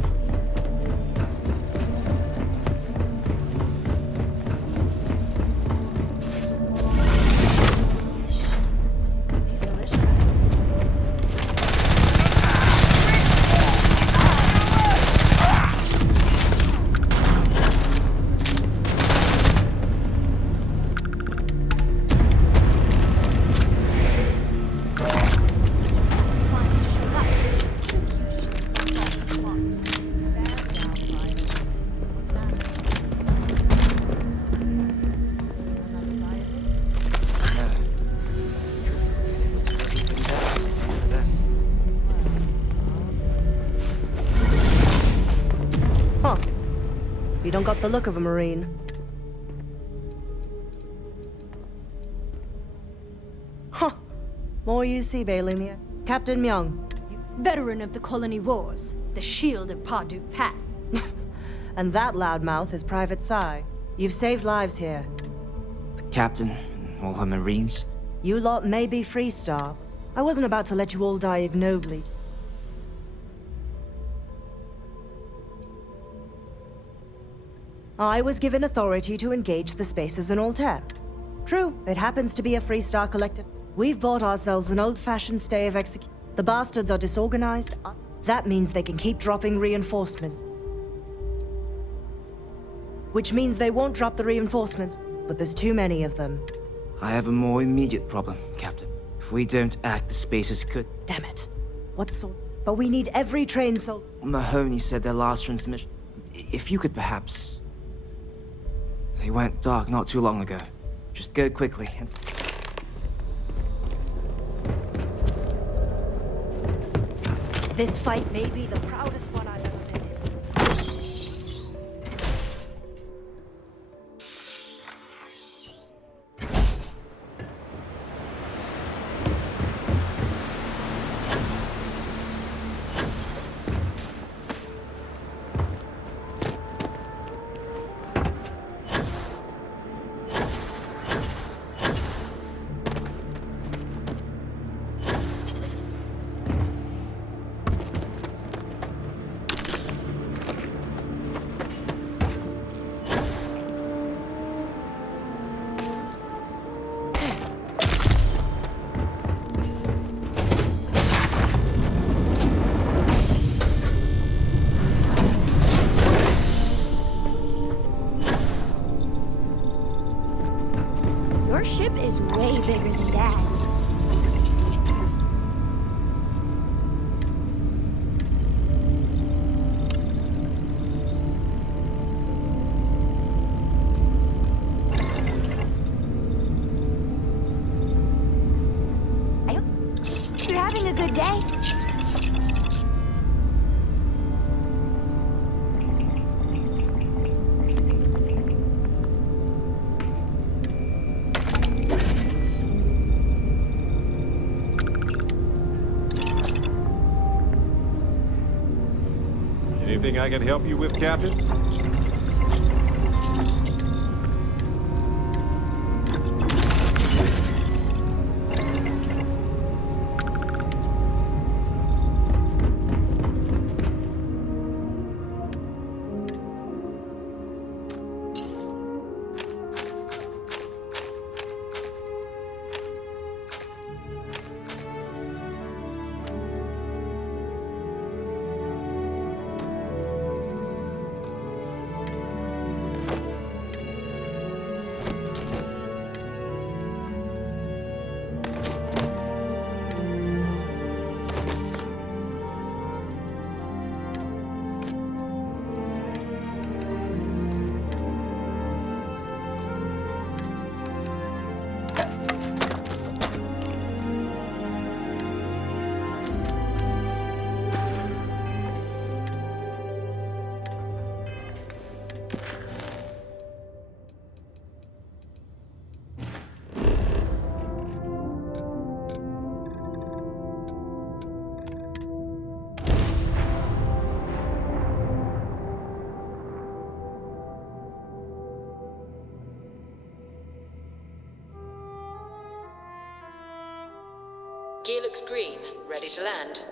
You don't got the look of a Marine. Huh. More you see, Bailey. Captain Myung. Veteran of the Colony Wars, the shield of Parduk Pass. And that loudmouth is Private Psy. You've saved lives here. The captain and all her Marines. You lot may be Freestar. I wasn't about to let you all die ignobly. I was given authority to engage the spaces in Altair. True, it happens to be a Freestar collective. We've bought ourselves an old-fashioned stay of execution. The bastards are disorganized. That means they can keep dropping reinforcements. Which means they won't drop the reinforcements, but there's too many of them. I have a more immediate problem, Captain. If we don't act, the spaces could... Damn it. What sort? But we need every train so... Mahoney said their last transmission... If you could perhaps... They went dark not too long ago. Just go quickly and... This fight may be the proudest one I've ever been in. Your ship is way bigger than Dad's. I hope you're having a good day. Anything I can help you with, Captain? Gear looks green. Ready to land.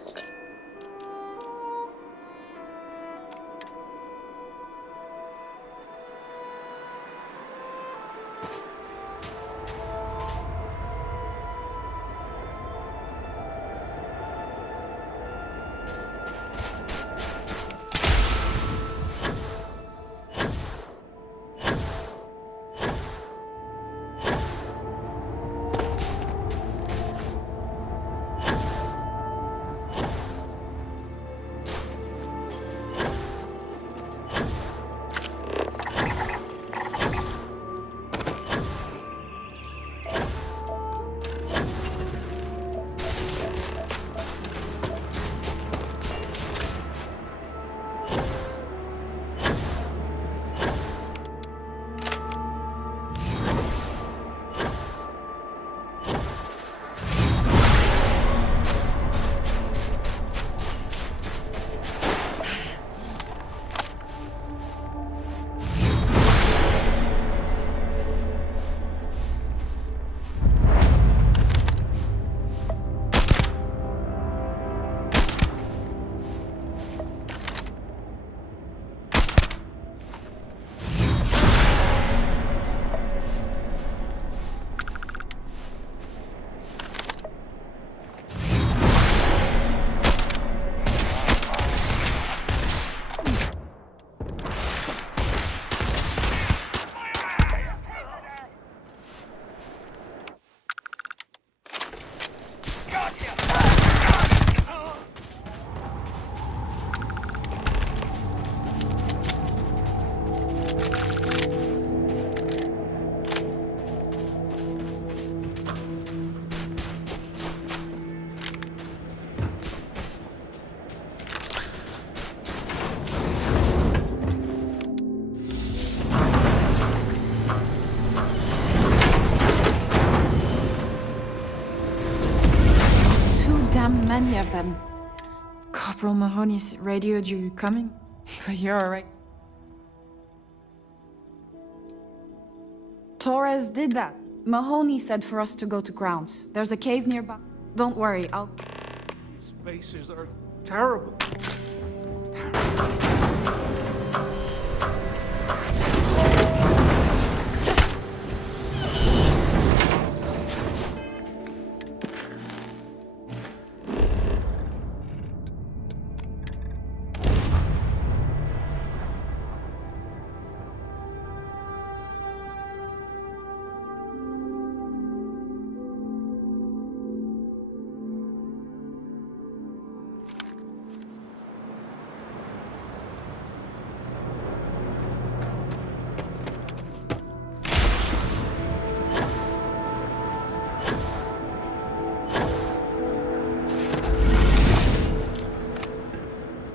Many of them. Corporal Mahoney's radioed you coming, but you're alright. Torres did that. Mahoney said for us to go to grounds. There's a cave nearby. Don't worry, I'll... These spacers are terrible.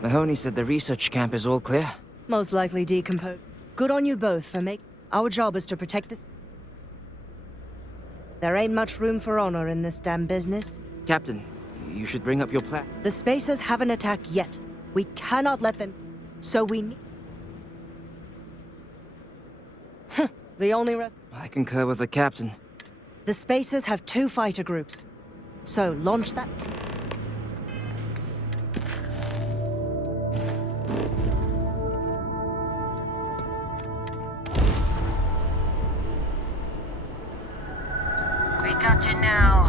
Mahoney said the research camp is all clear. Most likely decomposed. Good on you both for making... Our job is to protect this... There ain't much room for honor in this damn business. Captain, you should bring up your plan. The Spacers haven't attacked yet. We cannot let them... So we need... The only rest... I concur with the captain. The Spacers have 2 fighter groups. So launch that... We got you now.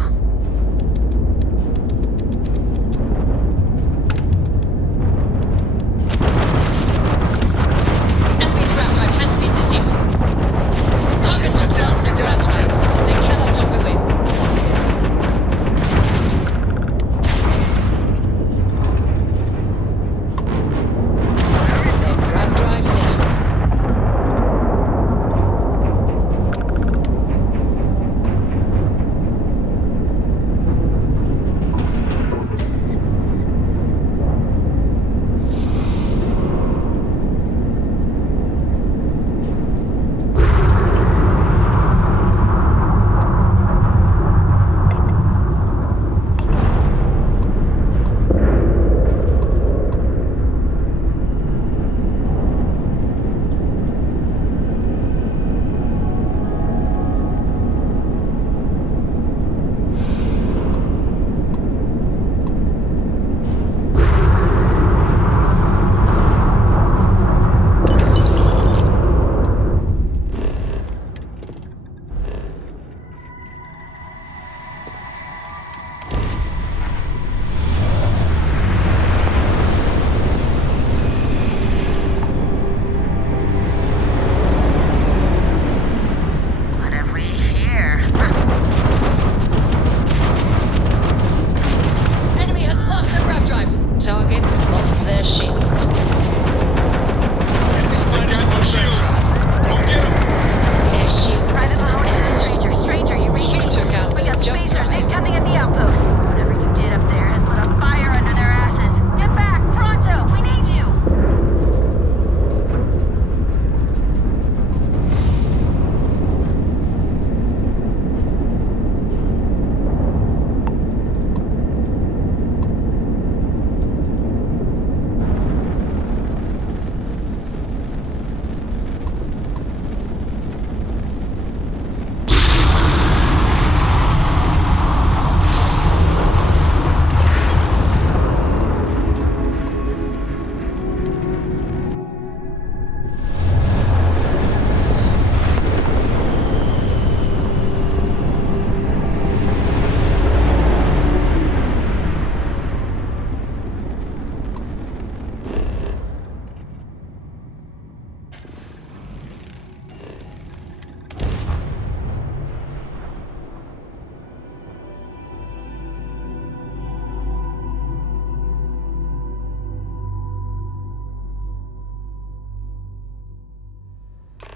Enemy's grab drive has been disabled. Target has lost their grab drive. They cannot jump away. Their grab drive's down.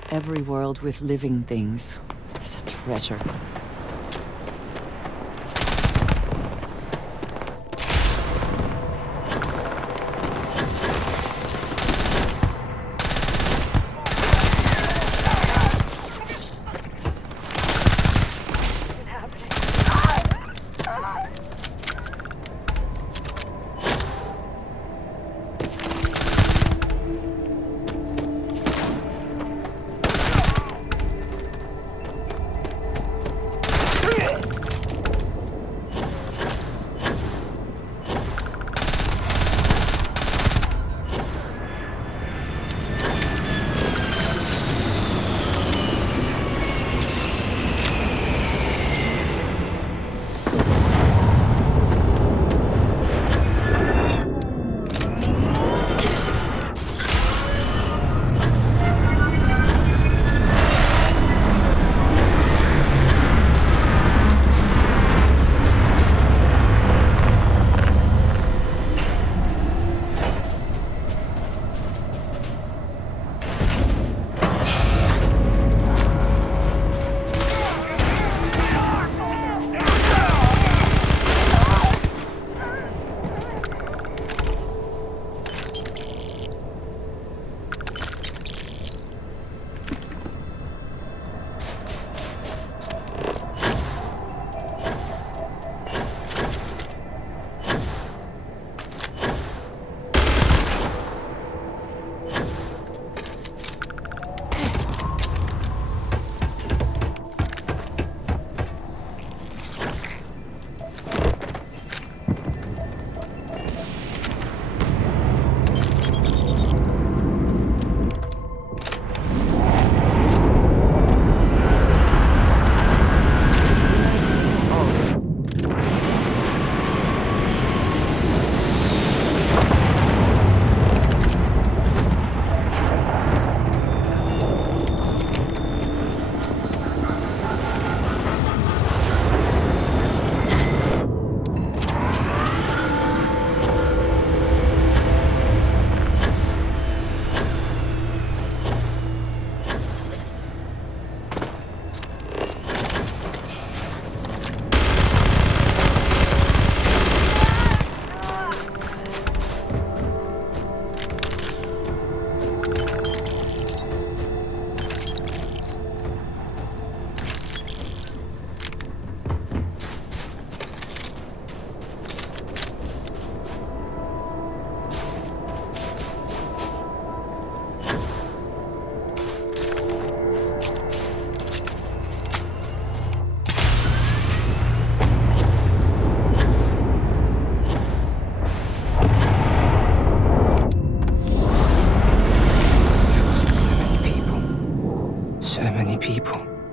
Every world with living things is a treasure.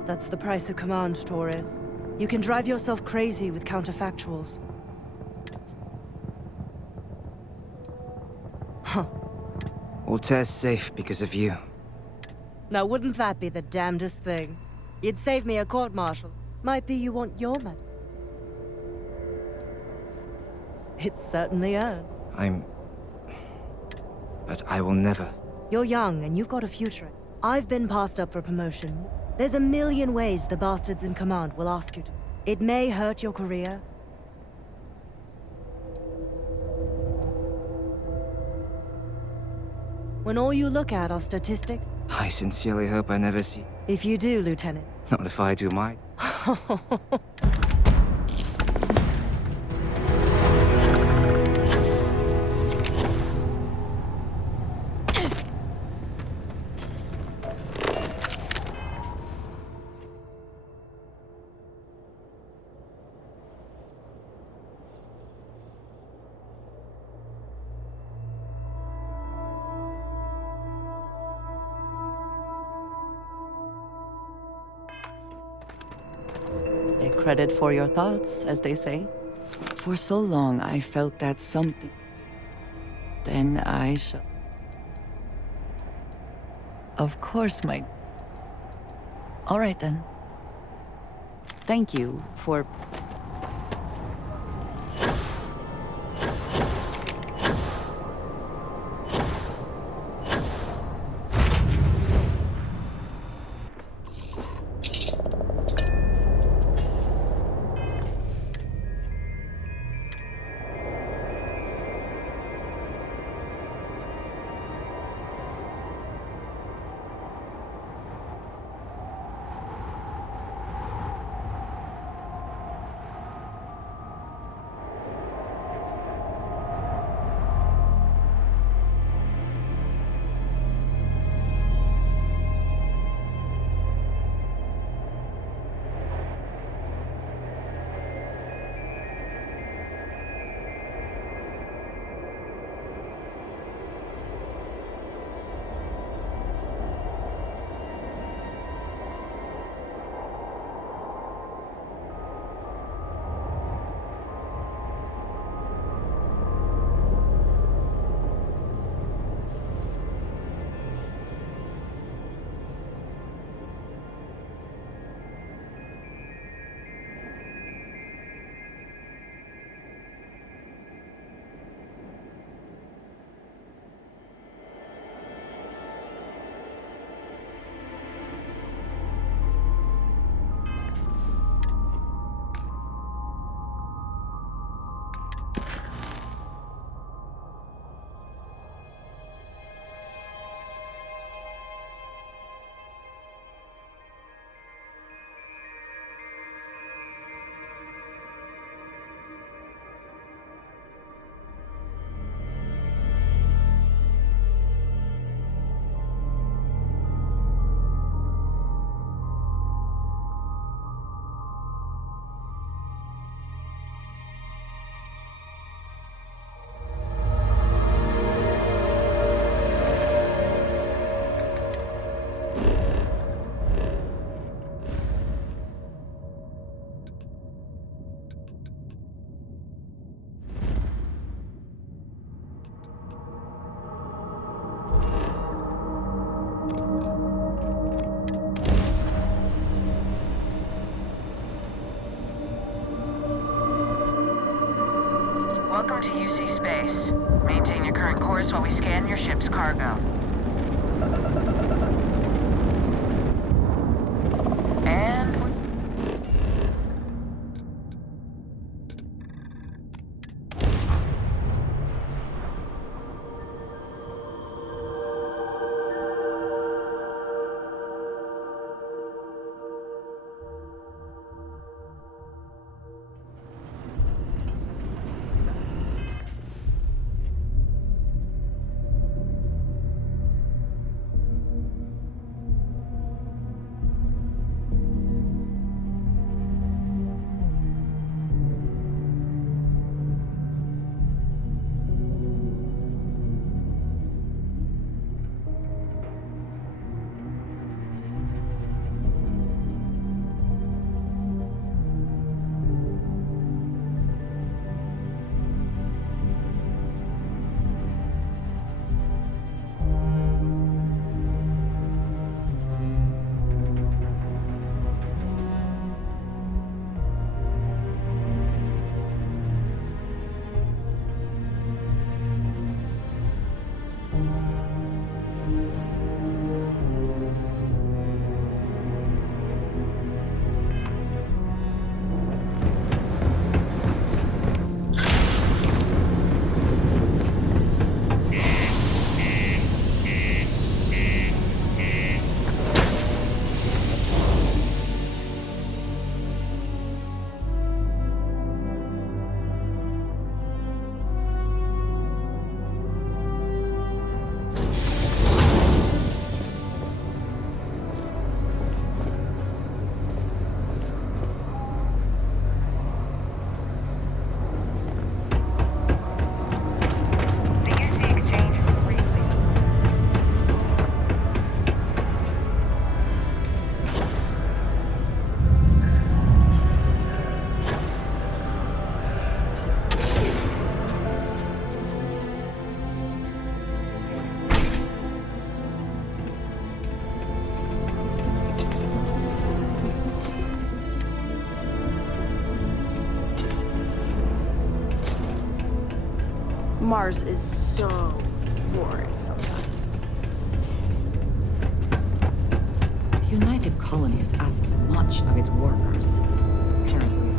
That's the price of command, Torres. You can drive yourself crazy with counterfactuals. Huh. Altair's safe because of you. Now, wouldn't that be the damnedest thing? You'd save me a court-martial. Might be you want your medal. It's certainly earned. But I will never. You're young, and you've got a future. I've been passed up for promotion. There's a million ways the bastards in command will ask you to. It may hurt your career. When all you look at are statistics. I sincerely hope I never see. If you do, Lieutenant. Not if I do mine. A credit for your thoughts, as they say. For so long, I felt that something. Then I shall. Of course, my. All right, then. Thank you for. base. Maintain your current course while we scan your ship's cargo. And... Mars is so boring sometimes. The United Colonies asks much of its workers. Apparently.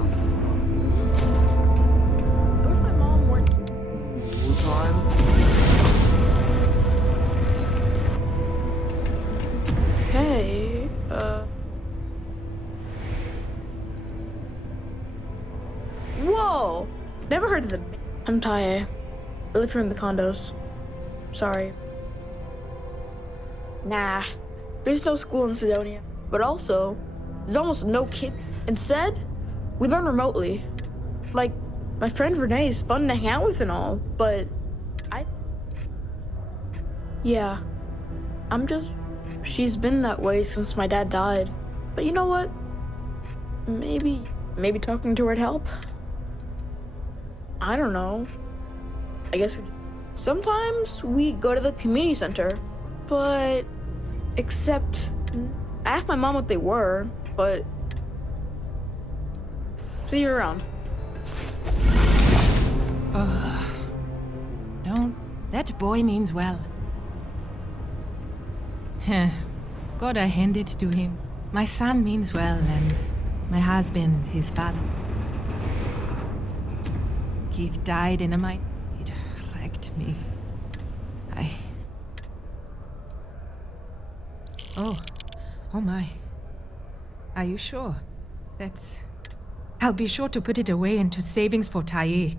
What if my mom works full-time? Hey, Whoa! Never heard of them. I'm Taye. I live here in the condos. Sorry. Nah, there's no school in Sidonia. But also, there's almost no kids. Instead, we learn remotely. Like, my friend Renee is fun to hang out with and all, but yeah, she's been that way since my dad died. But you know what? Maybe talking to her would help. I don't know. I guess sometimes we go to the community center, but except I asked my mom what they were, but see you around. Oh, don't. That boy means well. Gotta hand it to him. My son means well, and my husband, his father. Keith died in a mine. It wrecked me. Oh my. Are you sure? I'll be sure to put it away into savings for Taye.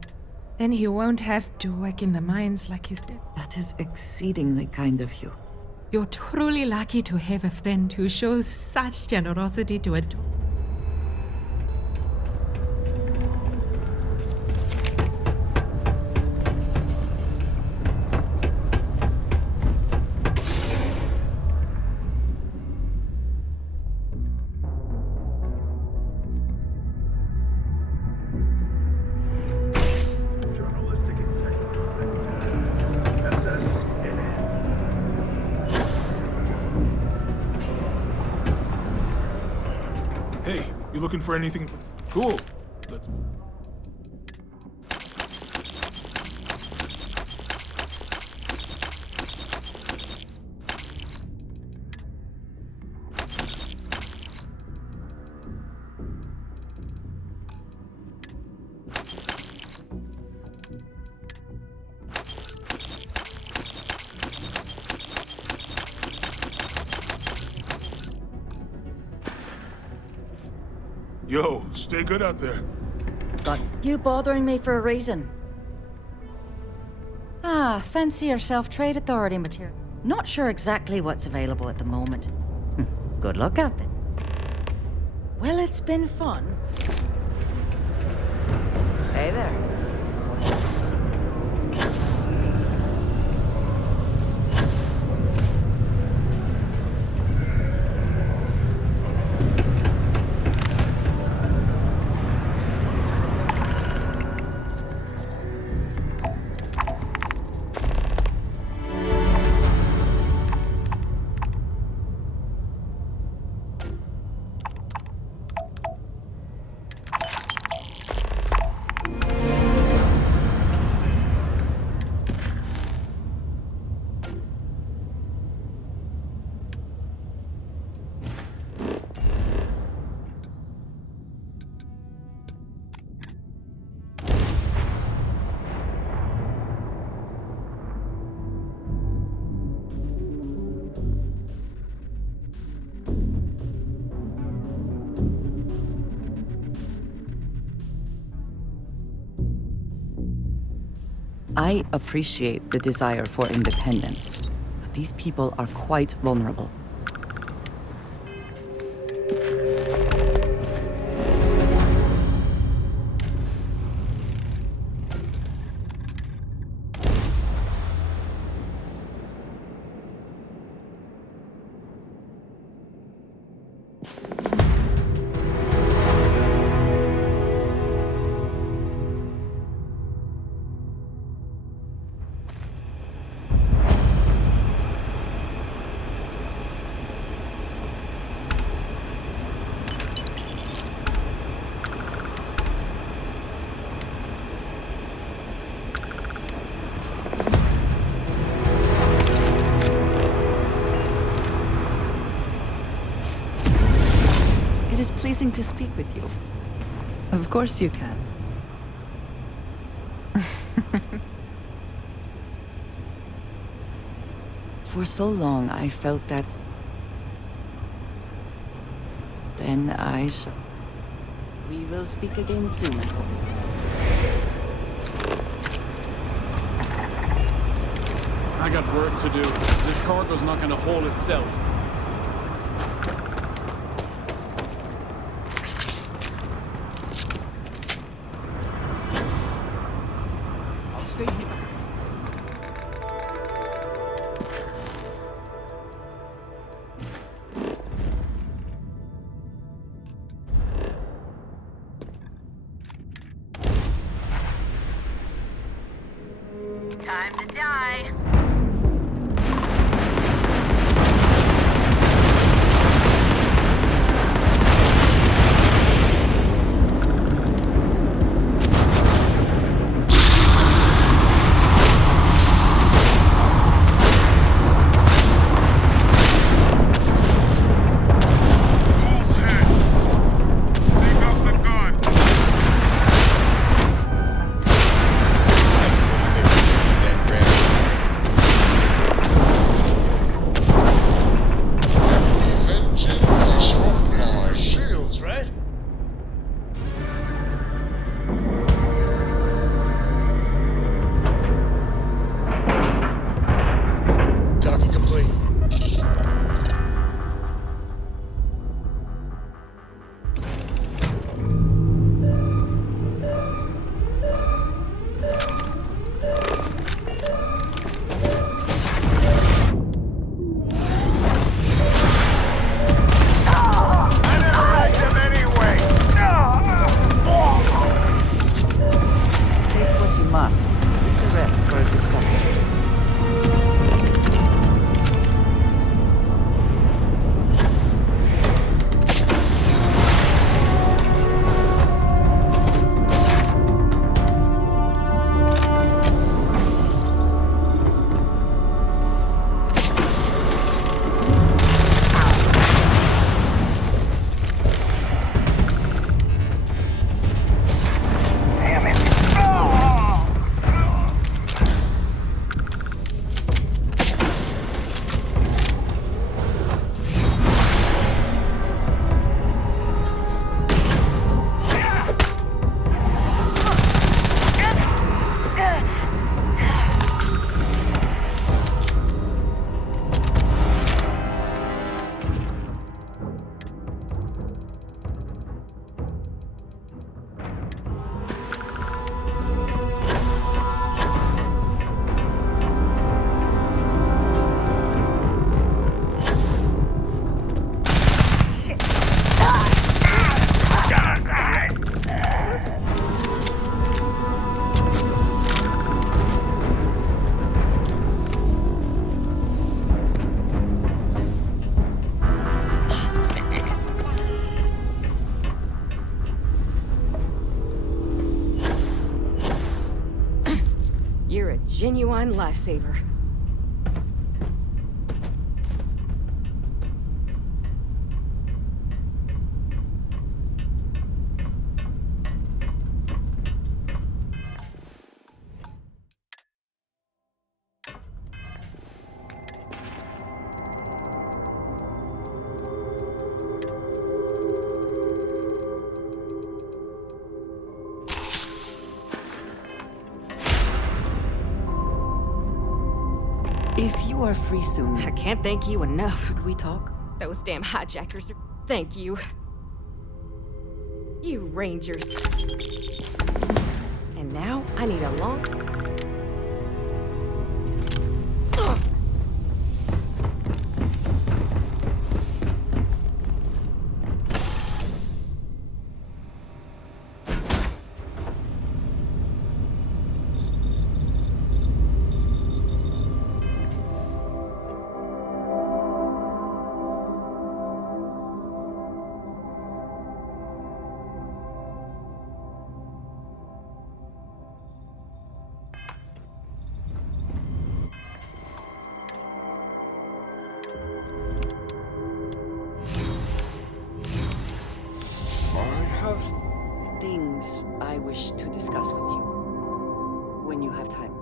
Then he won't have to work in the mines like his dad. That is exceedingly kind of you. You're truly lucky to have a friend who shows such generosity to a dog. You looking for anything? Cool. Let's... Yo, stay good out there. You bothering me for a reason. Ah, fancy yourself trade authority material. Not sure exactly what's available at the moment. Good luck out there. Well, it's been fun. Hey there. I appreciate the desire for independence, but these people are quite vulnerable. It is pleasing to speak with you. Of course you can. For so long, I felt that... Then I shall... We will speak again soon, I hope. I got work to do. This cargo's not gonna haul itself. I'll stay here. Time to die. genuine lifesaver. If you are free soon... I can't thank you enough. Could we talk? Those damn hijackers are... Thank you. You Rangers. And now, I need a long... Things I wish to discuss with you when you have time.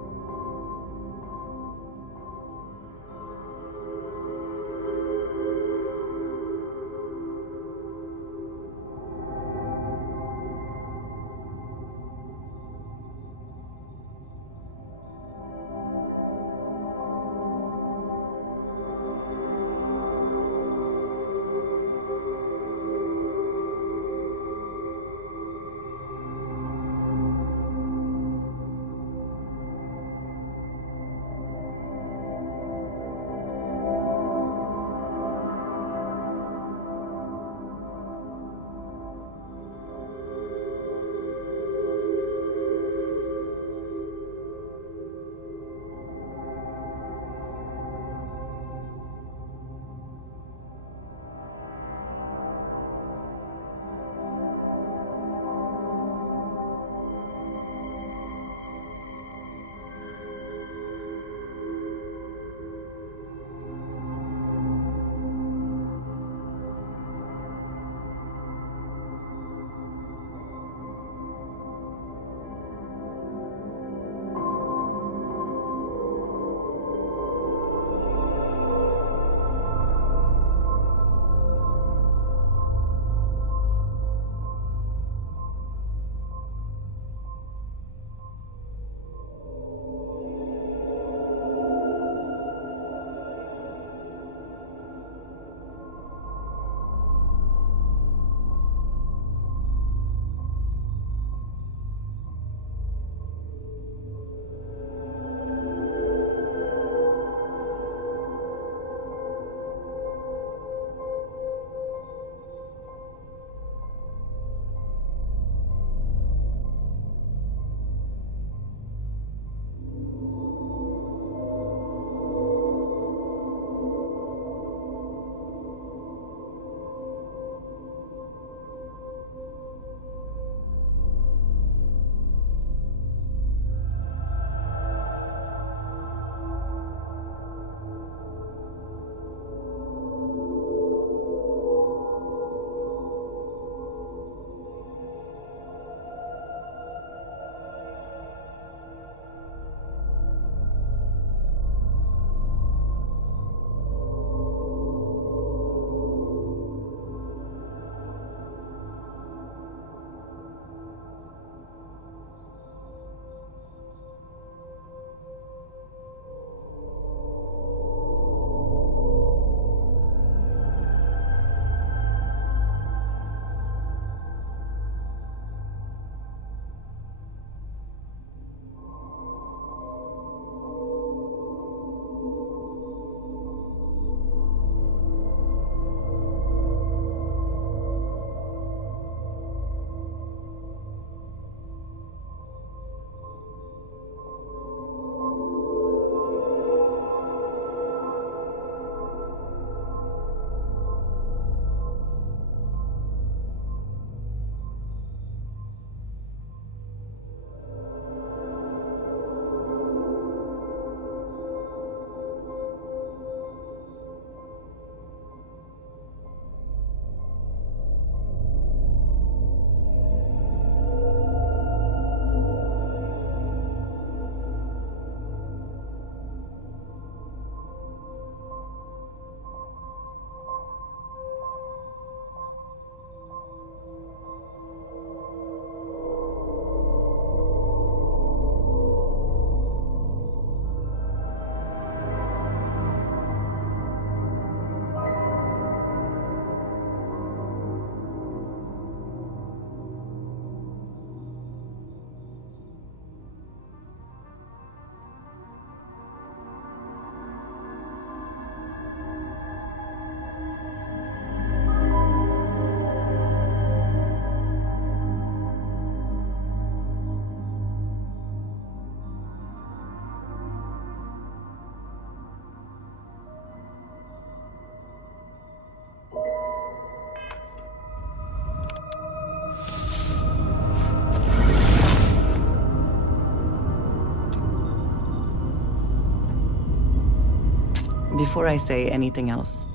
Before I say anything else,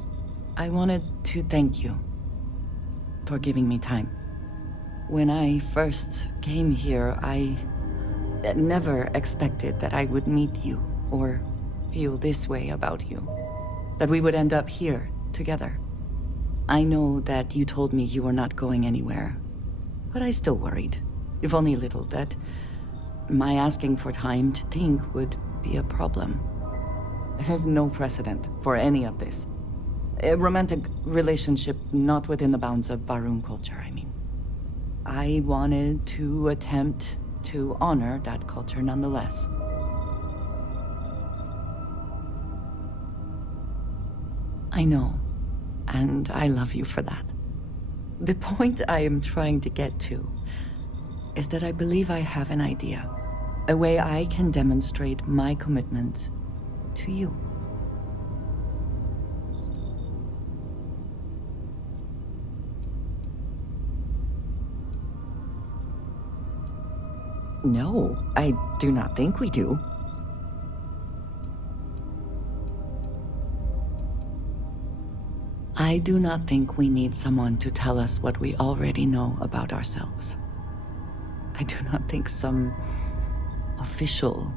I wanted to thank you for giving me time. When I first came here, I never expected that I would meet you or feel this way about you. That we would end up here together. I know that you told me you were not going anywhere, but I still worried, if only a little, that my asking for time to think would be a problem. There is no precedent for any of this. A romantic relationship not within the bounds of Barun culture, I mean. I wanted to attempt to honor that culture nonetheless. I know, and I love you for that. The point I am trying to get to is that I believe I have an idea, a way I can demonstrate my commitment to you. No, I do not think we do. I do not think we need someone to tell us what we already know about ourselves. I do not think some official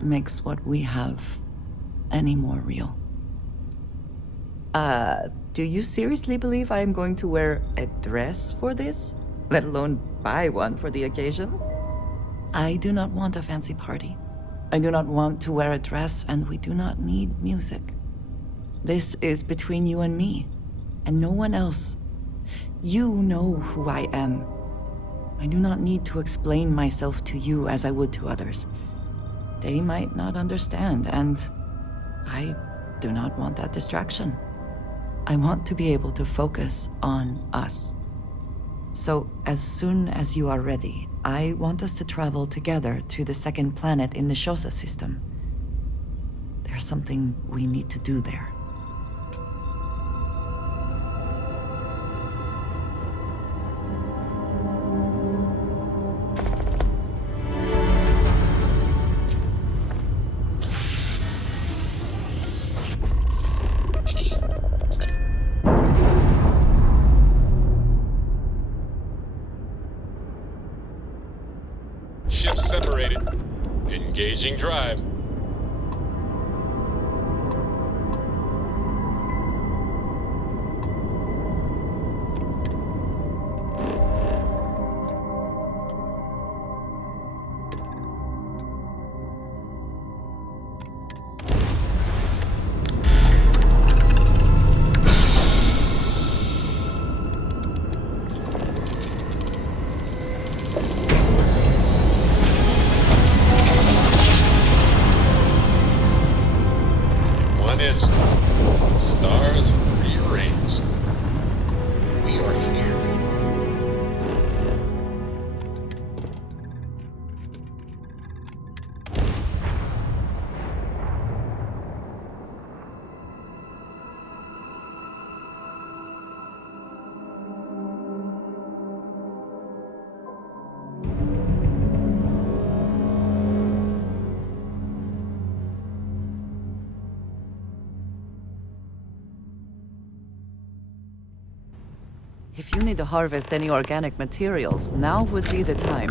makes what we have any more real. Do you seriously believe I am going to wear a dress for this? Let alone buy one for the occasion? I do not want a fancy party. I do not want to wear a dress, and we do not need music. This is between you and me, and no one else. You know who I am. I do not need to explain myself to you as I would to others. They might not understand, and I do not want that distraction. I want to be able to focus on us. So, as soon as you are ready, I want us to travel together to the second planet in the Shosa system. There's something we need to do there. Ships separated. Engaging drive. Stars rearranged. We are here. If you need to harvest any organic materials, now would be the time.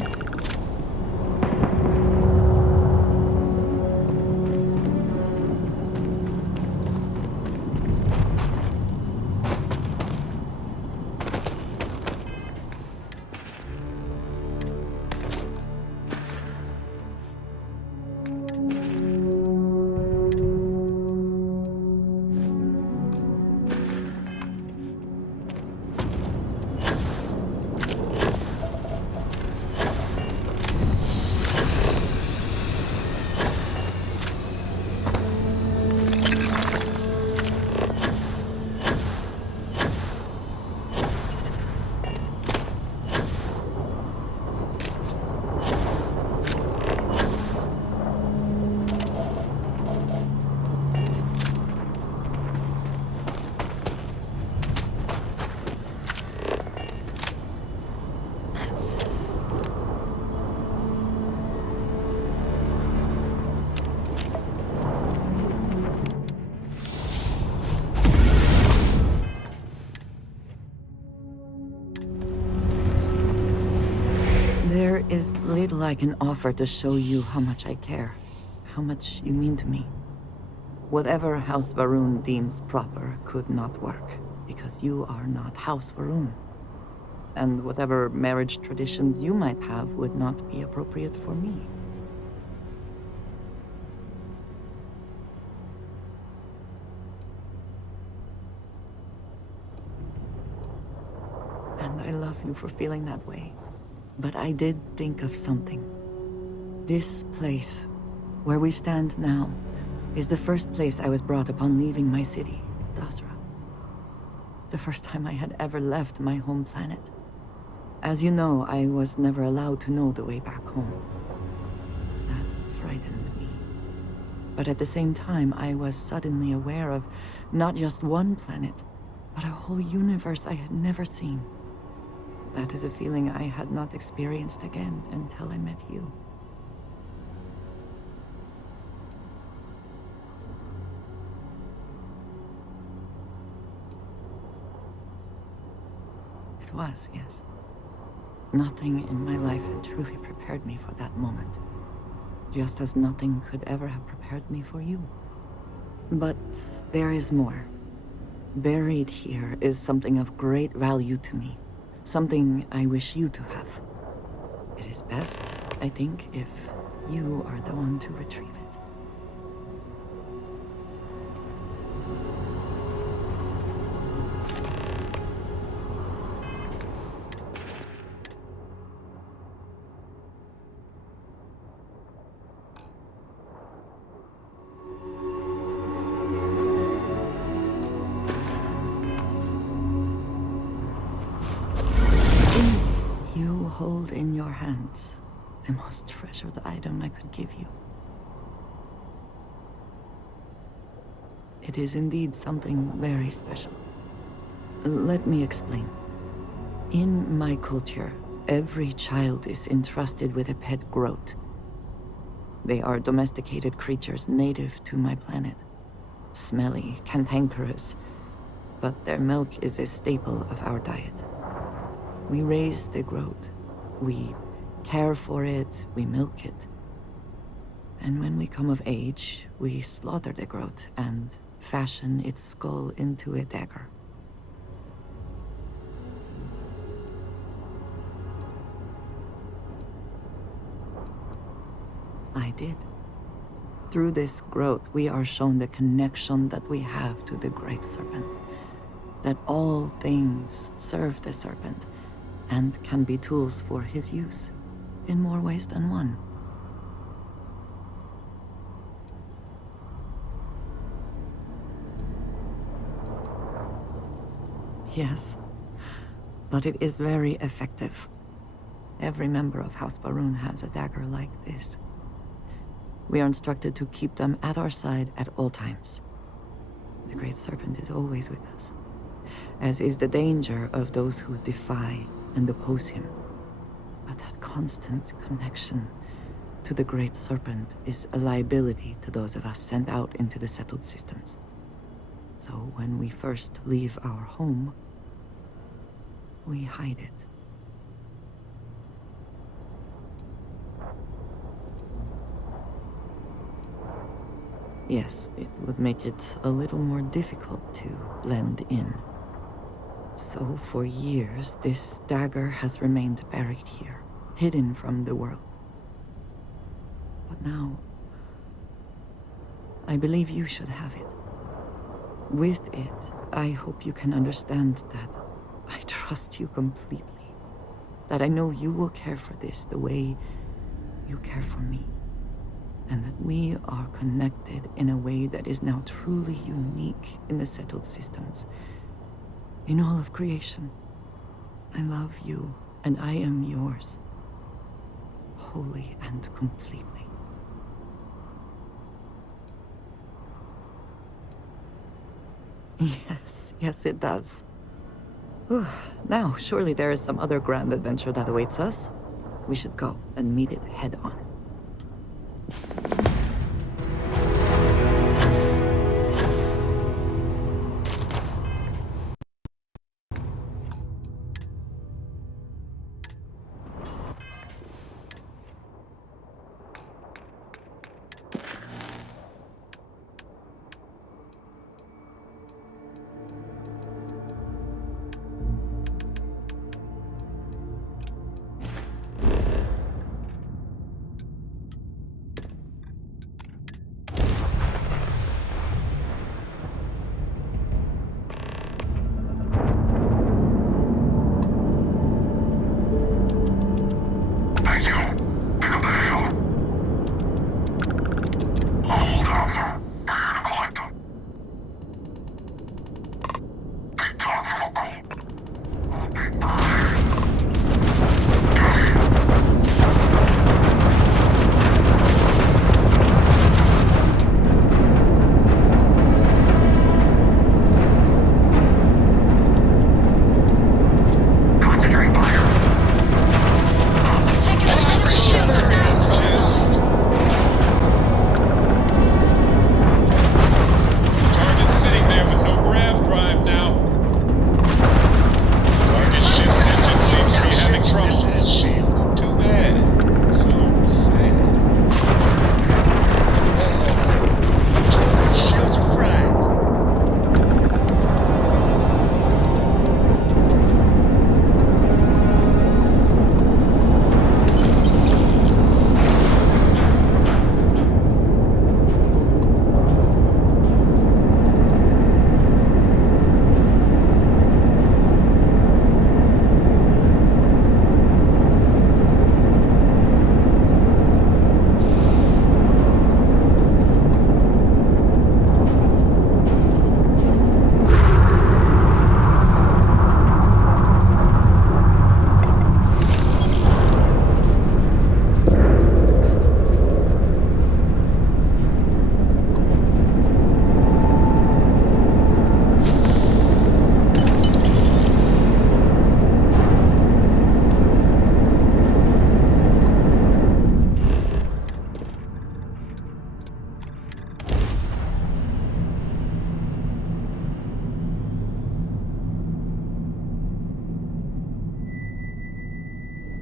is little I can offer to show you how much I care, how much you mean to me. Whatever House Varun deems proper could not work, because you are not House Varun. And whatever marriage traditions you might have would not be appropriate for me. And I love you for feeling that way. But I did think of something. This place, where we stand now, is the first place I was brought upon leaving my city, Dasra. The first time I had ever left my home planet. As you know, I was never allowed to know the way back home. That frightened me. But at the same time, I was suddenly aware of not just one planet, but a whole universe I had never seen. That is a feeling I had not experienced again until I met you. It was, yes. Nothing in my life had truly prepared me for that moment. Just as nothing could ever have prepared me for you. But there is more. Buried here is something of great value to me. Something I wish you to have. It is best, I think, if you are the one to retrieve it. You hold in your hands the most treasured item I could give you. It is indeed something very special. Let me explain. In my culture, every child is entrusted with a pet groat. They are domesticated creatures native to my planet. Smelly, cantankerous, but their milk is a staple of our diet. We raise the groat. We care for it, we milk it. And when we come of age, we slaughter the groat and fashion its skull into a dagger. I did. Through this groat, we are shown the connection that we have to the Great Serpent. That all things serve the Serpent, and can be tools for his use, in more ways than one. Yes, but it is very effective. Every member of House Varun has a dagger like this. We are instructed to keep them at our side at all times. The Great Serpent is always with us, as is the danger of those who defy and oppose him. But that constant connection to the Great Serpent is a liability to those of us sent out into the settled systems. So when we first leave our home, we hide it. Yes, it would make it a little more difficult to blend in. So for years, this dagger has remained buried here, hidden from the world. But now, I believe you should have it. With it, I hope you can understand that I trust you completely. That I know you will care for this the way you care for me. And that we are connected in a way that is now truly unique in the settled systems. In all of creation. I love you, and I am yours. Wholly and completely. Yes, it does. Whew. Now, surely there is some other grand adventure that awaits us. We should go and meet it head on. Target's sitting there with no grav drive now. Target ship's engine seems to be having trouble. Too bad. So sad. Shields are fried.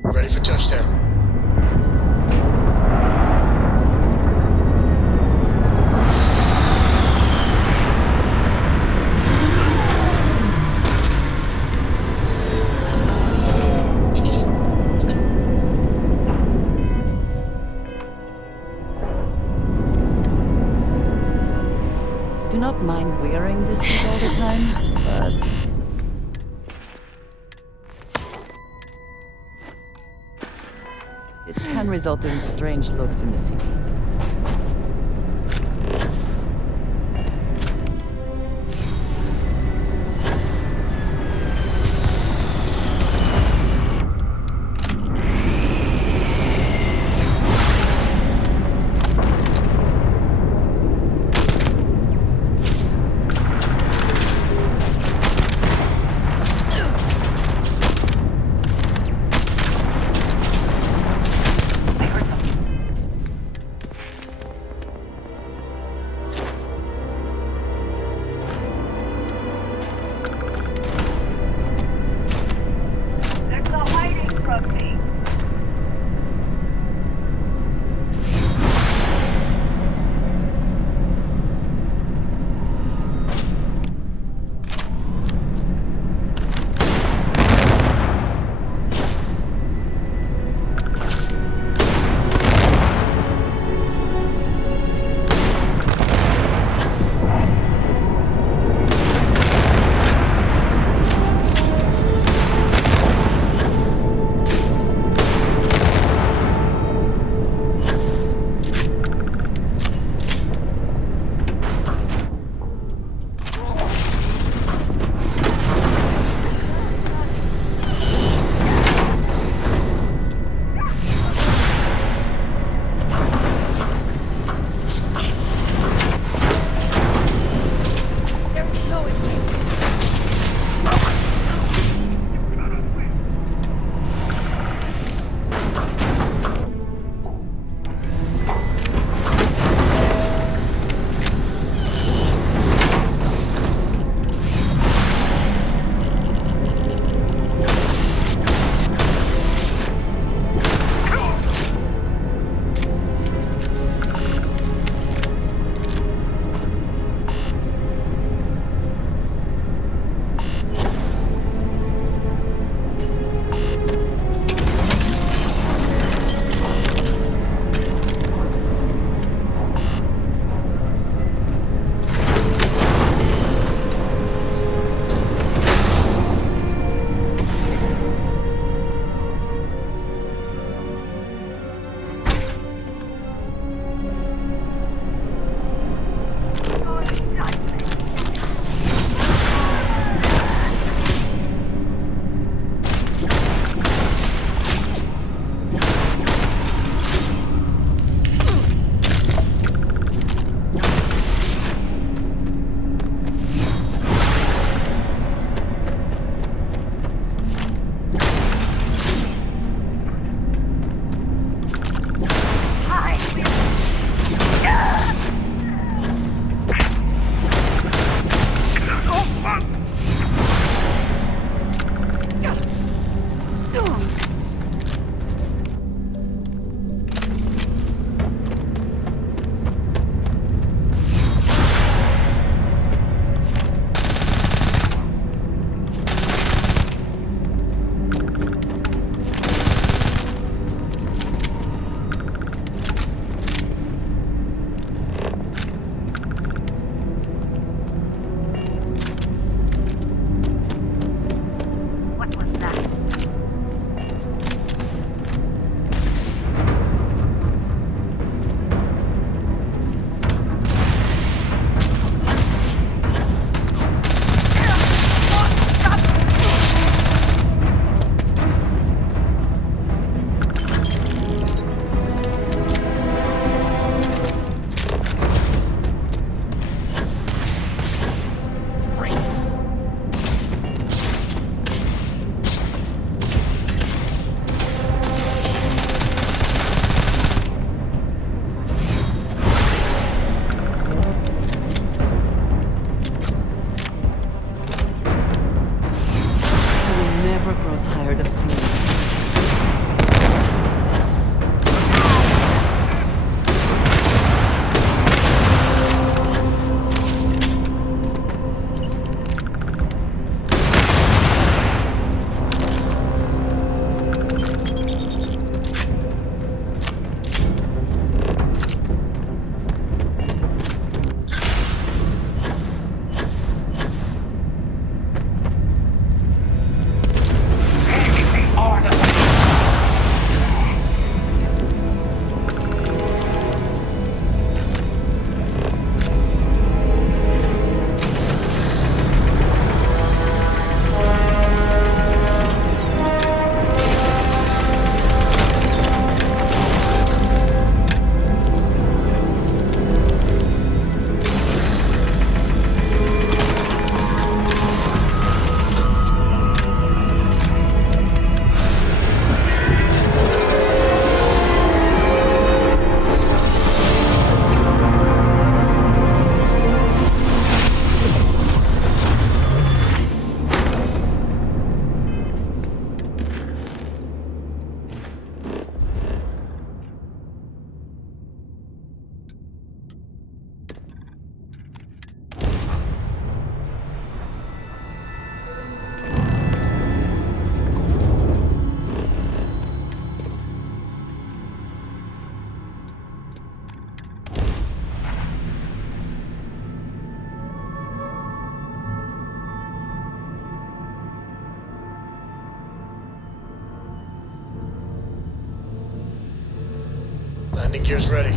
Ready for touchdown. Do not mind wearing this suit all the time, but it can result in strange looks in the city. never grow tired of seeing it. Landing gear's ready.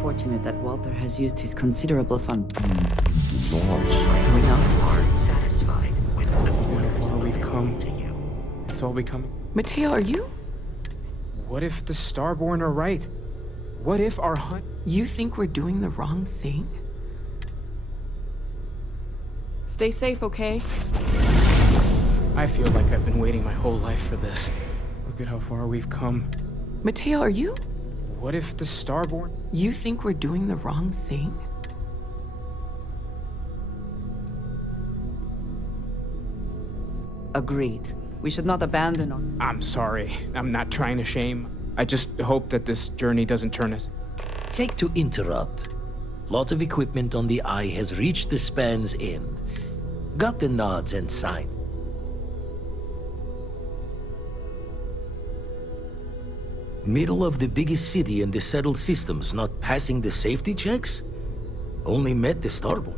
fortunate that Walter has used his considerable fund. Large. Are we not? Satisfied with the how far we've come. It's all becoming. Mateo, are you? What if the Starborn are right? What if our hunt? You think we're doing the wrong thing? Stay safe, okay? I feel like I've been waiting my whole life for this. Look at how far we've come. Mateo, are you? What if the Starborn? You think we're doing the wrong thing? Agreed. We should not abandon on. I'm sorry. I'm not trying to shame. I just hope that this journey doesn't turn us. Hate to interrupt. Lot of equipment on the Eye has reached the span's end. Got the nods and signs. Middle of the biggest city in the settled systems, not passing the safety checks? Only met the Starborn.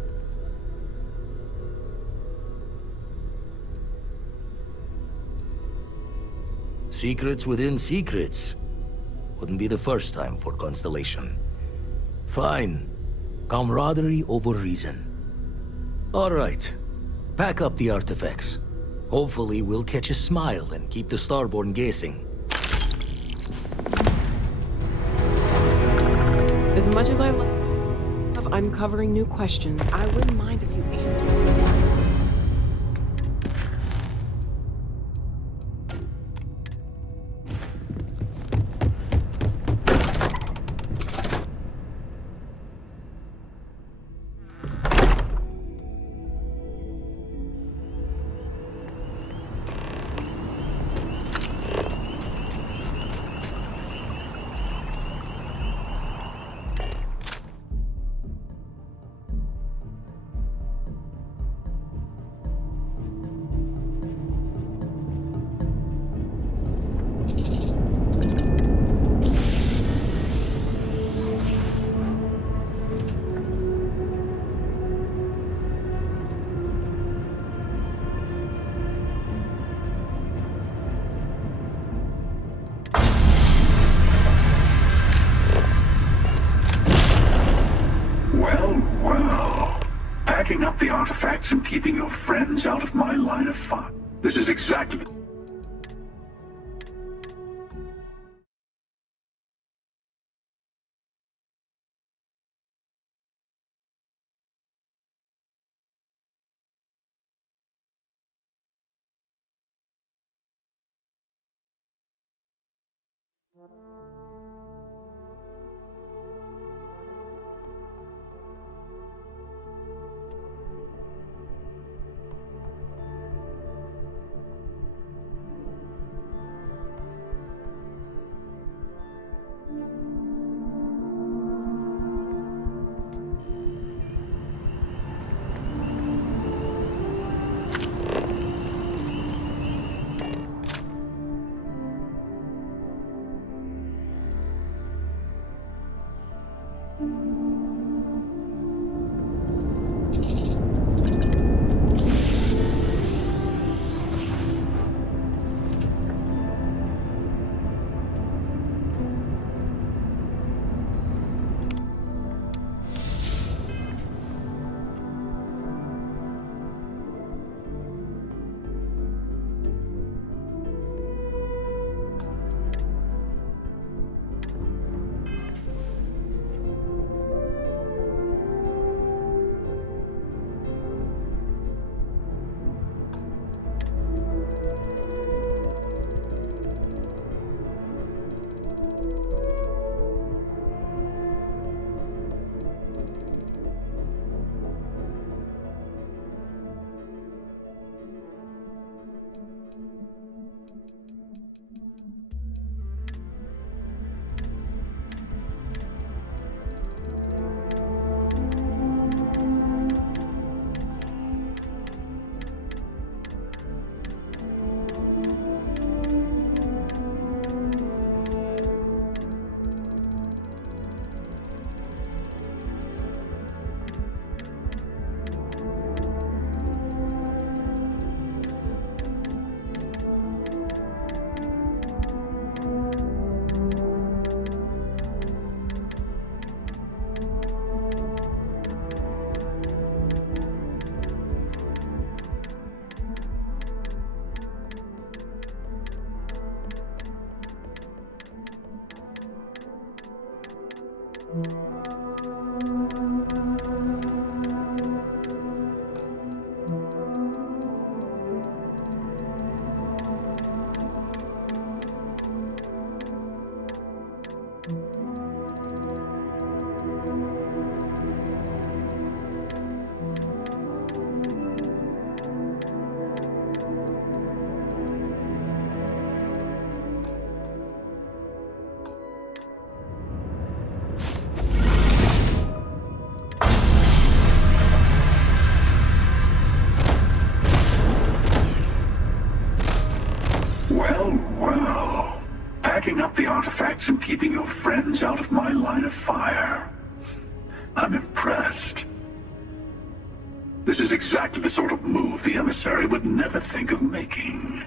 Secrets within secrets. Wouldn't be the first time for Constellation. Fine. Camaraderie over reason. All right. Pack up the artifacts. Hopefully we'll catch a smile and keep the Starborn guessing. As much as I love uncovering new questions, I wouldn't mind if you answered them. Packing up the artifacts and keeping your friends out of my line of fire. This is exactly... Well, well. Packing up the artifacts and keeping your friends out of my line of fire. I'm impressed. This is exactly the sort of move the emissary would never think of making.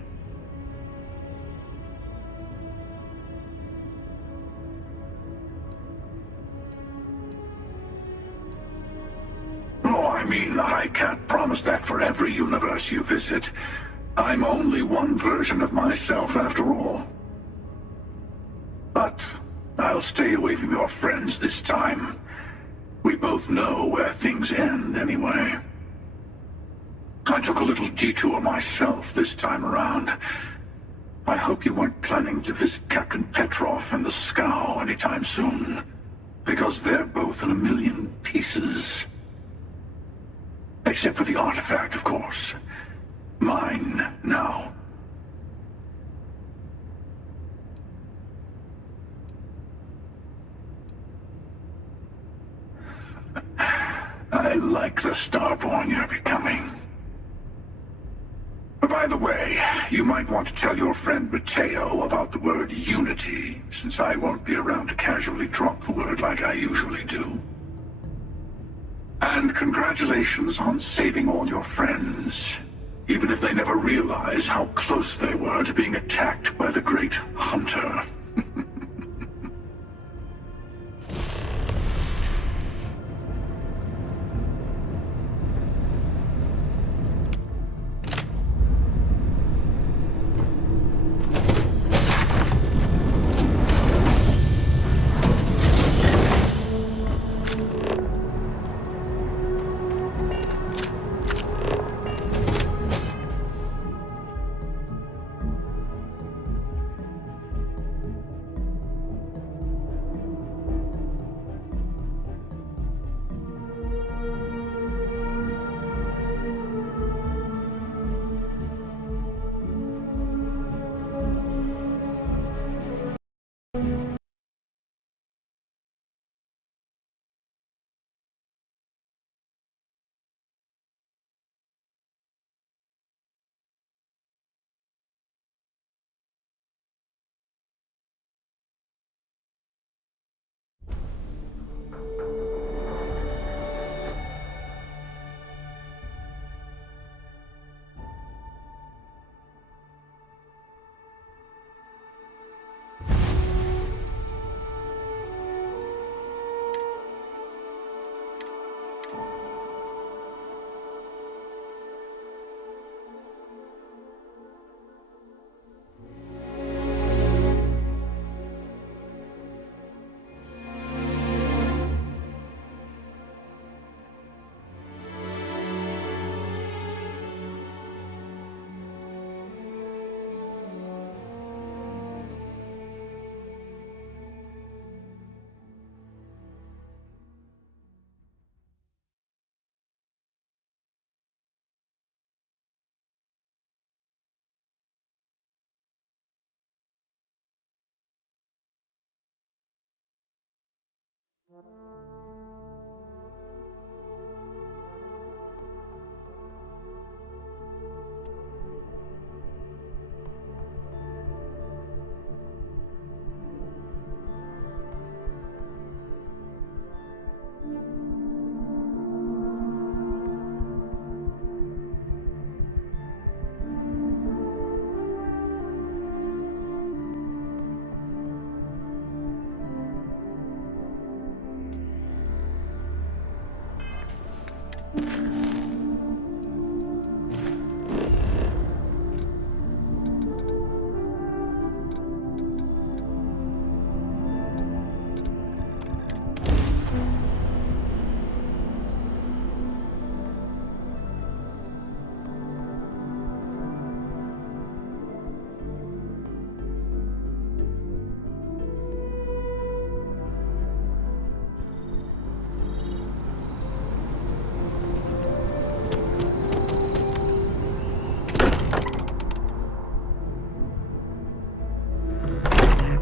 Oh, I mean, I can't promise that for every universe you visit. I'm only one version of myself after all. But I'll stay away from your friends this time. We both know where things end anyway. I took a little detour myself this time around. I hope you weren't planning to visit Captain Petrov and the Scow anytime soon, because they're both in a million pieces. Except for the artifact, of course. Mine now. I like the Starborn you're becoming. By the way, you might want to tell your friend Mateo about the word unity, since I won't be around to casually drop the word like I usually do. And congratulations on saving all your friends, even if they never realize how close they were to being attacked by the Great Hunter.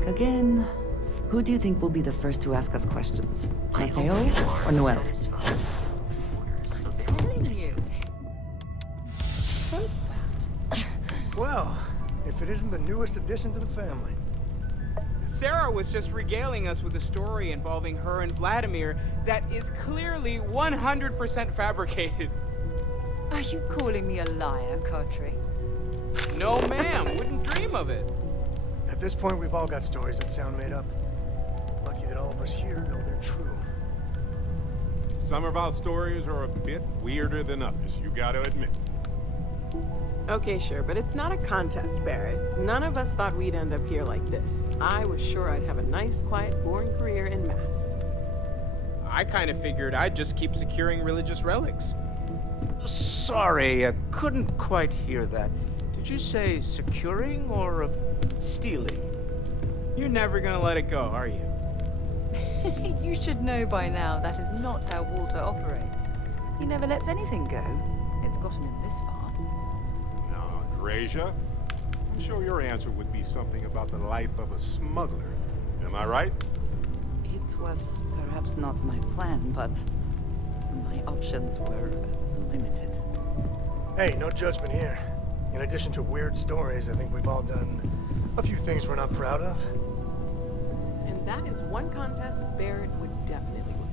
Back again. Who do you think will be the first to ask us questions? Mateo or Noel? I'm telling you. So bad. Well, if it isn't the newest addition to the family. Sarah was just regaling us with a story involving her and Vladimir that is clearly 100% fabricated. Are you calling me a liar, Cartry? No, ma'am. Wouldn't dream of it. At this point, we've all got stories that sound made up. Lucky that all of us here know they're true. Some of our stories are a bit weirder than others, you gotta admit. Okay, sure, but it's not a contest, Barrett. None of us thought we'd end up here like this. I was sure I'd have a nice, quiet, boring career in Mast. I kind of figured I'd just keep securing religious relics. Sorry, I couldn't quite hear that. Did you say securing or stealing? You're never gonna let it go, are you? You should know by now that is not how Walter operates. He never lets anything go. It's gotten him this far. Now, Andreja, I'm sure your answer would be something about the life of a smuggler. Am I right? It was perhaps not my plan, but my options were limited. Hey, no judgment here. In addition to weird stories, I think we've all done a few things we're not proud of. And that is one contest Barrett would definitely win.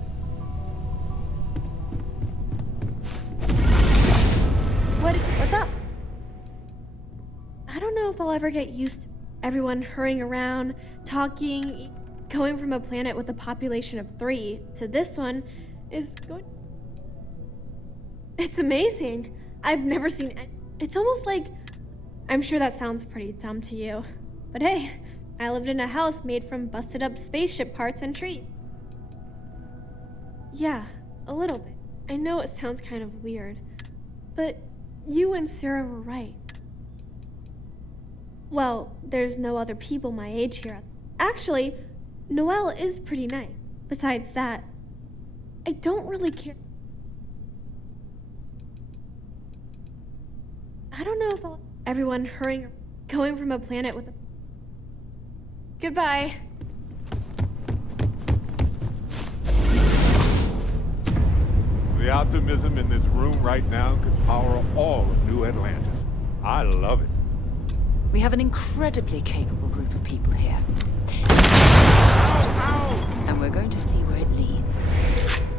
What's up? I don't know if I'll ever get used to everyone hurrying around, talking, going from a planet with a population of 3 to this one is going... It's amazing. I've never seen... It's almost like... I'm sure that sounds pretty dumb to you. But hey, I lived in a house made from busted up spaceship parts and trees. Yeah, a little bit. I know it sounds kind of weird, but you and Sarah were right. Well, there's no other people my age here. Actually, Noelle is pretty nice. Besides that, I don't really care. I don't know if I'll... Everyone hurrying, going from a planet with a... Goodbye. The optimism in this room right now could power all of New Atlantis. I love it. We have an incredibly capable group of people here. And we're going to see where it leads.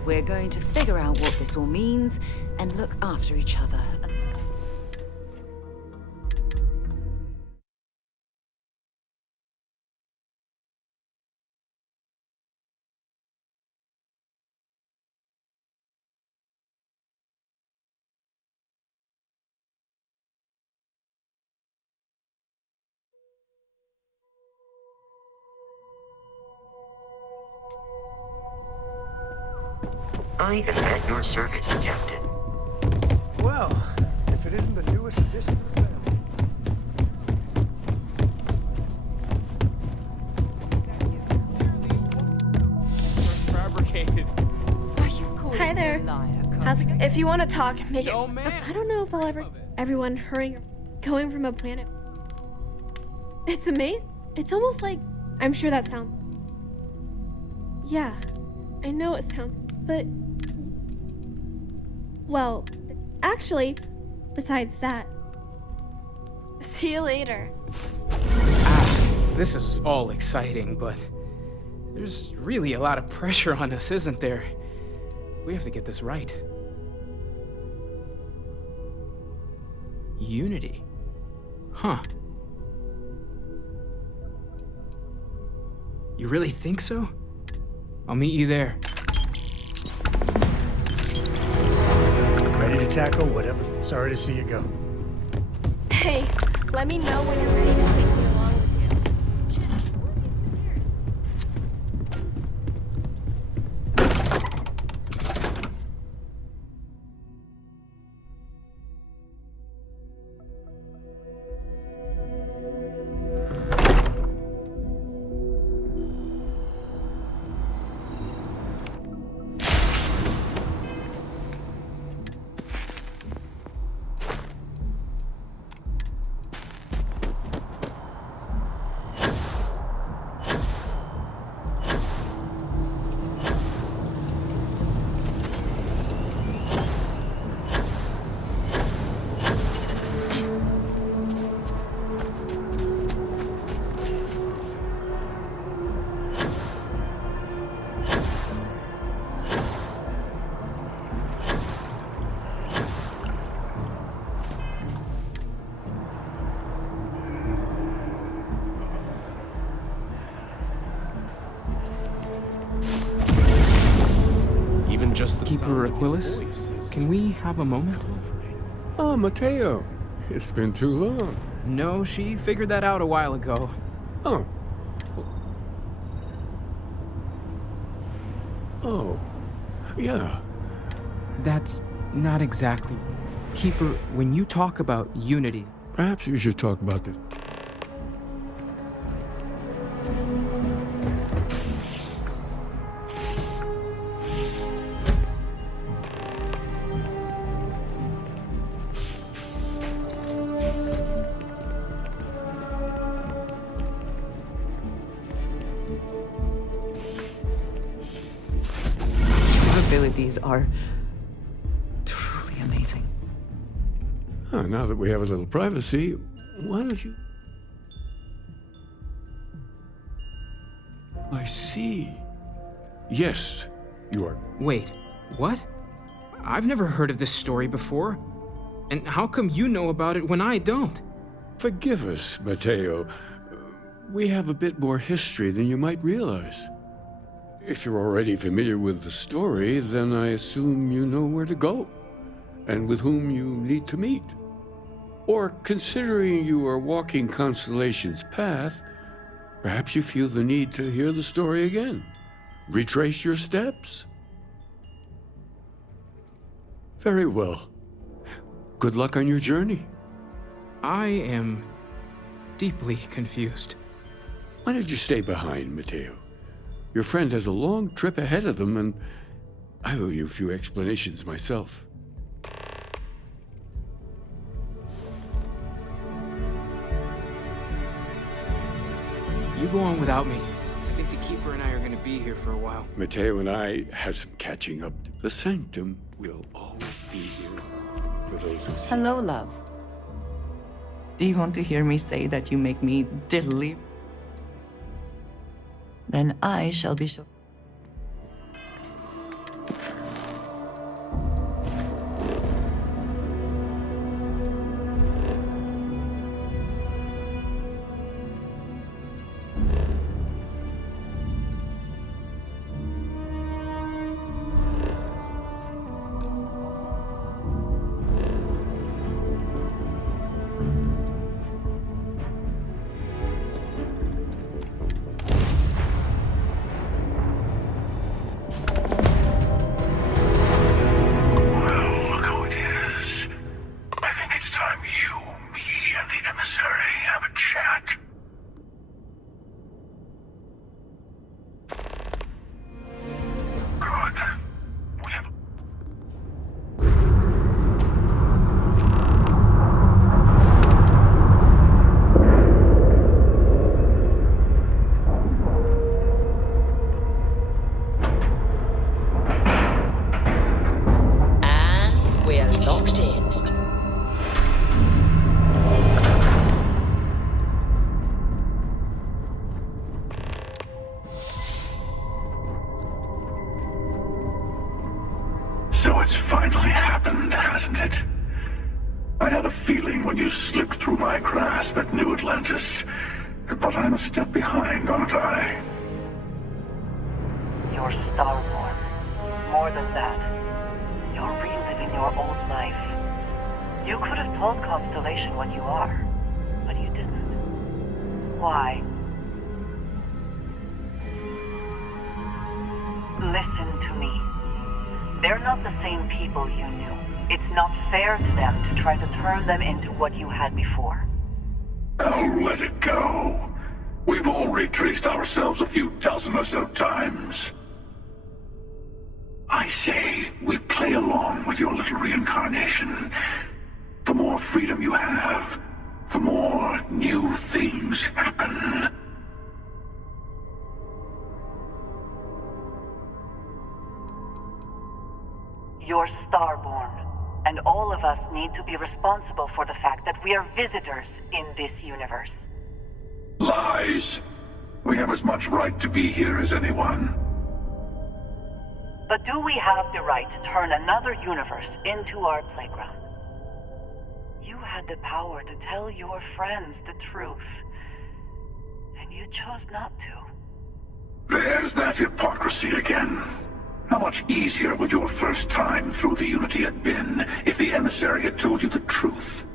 We're going to figure out what this all means and look after each other. I am at your service, Captain. Well, if it isn't the newest addition to the family. Fabricated. Are you calling Hi there. me a liar, How's it Cartry? go? If you want to talk, make No, it... ma'am. I don't know if I'll ever... Everyone hurrying, going from a planet... It's amazing. It's almost like... I'm sure that sounds... Yeah, I know it sounds... But... Well, actually, besides that... See you later. Ask. This is all exciting, but there's really a lot of pressure on us, isn't there? We have to get this right. Unity. Huh. You really think so? I'll meet you there. Ready to tackle whatever. Sorry to see you go. Hey, let me know when you're ready to take me along with you. Just the Keeper sound of his Aquilus? voice is Can we have a moment? Oh, Mateo. It's been too long. No, she figured that out a while ago. Oh. Oh. Yeah. That's not exactly... Keeper, when you talk about unity... Perhaps you should talk about this. Your abilities are truly amazing. Oh, now that we have a little privacy, why don't you... I see. Yes, you are... Wait, what? I've never heard of this story before. And how come you know about it when I don't? Forgive us, Mateo. We have a bit more history than you might realize. If you're already familiar with the story, then I assume you know where to go, and with whom you need to meet. Or, considering you are walking Constellation's path, perhaps you feel the need to hear the story again. Retrace your steps. Very well. Good luck on your journey. I am deeply confused. Why don't you stay behind, Mateo? Your friend has a long trip ahead of them, and I owe you a few explanations myself. You go on without me. I think the Keeper and I are going to be here for a while. Mateo and I have some catching up. The Sanctum will always be here for those who see. Hello, love. Do you want to hear me say that you make me diddly? Then I shall be sure. So it's finally happened, hasn't it? I had a feeling when you slipped through my grasp at New Atlantis. But I'm a step behind, aren't I? You're Starborn. More than that, you're reliving your old life. You could have told Constellation what you are, but you didn't. Why? Listen to me. They're not the same people you knew. It's not fair to them to try to turn them into what you had before. I'll let it go. We've all retraced ourselves a few dozen or so times. I say we play along with your little reincarnation. The more freedom you have, the more new things happen. You're Starborn, and all of us need to be responsible for the fact that we are visitors in this universe. Lies. We have as much right to be here as anyone. But do we have the right to turn another universe into our playground? You had the power to tell your friends the truth, and you chose not to. There's that hypocrisy again. How much easier would your first time through the Unity have been if the emissary had told you the truth?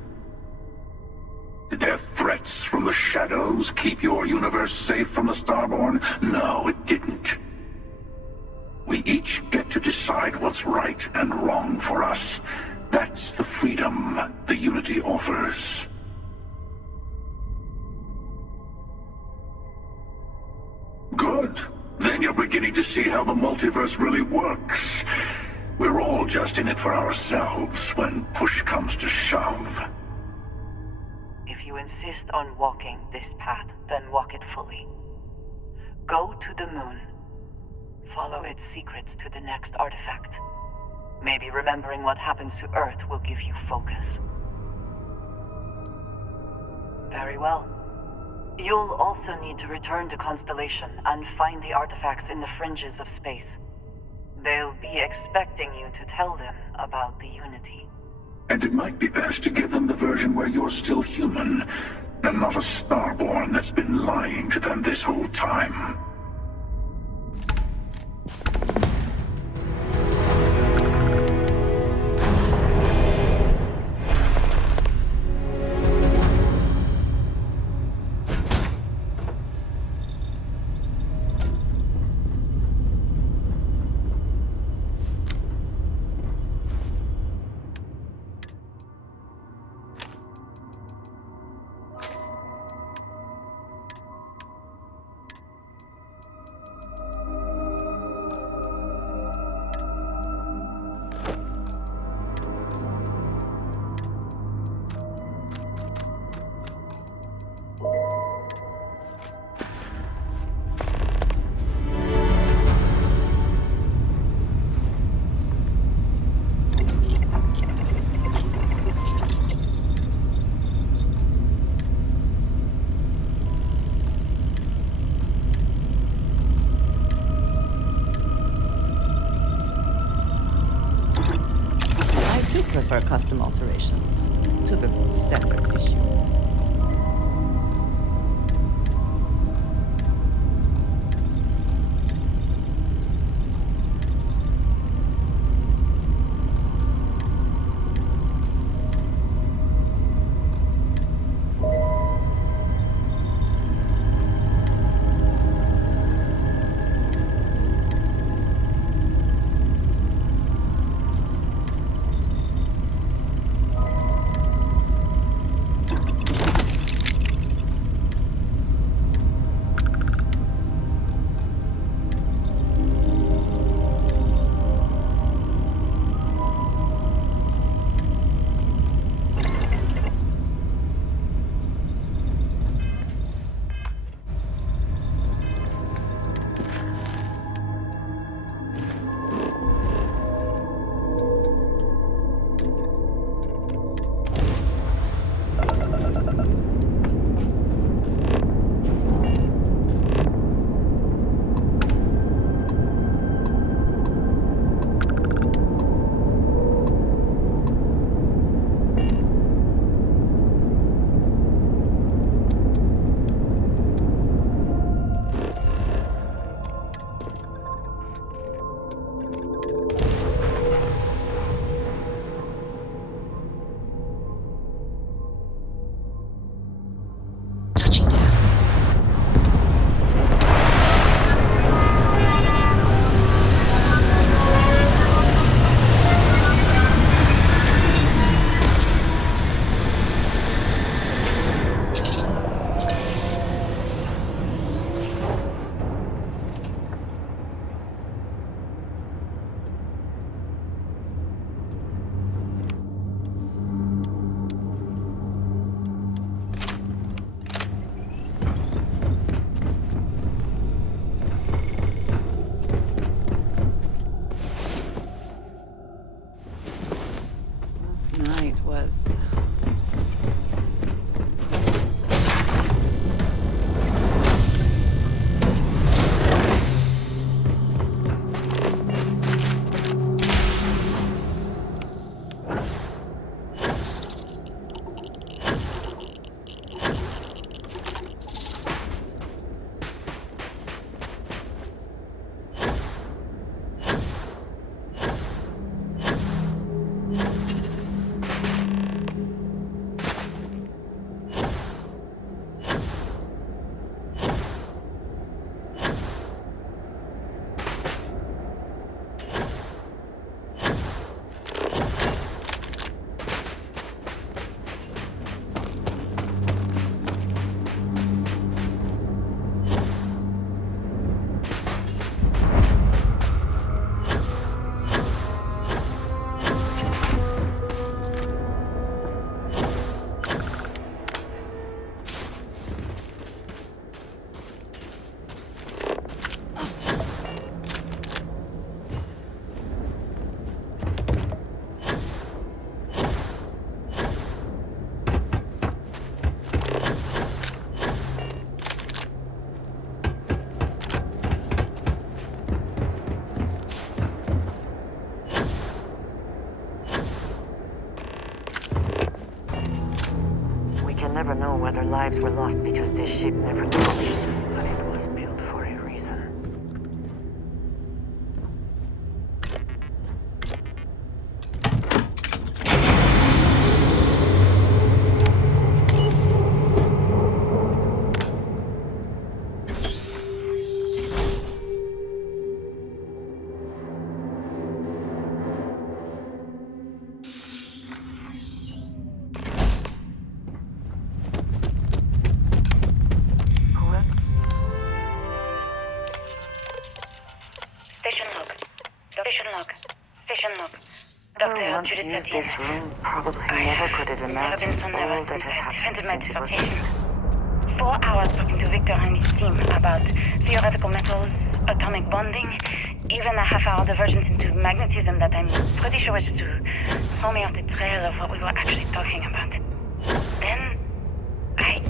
Did their threats from the shadows keep your universe safe from the Starborn? No, it didn't. We each get to decide what's right and wrong for us. That's the freedom the Unity offers. Good. Then you're beginning to see how the multiverse really works. We're all just in it for ourselves when push comes to shove. If you insist on walking this path, then walk it fully. Go to the moon. Follow its secrets to the next artifact. Maybe remembering what happens to Earth will give you focus. Very well. You'll also need to return to Constellation and find the artifacts in the fringes of space. They'll be expecting you to tell them about the Unity. And it might be best to give them the version where you're still human, and not a Starborn that's been lying to them this whole time. Prefer custom alterations to the standard issue. know whether lives were lost because this ship never launched, but it was built for a reason. Whoever once used this room probably never could have imagined all that has happened since it was built. 4 hours talking to Victor and his team about theoretical metals, atomic bonding, even a half-hour divergence into magnetism that I'm pretty sure was to throw me off the trail of what we were actually talking about. Then I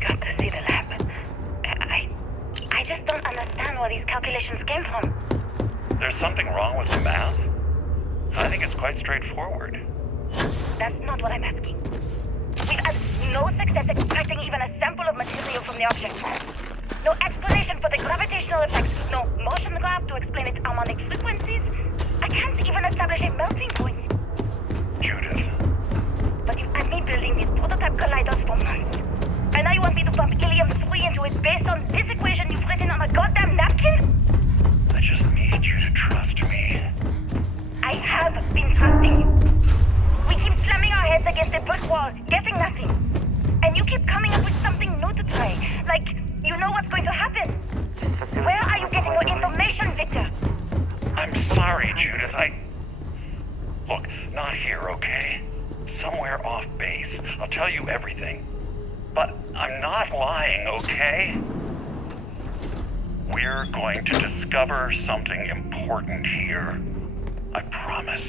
got to see the lab. I just don't understand where these calculations came from. There's something wrong with the math? I think it's quite straightforward. That's not what I'm asking. We've had no success extracting even a sample of material from the object. No explanation for the gravitational effects, no motion graph to explain its harmonic frequencies. I can't even establish a melting point. Judith. But you've had me building these prototype colliders for months. And now you want me to pump helium-3 into it based on this equation you've written on a goddamn napkin? I just need you to trust me. I have been trusting you. We keep slamming our heads against a brick wall, getting nothing. And you keep coming up with something new to try. Like, you know what's going to happen. Where are you getting your information, Victor? I'm sorry, Judith. Look, not here, okay? Somewhere off base. I'll tell you everything. But I'm not lying, okay? We're going to discover something important here. I promise.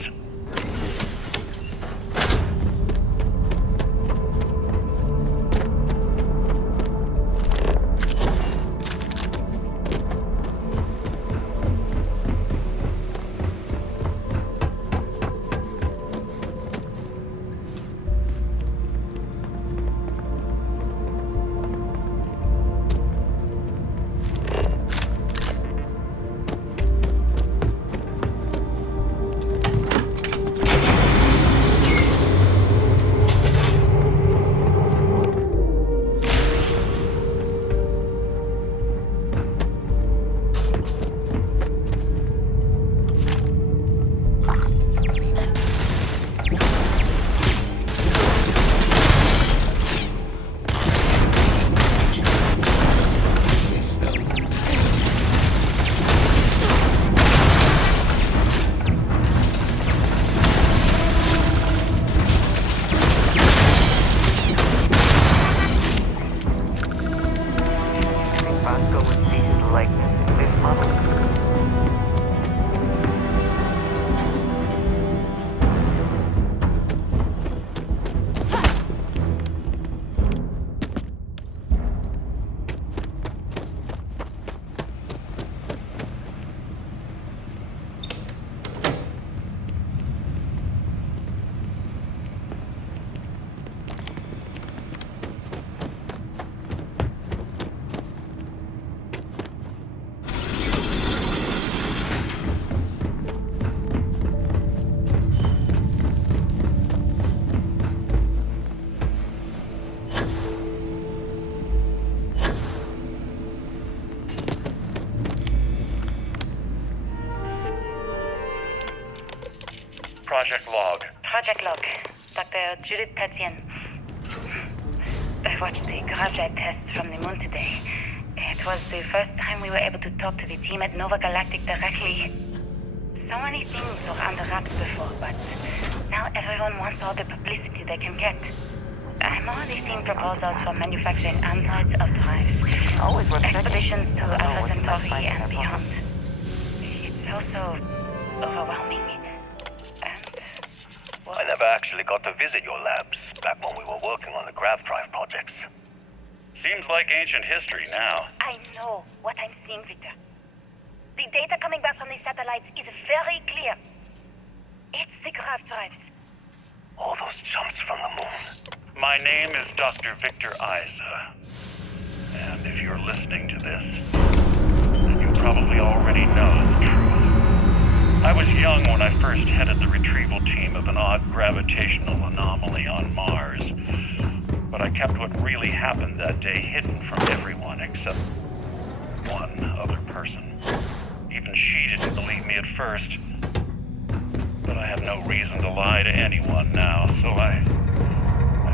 Project log. Dr. Judith Tatian. I watched the gravjet tests from the moon today. It was the first time we were able to talk to the team at Nova Galactic directly. So many things were under wraps before, but now everyone wants all the publicity they can get. I'm already seeing proposals for manufacturing androids of drives. Expeditions to Alpha Centauri and beyond. It's also overwhelming. I never actually got to visit your labs back when we were working on the grav drive projects. Seems like ancient history now. I know what I'm seeing, Victor. The data coming back from the satellites is very clear. It's the grav drives. All those jumps from the moon. My name is Dr. Victor Isa. And if you're listening to this, then you probably already know the truth. I was young when I first headed the retrieval team of an odd gravitational anomaly on Mars. But I kept what really happened that day hidden from everyone except one other person. Even she didn't believe me at first. But I have no reason to lie to anyone now, so I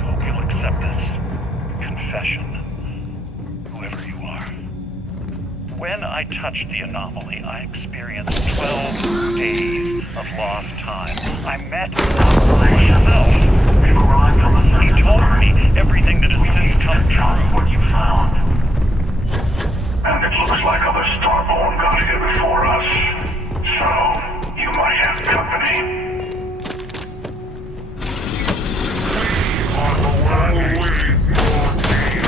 hope you'll accept this confession, whoever you are. When I touched the anomaly, I experienced 12 days of lost time. I met myself. We've arrived on the surface. You told me everything that has since come true. What you found. And it looks like other Starborn got here before us. So, you might have company. We are the world with your team.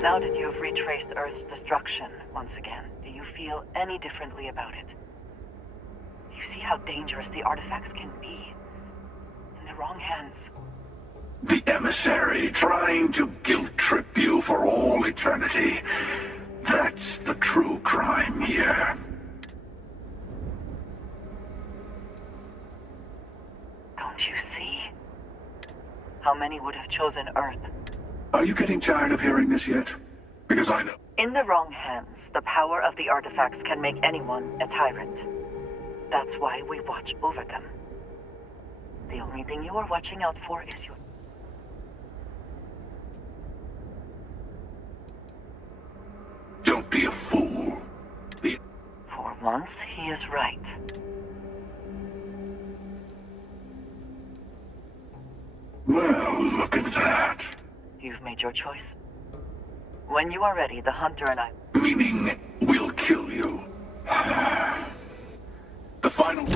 Now that you have retraced Earth's destruction once again, do you feel any differently about it? You see how dangerous the artifacts can be in the wrong hands. The emissary trying to guilt-trip you for all eternity. That's the true crime here. Don't you see? How many would have chosen Earth? Are you getting tired of hearing this yet? Because I know. In the wrong hands, the power of the artifacts can make anyone a tyrant. That's why we watch over them. The only thing you are watching out for is your... Don't be a fool. For once, he is right. Well, look at that. You've made your choice. When you are ready, the Hunter and I... Meaning, we'll kill you. The final...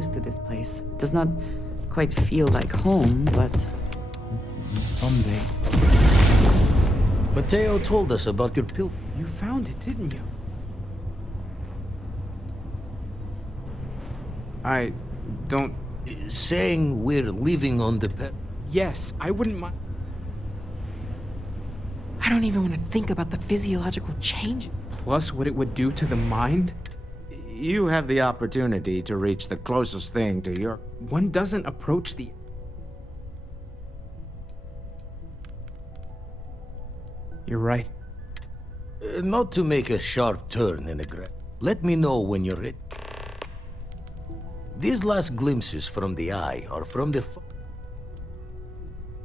used to this place. It does not quite feel like home, but someday. Mateo told us about your pill. You found it, didn't you? I don't... Saying we're living on the pet. Yes, I wouldn't mind. I don't even want to think about the physiological change. Plus what it would do to the mind? You have the opportunity to reach the closest thing to your... One doesn't approach the... You're right. Not to make a sharp turn in a let me know when you're ready. These last glimpses from the eye are from the...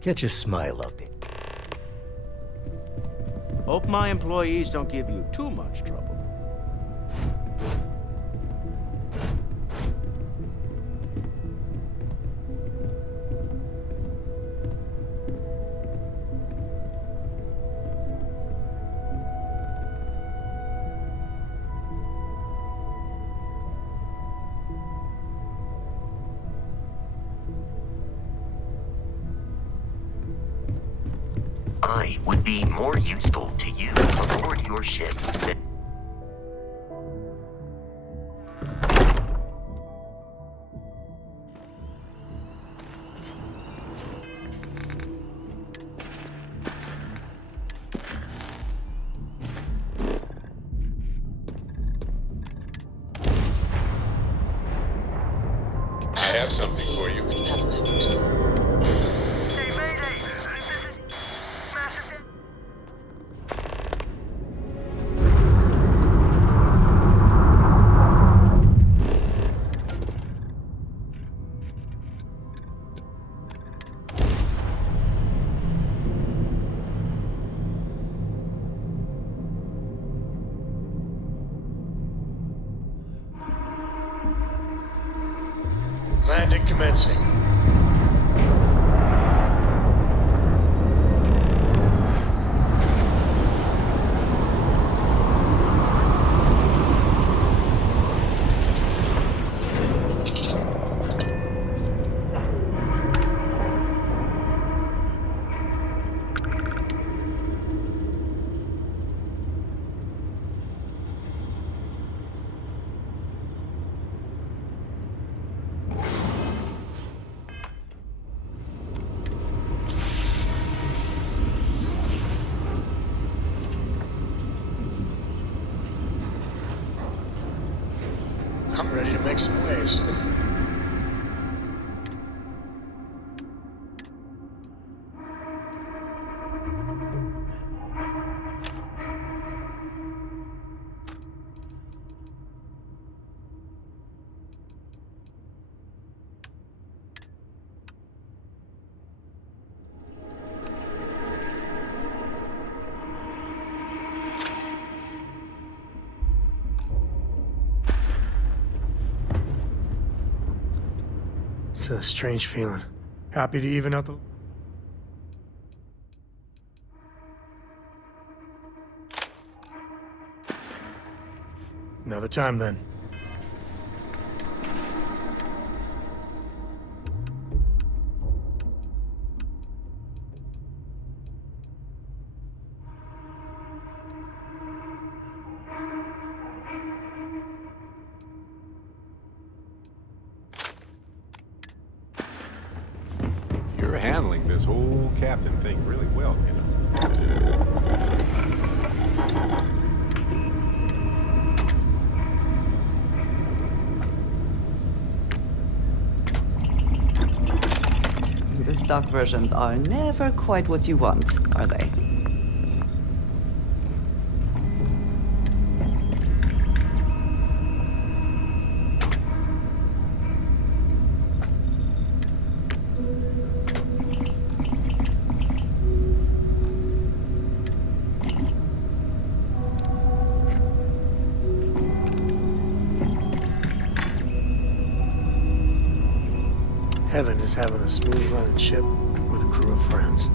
Catch a smile out there. Hope my employees don't give you too much trouble. I would be more useful to you aboard your ship than... I have something for you. Landing commencing. I'm ready to make some waves. It's a strange feeling. Happy to even out the... Another time, then. You're handling this whole captain thing really well, you know. The stock versions are never quite what you want, are they? Heaven is having a smooth running ship with a crew of friends.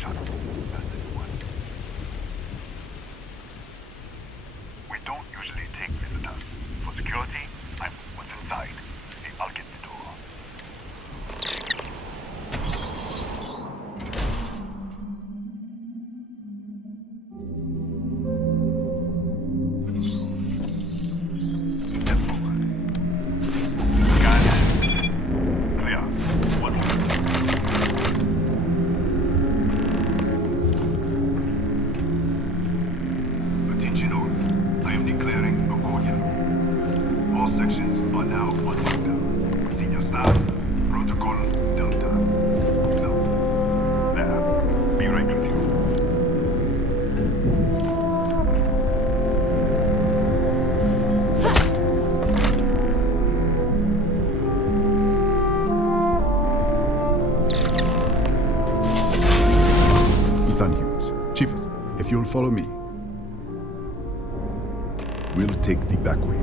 position. That's anyone. We don't usually take visitors. For security, I'm what's inside. Steve, I'll get the door. Step forward. Scan is clear. One more. Attention all. I am declaring a cordial. All sections are now on lockdown. Senior staff, protocol Delta. So, there. Be right with you. Ethan Hughes. Chiefs, if you'll follow me, we'll take the back way.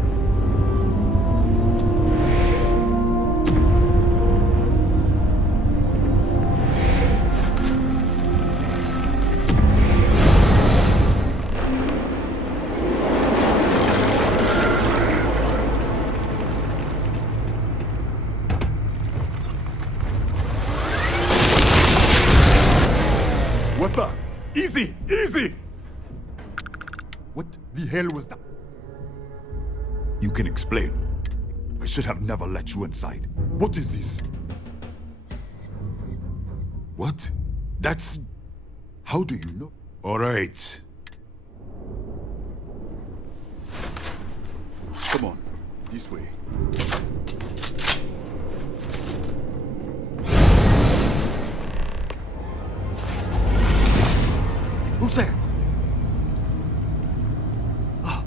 What the? Easy! Easy! What the hell was that? You can explain. I should have never let you inside. What is this? What? That's... How do you know? All right. Come on. This way. Who's there? Oh,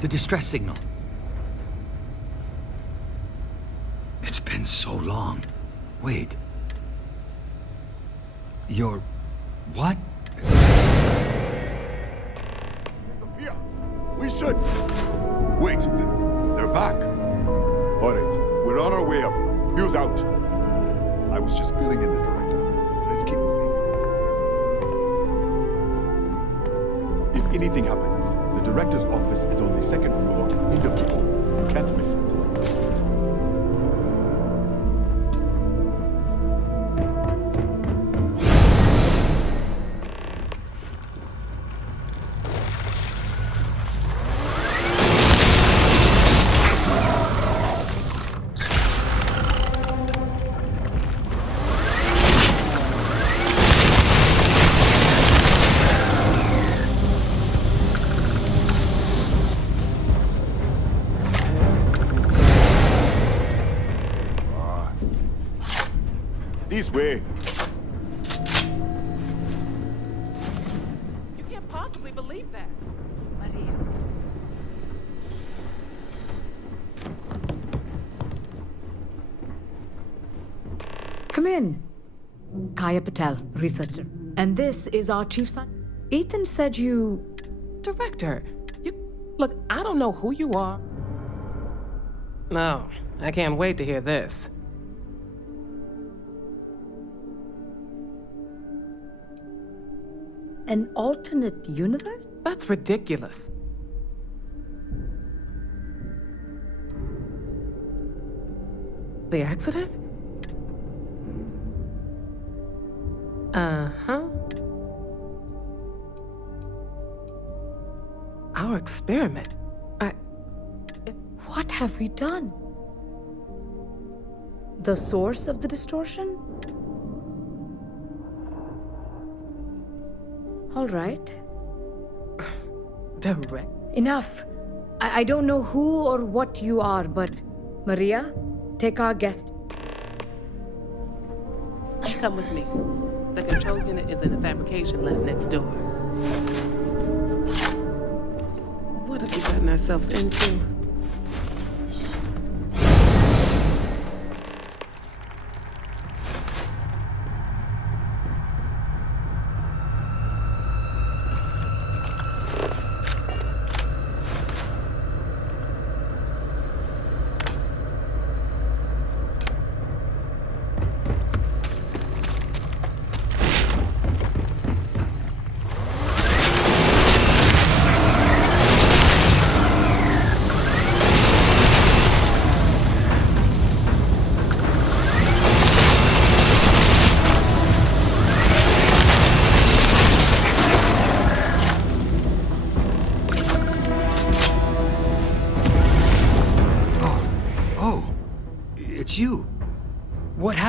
the distress signal. It's been so long. Wait. You're... what? Here. We should... Wait, they're back. All right, we're on our way up. Hughes out. I was just filling in the director. Let's keep moving. If anything happens, the director's office is on the second floor, end of the hall. You can't miss it. This way. You can't possibly believe that. Maria. Come in. Kaya Patel, researcher. And this is our chief son. Ethan said you... Director, look, I don't know who you are. No, I can't wait to hear this. An alternate universe? That's ridiculous. The accident? Uh-huh. Our experiment. What have we done? The source of the distortion? All right. Direct. Enough. I don't know who or what you are, but Maria, take our guest. Come with me. The control unit is in the fabrication lab next door. What have we gotten ourselves into?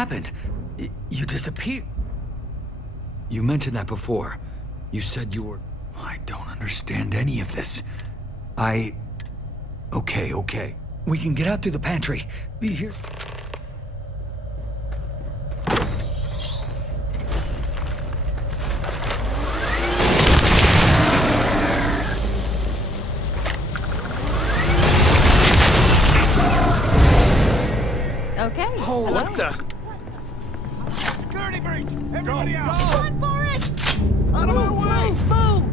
happened? You disappeared. You mentioned that before. You said you were... I don't understand any of this. Okay. We can get out through the pantry. Be here. Okay. Oh, hello. what the? Security breach! Everybody out! Run for it! Out of my way! Move!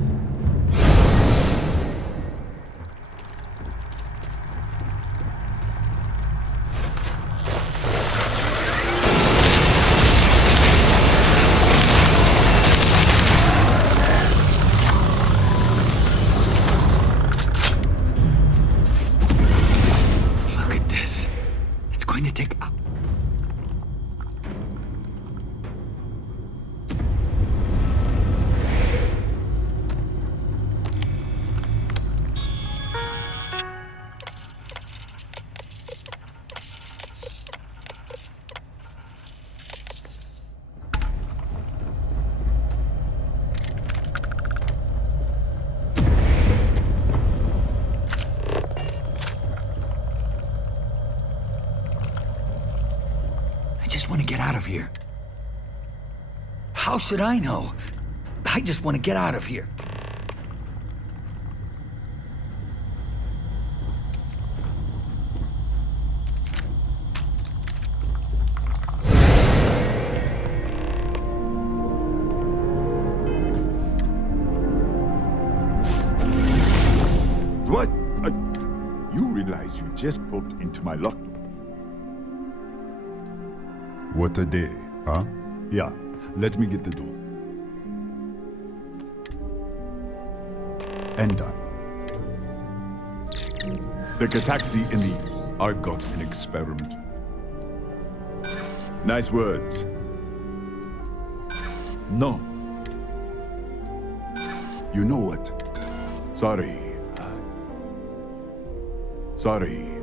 Look at this. It's going to take... I just want to get out of here. How should I know? I just want to get out of here. What? You realize you just poked into my luck. What a day, huh? Yeah, let me get the door. And done. Take a taxi in the I've got an experiment. Nice words. No. You know what? Sorry. Sorry.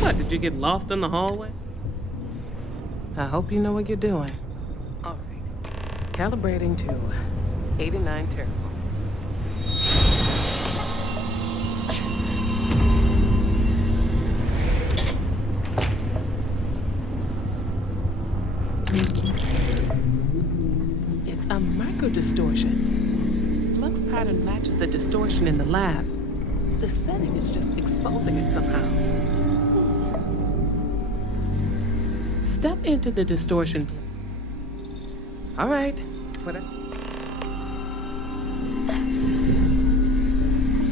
What, did you get lost in the hallway? I hope you know what you're doing. All right. Calibrating to 89 teravolts. It's a micro distortion. Flux pattern matches the distortion in the lab. The setting is just exposing it somehow. Step into the distortion. All right.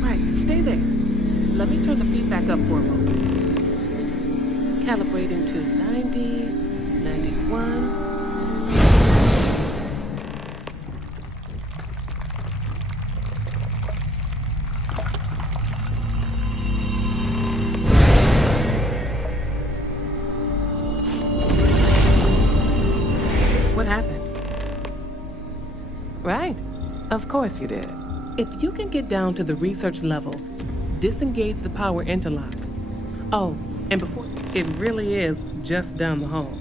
Right, stay there. Let me turn the feedback up for a moment. Calibrating to 90, 91. What happened? Right. Of course you did. If you can get down to the research level, disengage the power interlocks. Oh, and before, it really is just down the hall.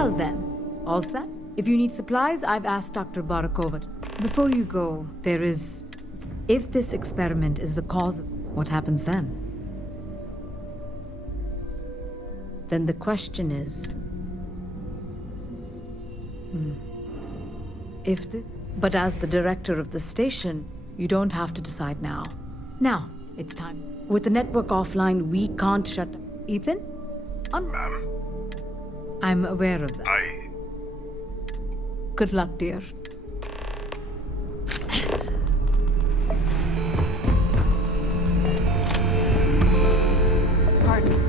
Well then, all set? If you need supplies, I've asked Dr. Barakova. Before you go, there is... If this experiment is the cause of... What happens then? Then the question is... If the... But as the director of the station, you don't have to decide now. Now, it's time. With the network offline, we can't shut down. Ethan? Ma'am. I'm aware of that. Good luck, dear. Pardon.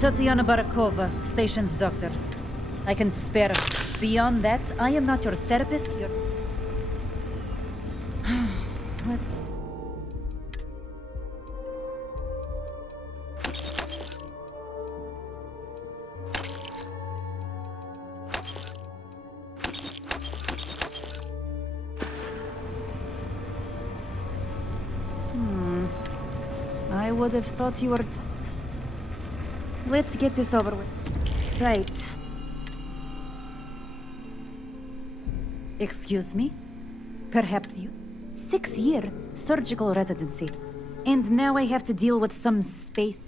Tatiana Barakova, station's doctor. I can spare. Beyond that, I am not your therapist, your... What? I would have thought you were... Let's get this over with. Right. Excuse me? Perhaps you? 6-year surgical residency. And now I have to deal with some space...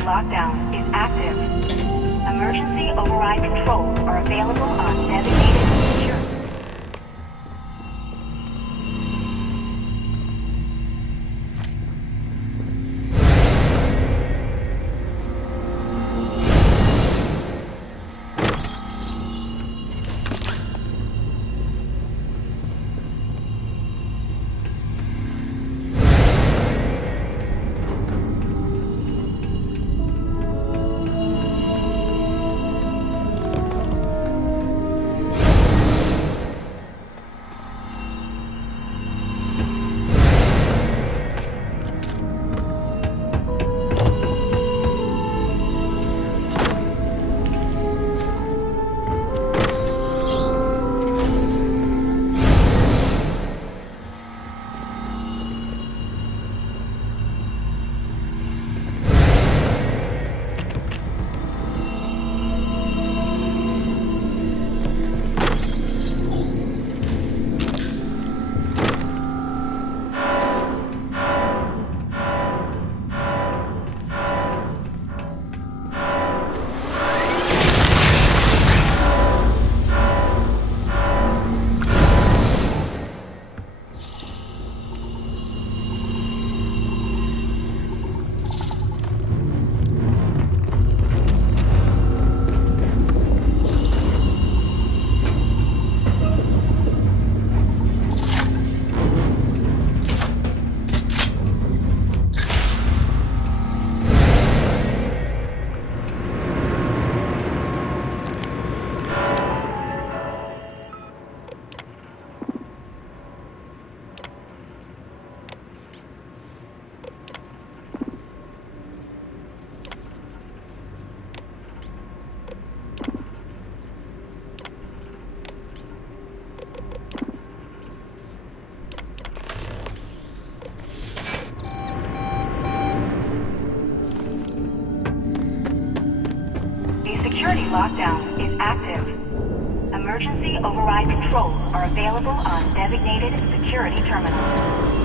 Lockdown is active. Emergency override controls are available on designated secure. Emergency override controls are available on designated security terminals.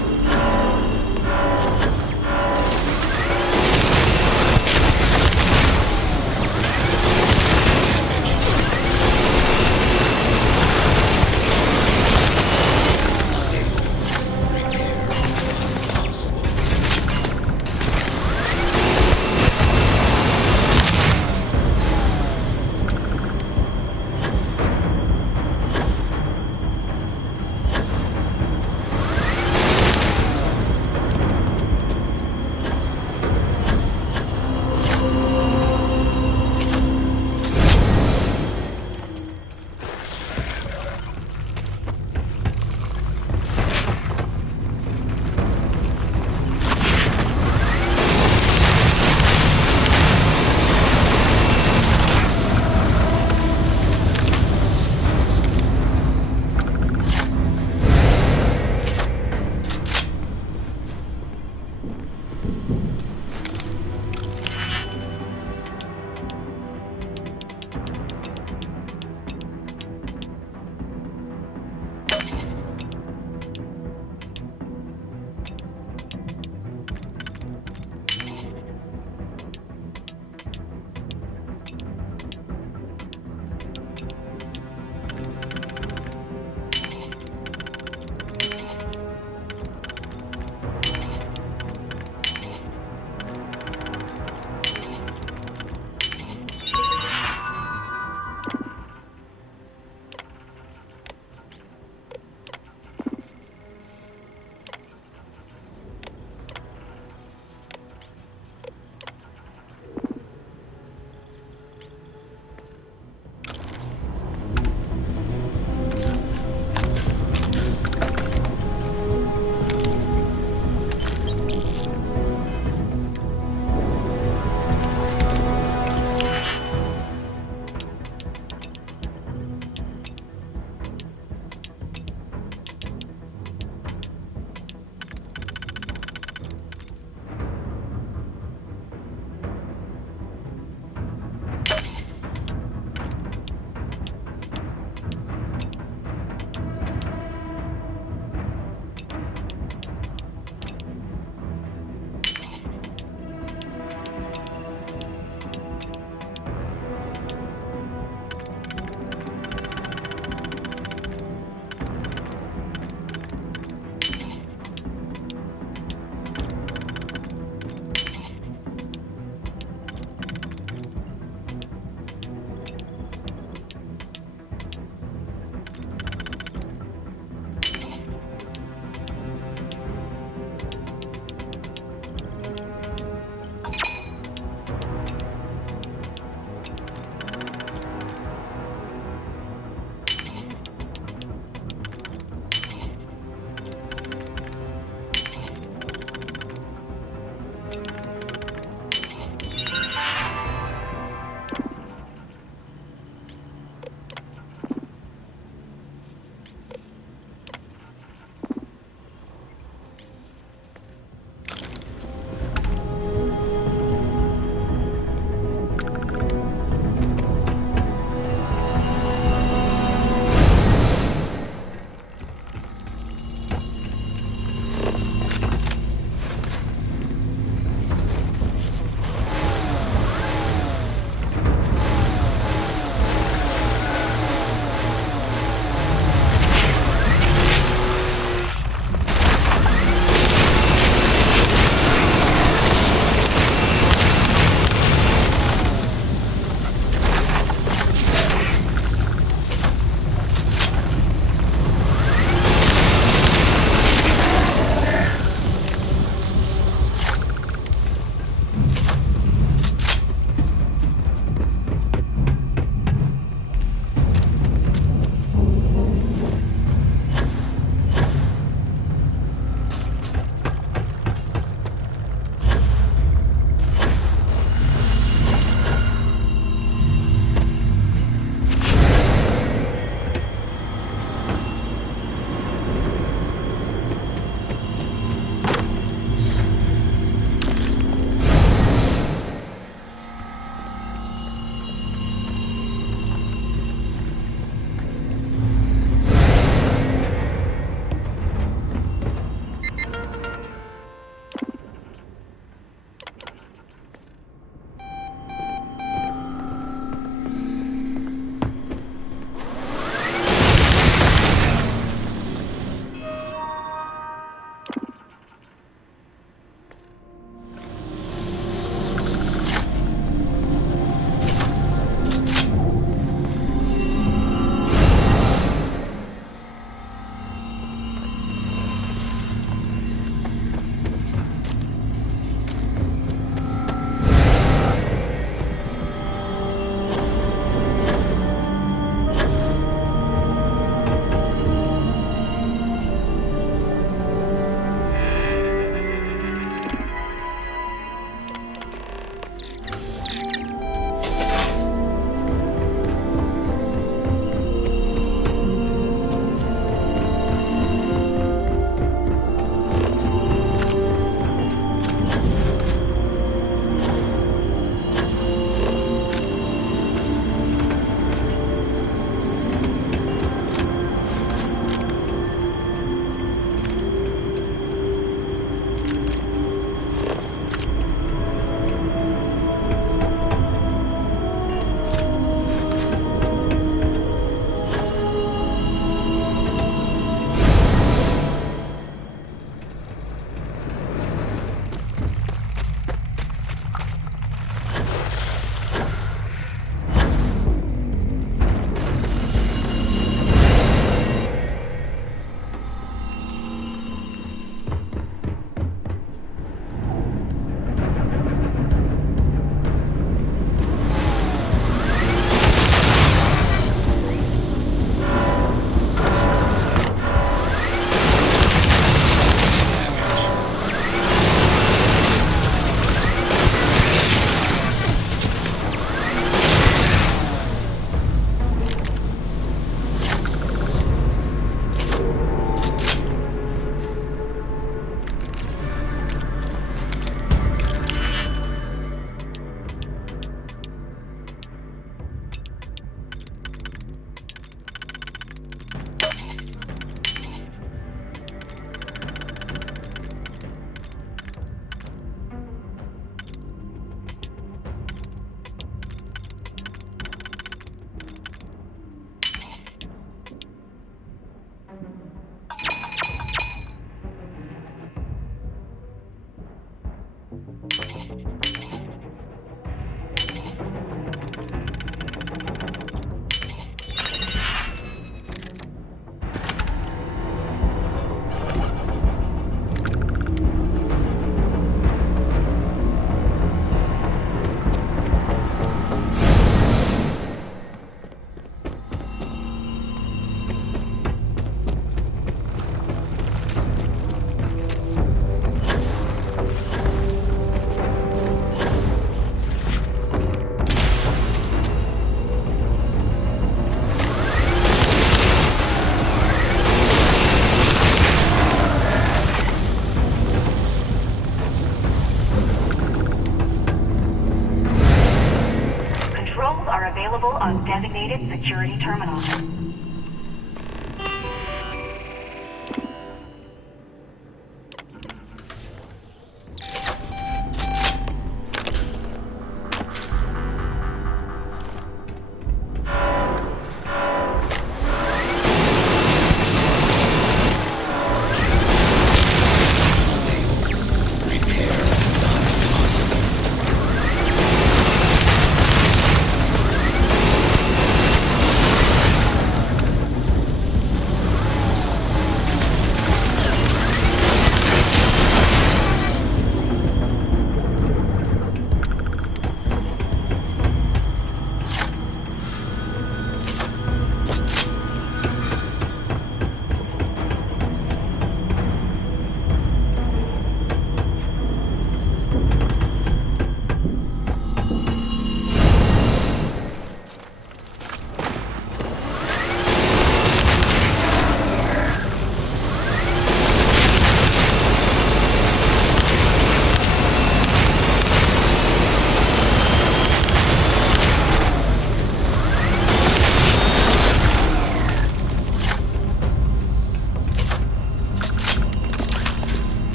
security terminal.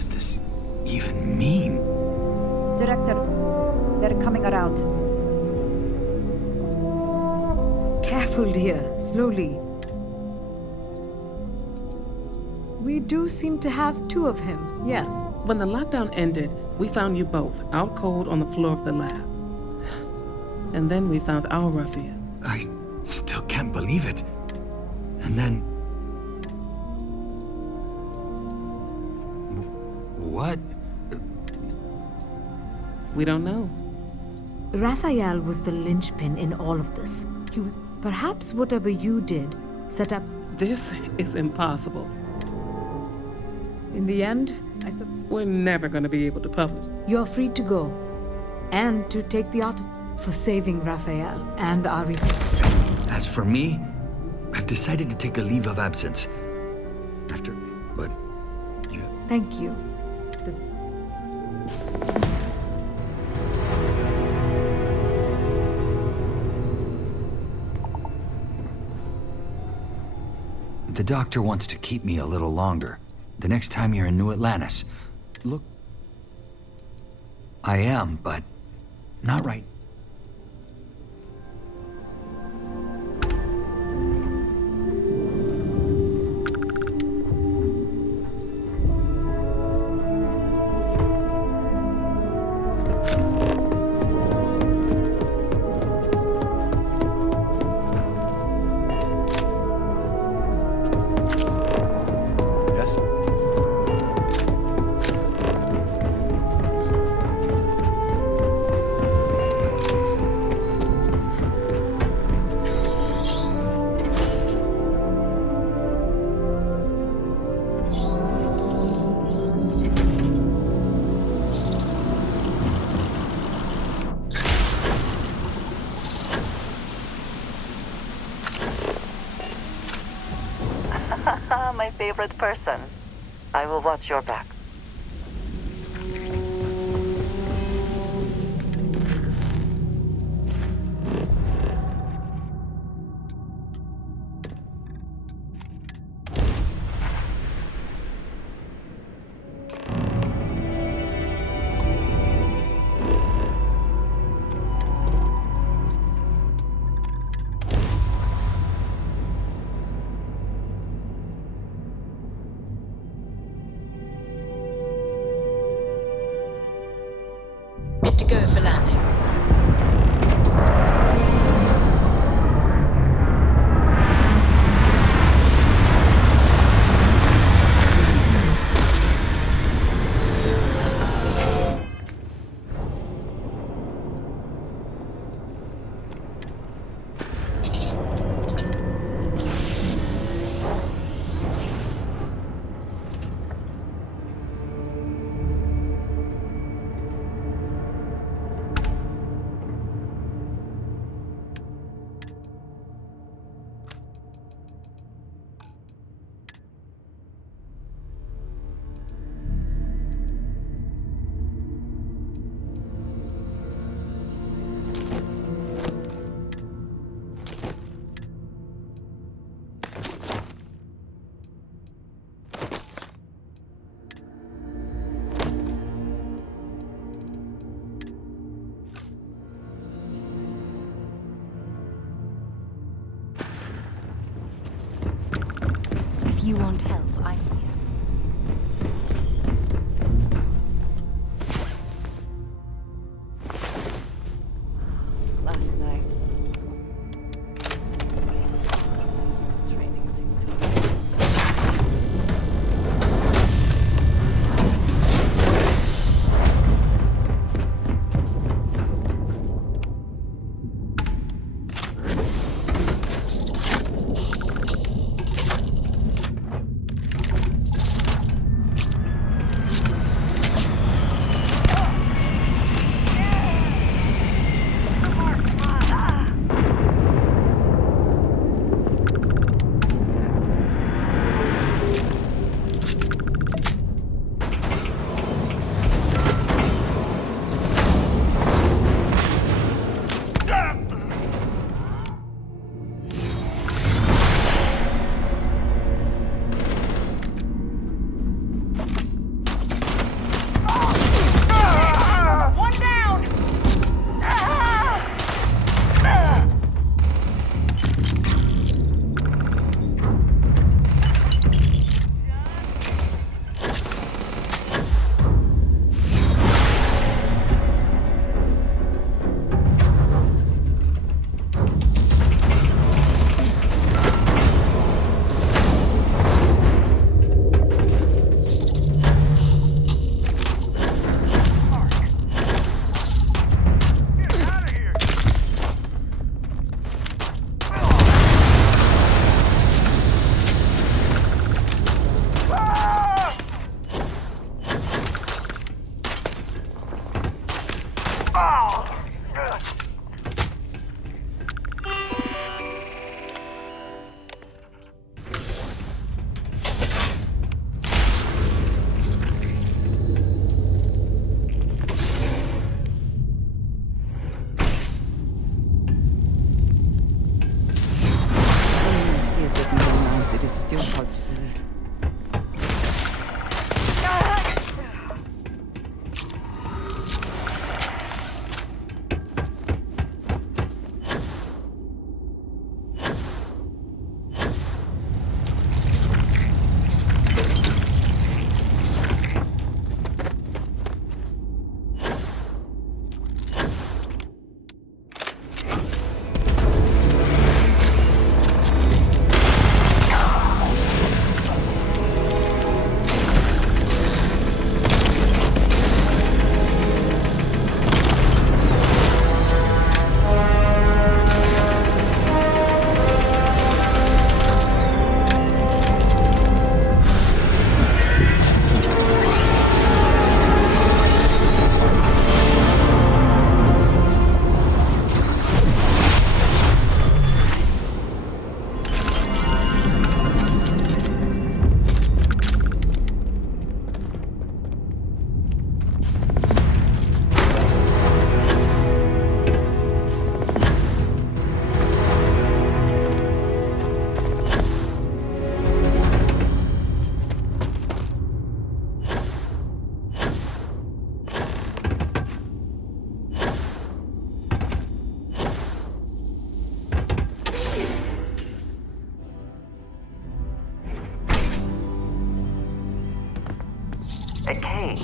does this even mean? Director, they're coming around. Careful, dear. Slowly. We do seem to have two of him, yes. When the lockdown ended, we found you both out cold on the floor of the lab. And then we found our Raphael. I still can't believe it. And then... What? We don't know. Raphael was the linchpin in all of this. He was... Perhaps whatever you did set up... This is impossible. In the end, we're never going to be able to publish. You're free to go. And to take the artifact for saving Raphael and our research. As for me, I've decided to take a leave of absence. But you... Thank you. The doctor wants to keep me a little longer. The next time you're in New Atlantis. Look... I am, but not right. My favorite person. I will watch your back. Good to go for landing. If you want help, I'm here. Last night. Physical training seems to have... decay.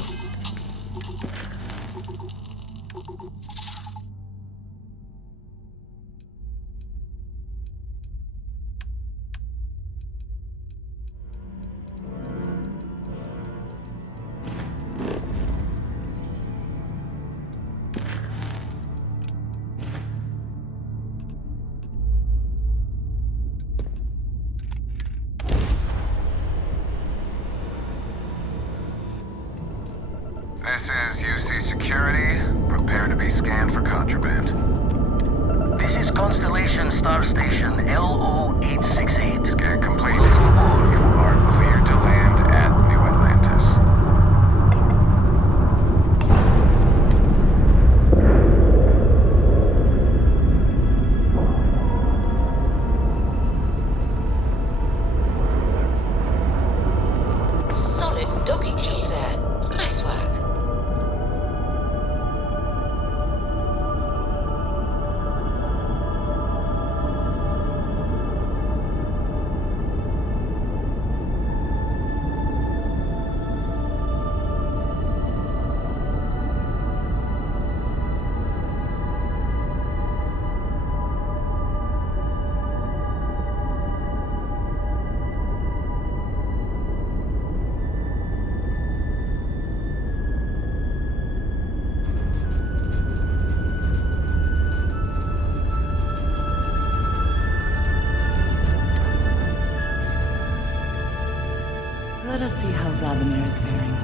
This is UC Security. Prepare to be scanned for contraband. This is Constellation Star Station LO-868. Scan complete. You are cleared to land at New Atlantis. Solid docking job there. Nice work. Let us see how Vladimir is faring.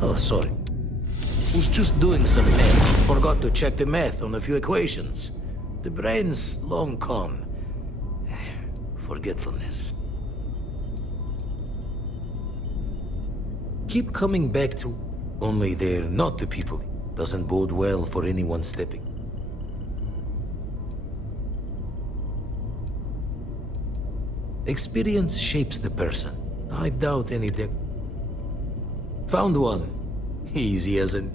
Oh, sorry. Was just doing some math. Forgot to check the math on a few equations. The brain's long gone. Forgetfulness. Keep coming back to... Only they're not the people. Doesn't bode well for anyone stepping. Experience shapes the person. I doubt anything. Found one. Easy as an...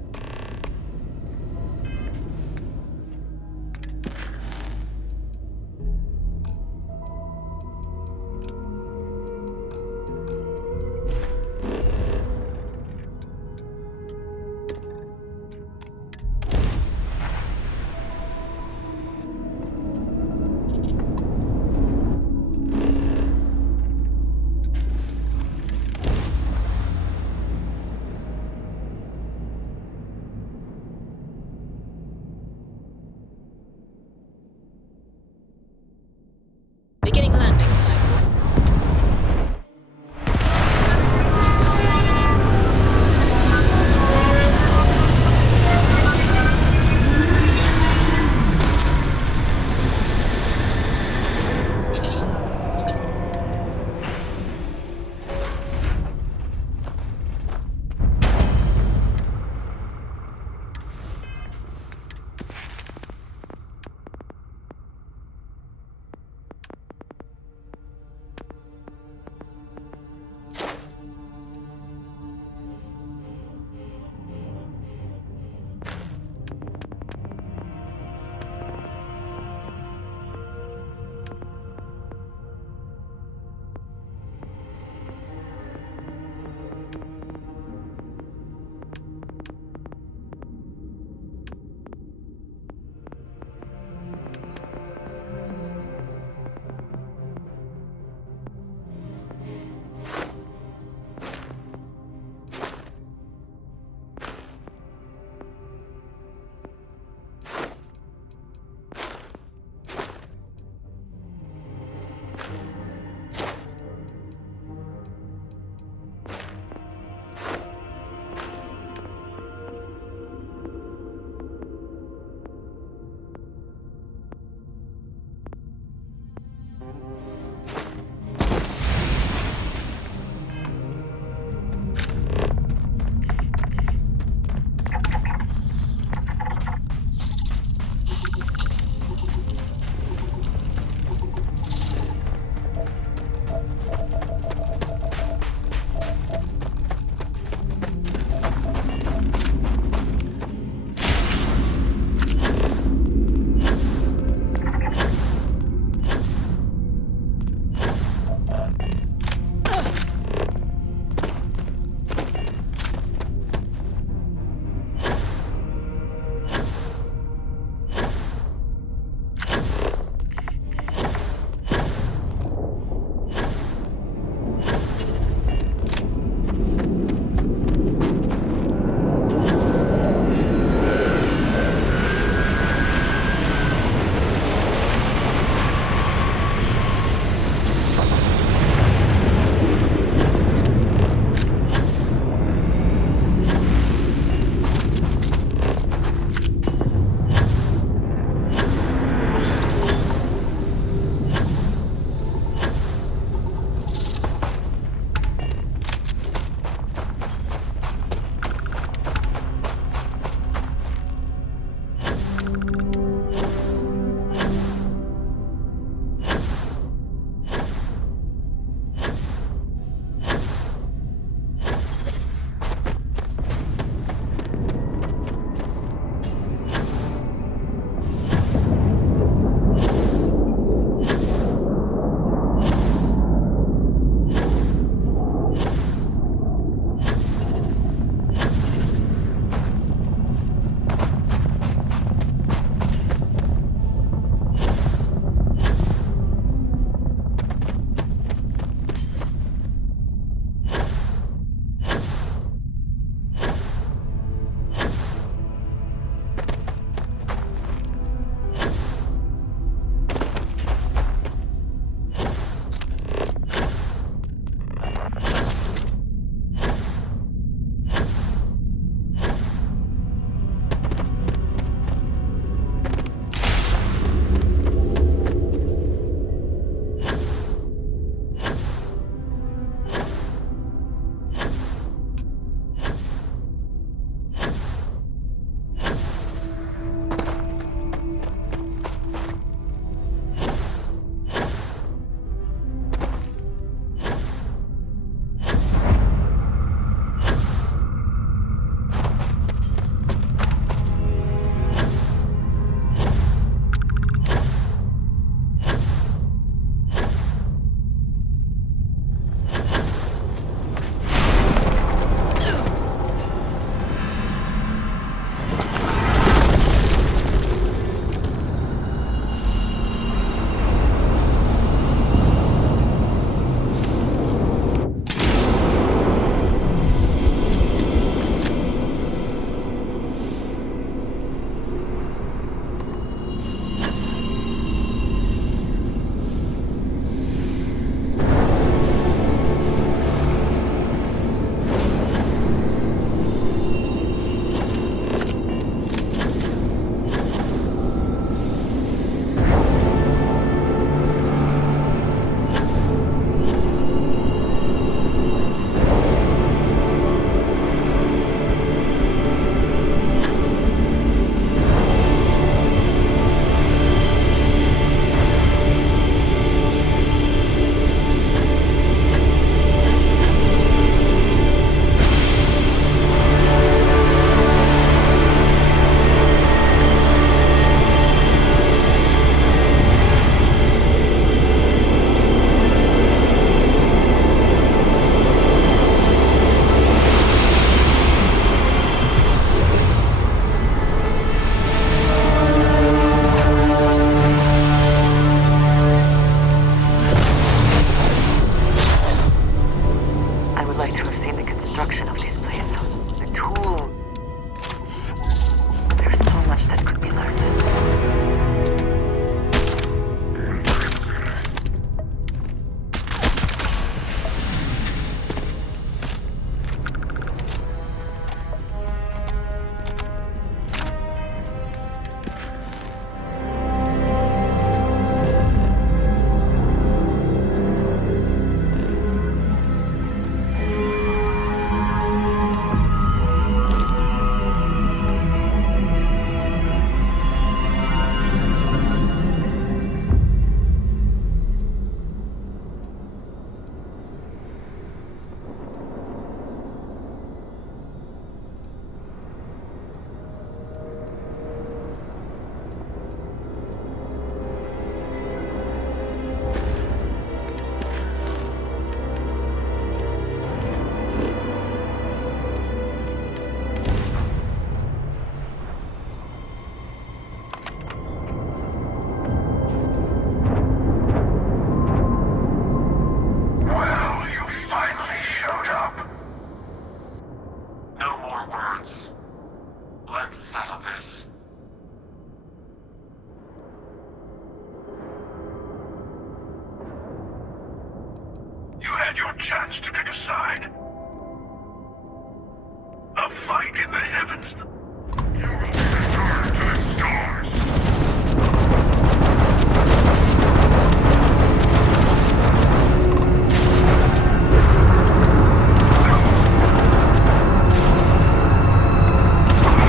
much that could be learned. Let's settle this. You had your chance to pick a side. A fight in the heavens. You will be returned to the stars.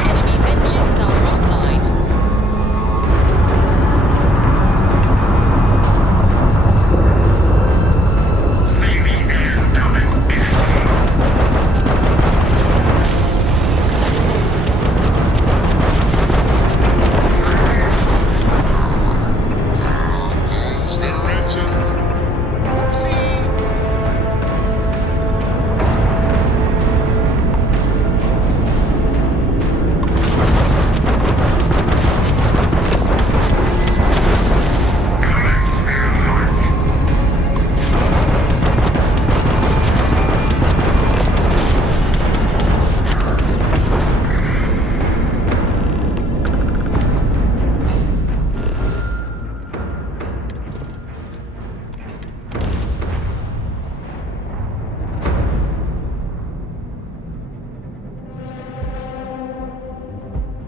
Enemy's engines are offline. See the end of it. Spare engines. Whoopsie.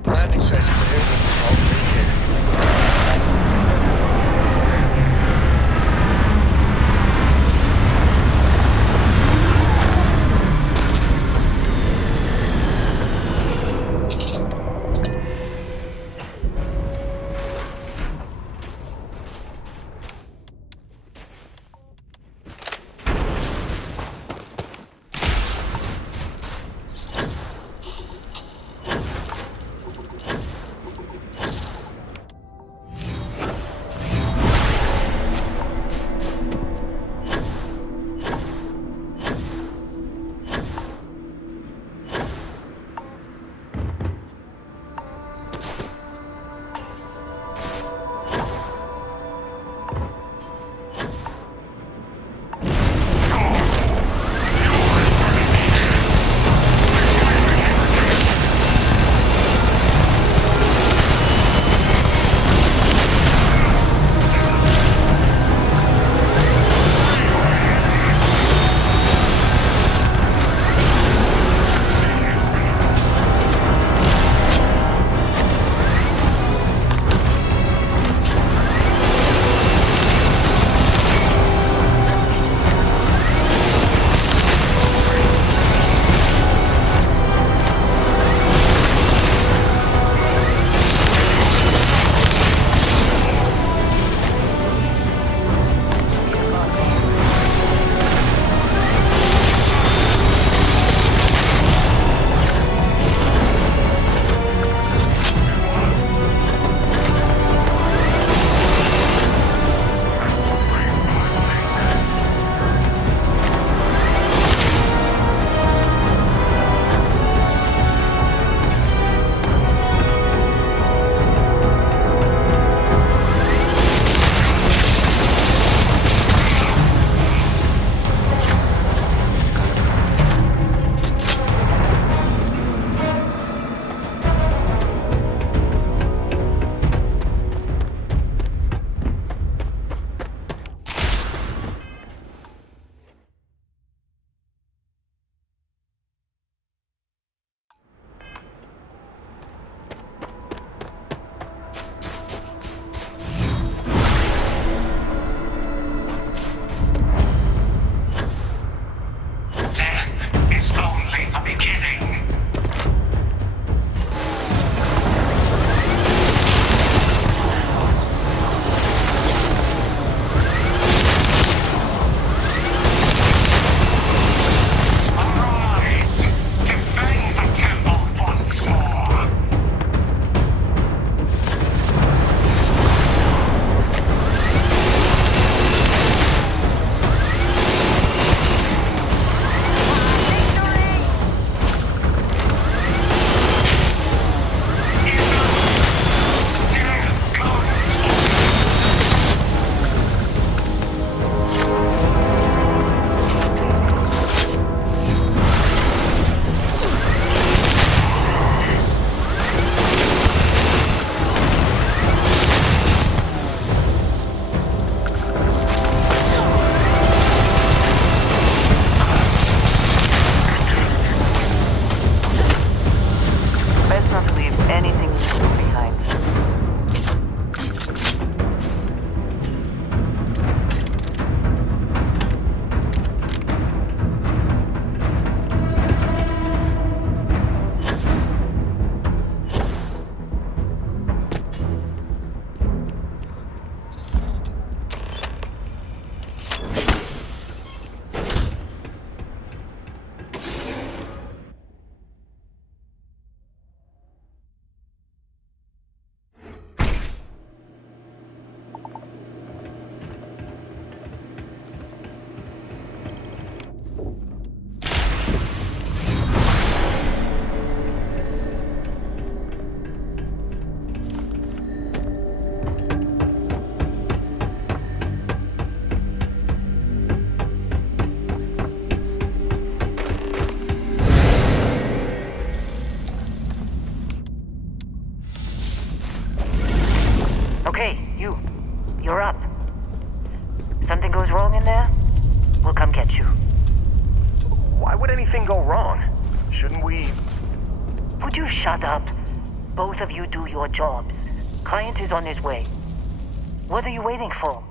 Landing site's clear. All clear here. Okay, you're up. Something goes wrong in there, we'll come get you. Why would anything go wrong? Shouldn't we... Would you shut up? Both of you do your jobs. Client is on his way. What are you waiting for?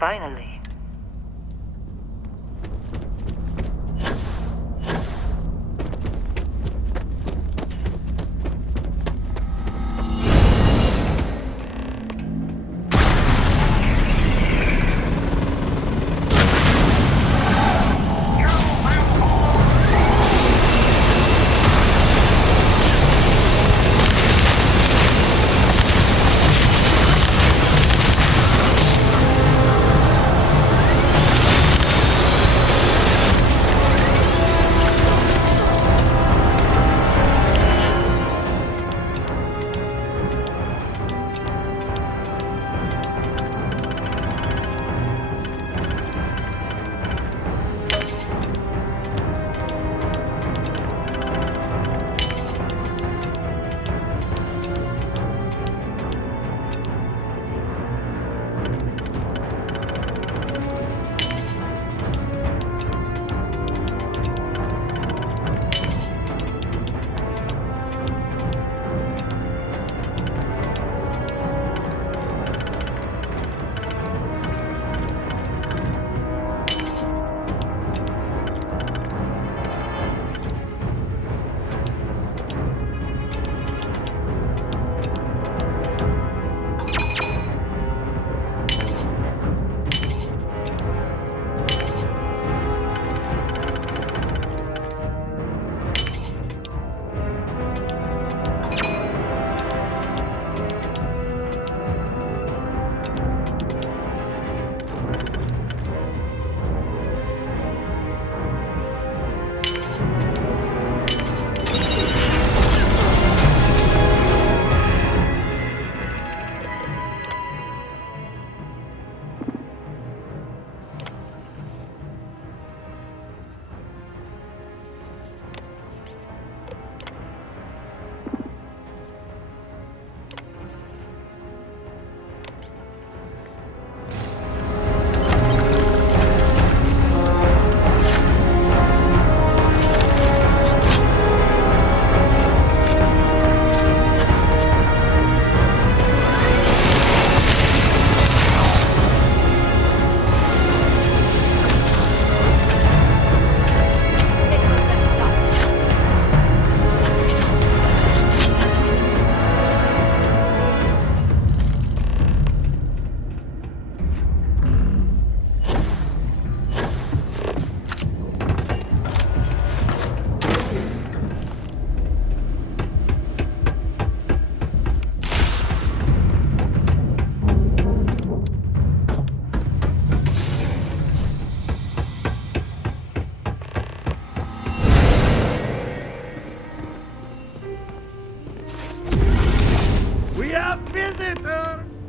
Finally.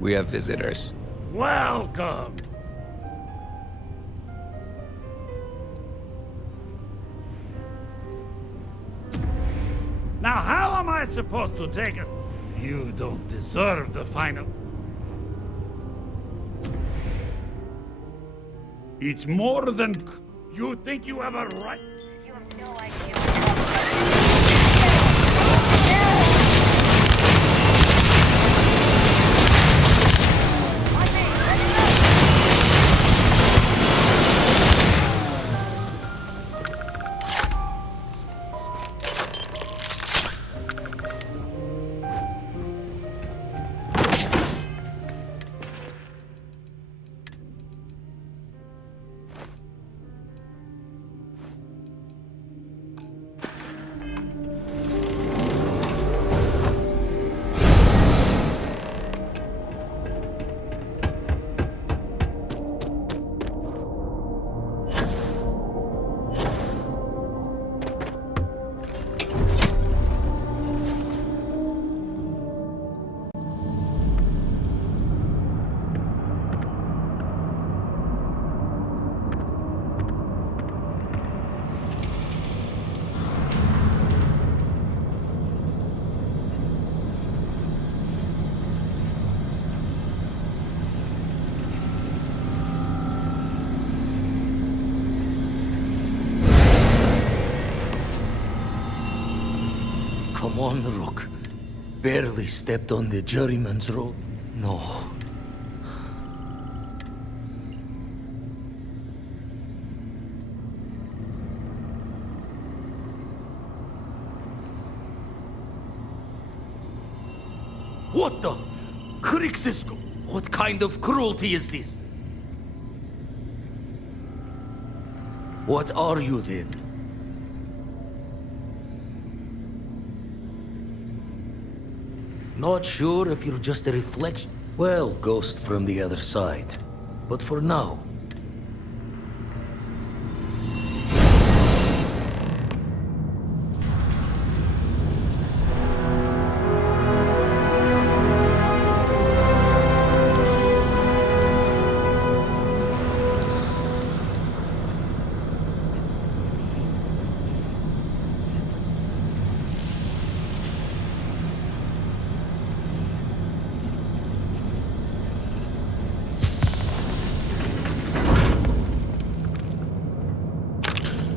We have visitors. Welcome! Now how am I supposed to take us? You don't deserve the final... It's more than... You think you have a right... You have no idea. Come on, Rook. Barely stepped on the juryman's road. No. What the? Crixisco? What kind of cruelty is this? What are you then? Not sure if you're just a reflection? Well, ghost from the other side. But for now,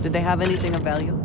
Did they have anything of value?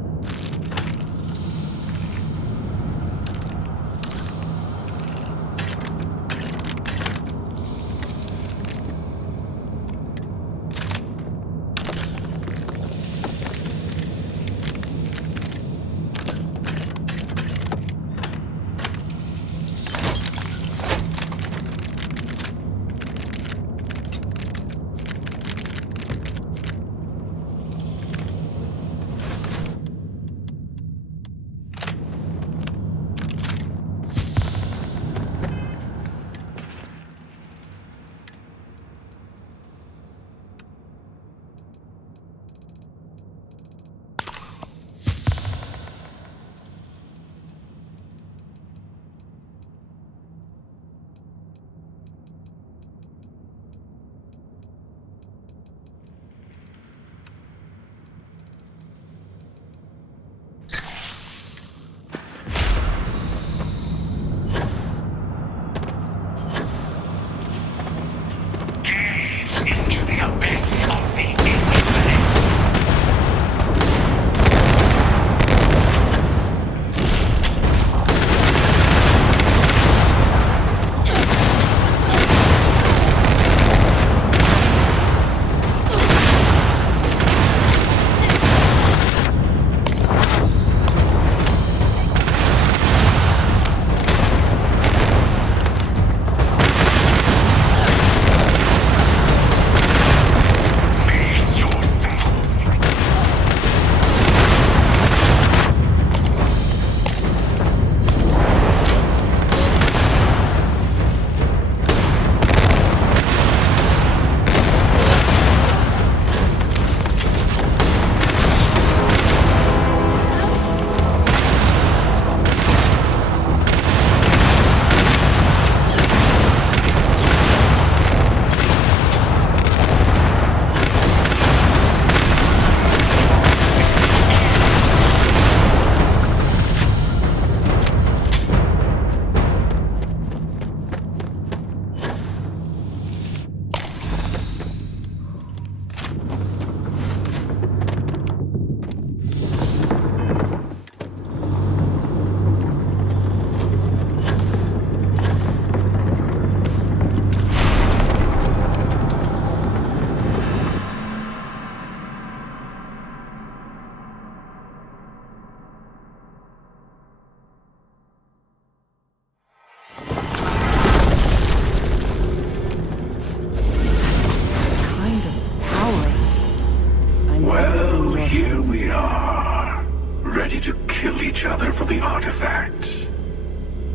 Here we are, ready to kill each other for the artifacts.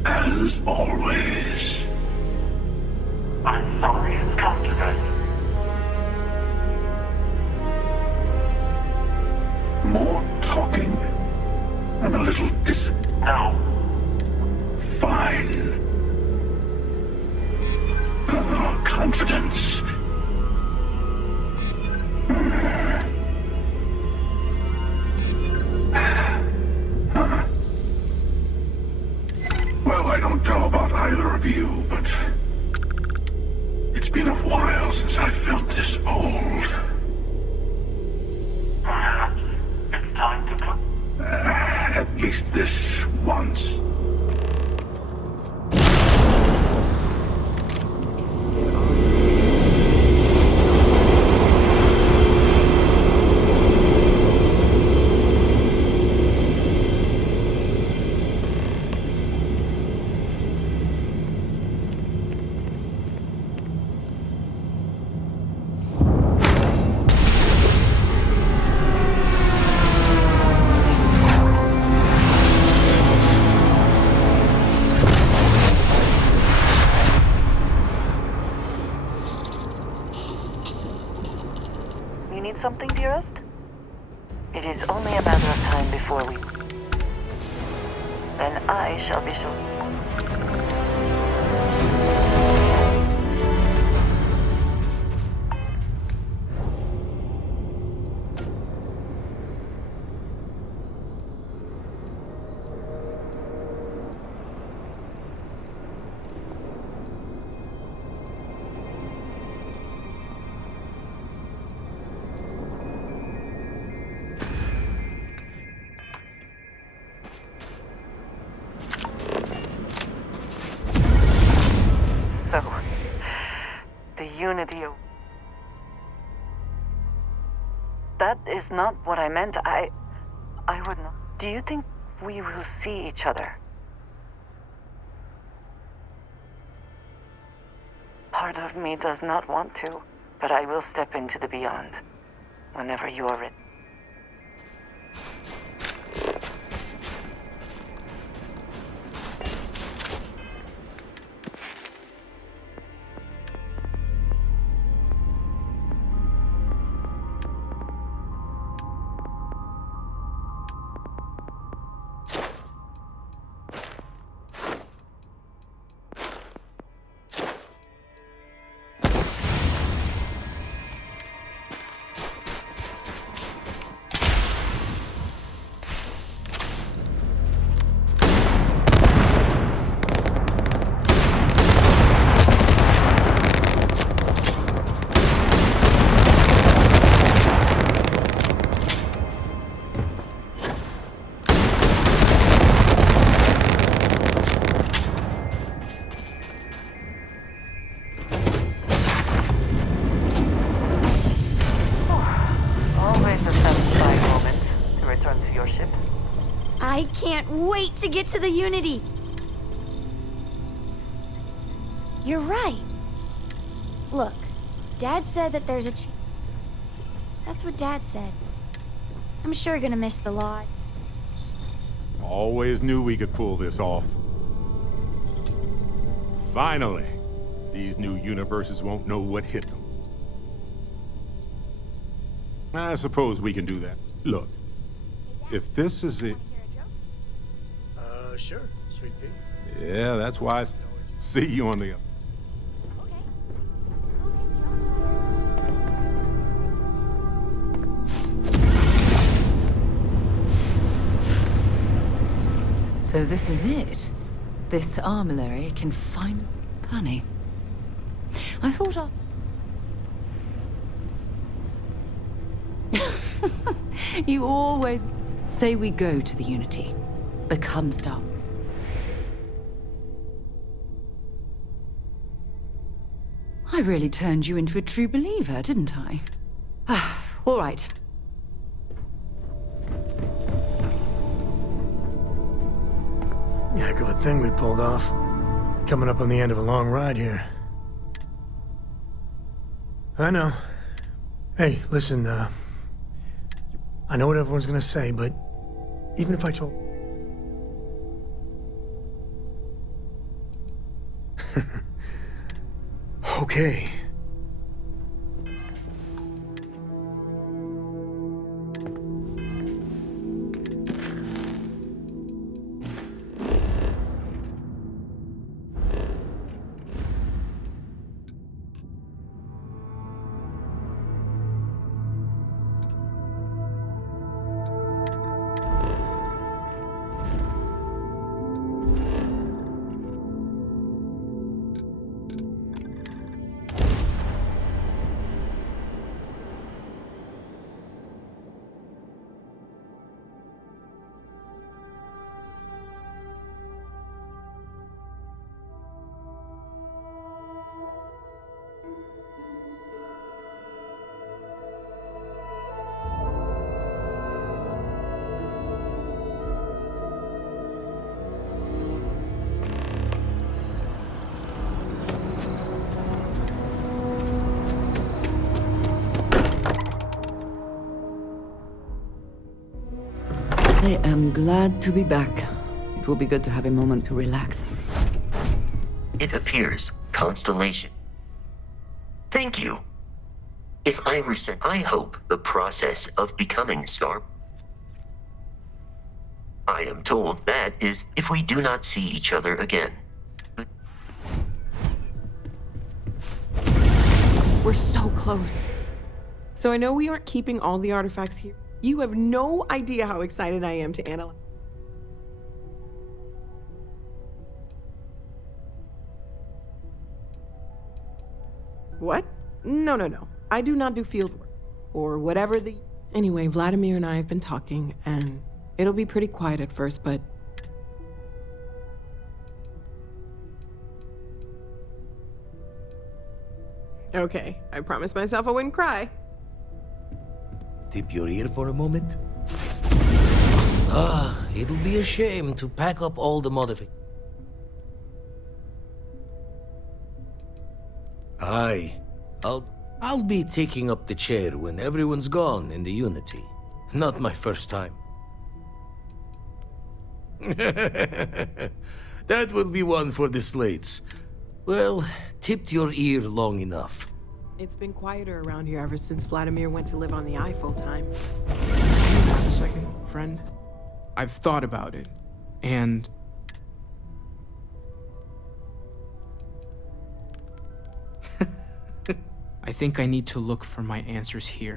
As always. I'm sorry it's come to this. More talking? I'm a little No. Fine. Confidence. Well, I don't know about either of you, but it's been a while since I felt this old. Perhaps it's time to put... At least this once. You need something, dearest? It is only a matter of time before we... Then I shall be sure. So, the unity of... That is not what I meant. I would not... Do you think we will see each other? Part of me does not want to, but I will step into the beyond whenever you are ready. I can't wait to get to the Unity! You're right. Look, Dad said that there's a That's what Dad said. I'm sure gonna miss the lot. Always knew we could pull this off. Finally, these new universes won't know what hit them. I suppose we can do that. Look, if this is it... Sure, sweet pea. Yeah, that's why I see you on the... So this is it. This armillary can find honey. I thought You always say we go to the Unity. Become Star. I really turned you into a true believer, didn't I? All right. Heck of a thing we pulled off. Coming up on the end of a long ride here. I know. Hey, listen, I know what everyone's gonna say, but even if I told... Okay. I am glad to be back. It will be good to have a moment to relax. It appears Constellation. Thank you. If I were sent, I hope the process of becoming Star. I am told that is if we do not see each other again. We're so close. So I know we aren't keeping all the artifacts here. You have no idea how excited I am to analyze. What? No. I do not do field work. Or whatever the... Anyway, Vladimir and I have been talking, and it'll be pretty quiet at first, but... Okay, I promised myself I wouldn't cry. Tip your ear for a moment? It'll be a shame to pack up all the modifications. Aye. I'll be taking up the chair when everyone's gone in the Unity. Not my first time. That will be one for the slates. Well, tipped your ear long enough. It's been quieter around here ever since Vladimir went to live on the Eye full time. Do you have a second, friend? I've thought about it, and... I think I need to look for my answers here.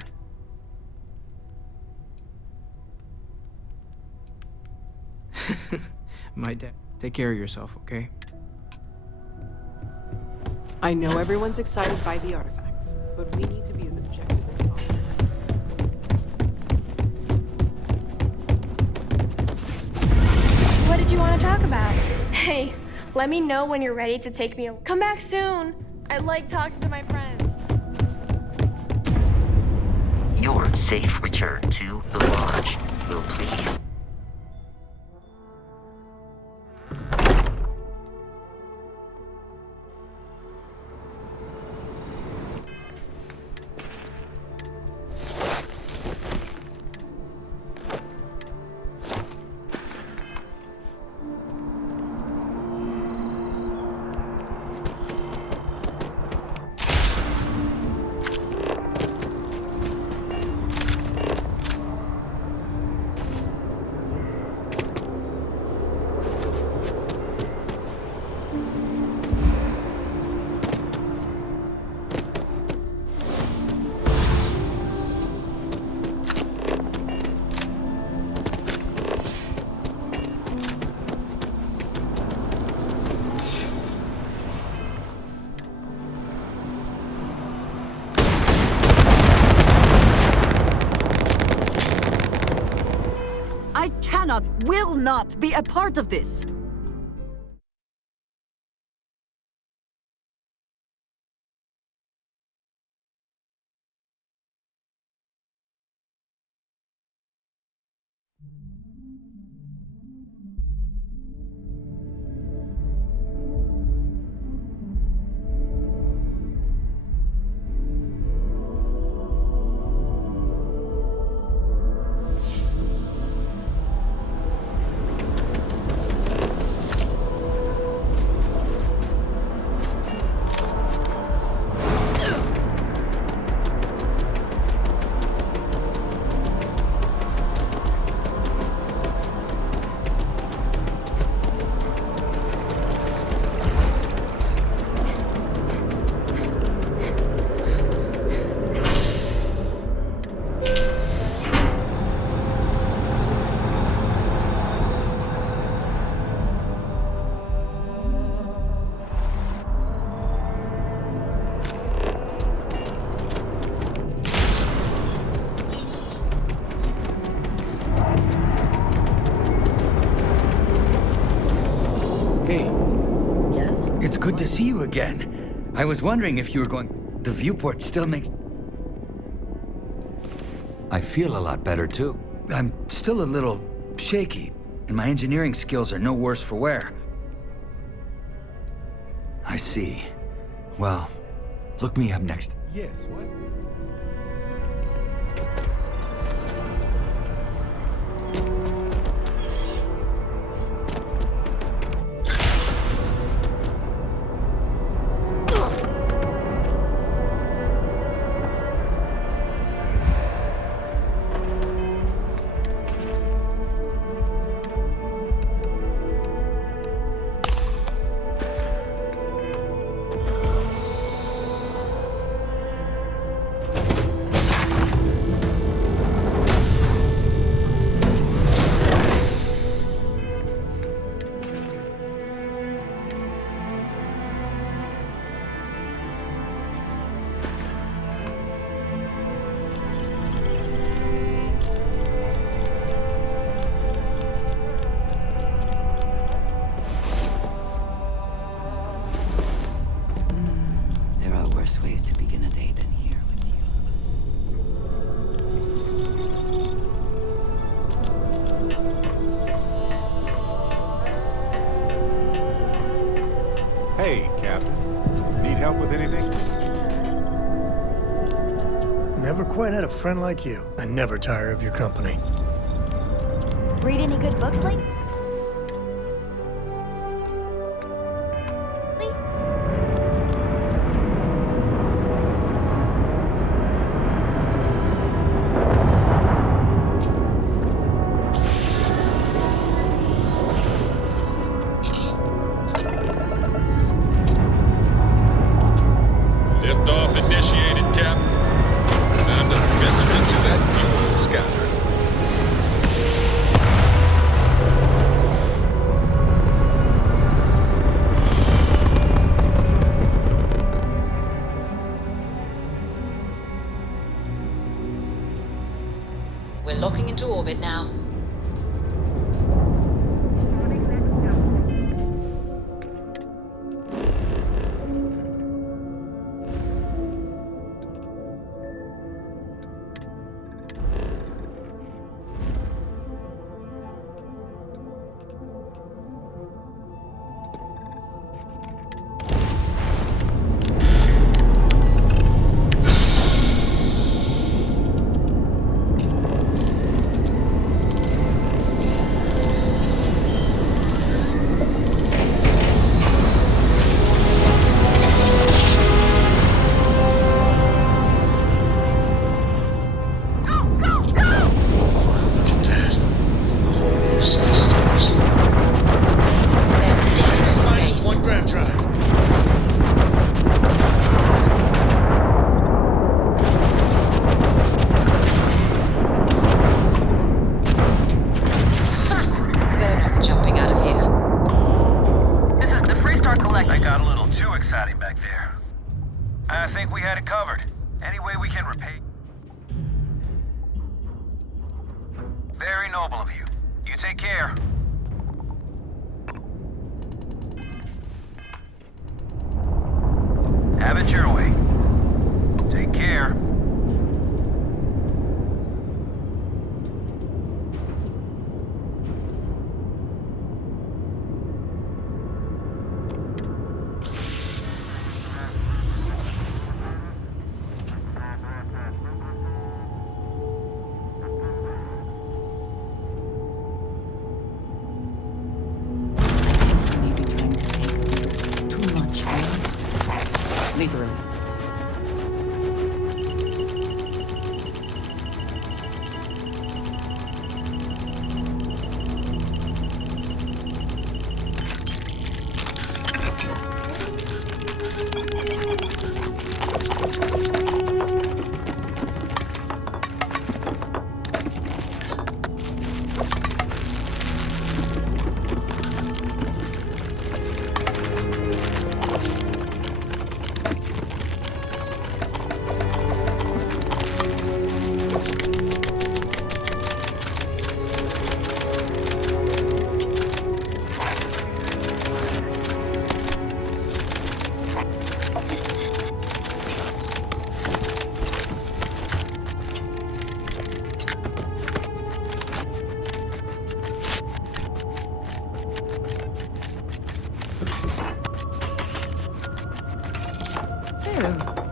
My dad, take care of yourself, okay? I know everyone's excited by the artifacts, but we need to be as objective as possible. What did you want to talk about? Hey, let me know when you're ready to take me. Come back soon. I like talking to my friends. Your safe return to the lodge will please. Will not be a part of this. Good to see you again. I was wondering if you were going... The viewport still makes... I feel a lot better, too. I'm still a little shaky, and my engineering skills are no worse for wear. I see. Well, look me up next. Yes, what? worse ways to begin a day than here with you. Hey, Captain. Need help with anything? Never quite had a friend like you. I never tire of your company. Read any good books lately? Liftoff initiated, Captain. Time to venture into that fuel scatter. We're locking into orbit now. I got a little too exciting back there. I think we had it covered. Any way we can repay... Very noble of you. You take care. Have it your way. Take care. Literally.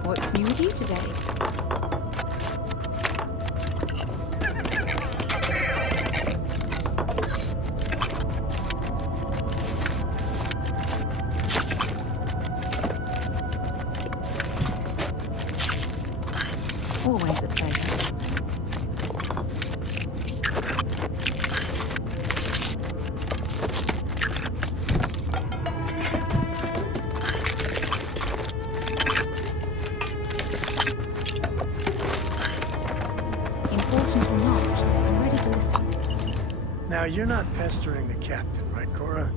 What's new with you today? Always a pleasure. Important or not, I'm ready to listen. Now, you're not pestering the captain, right, Cora?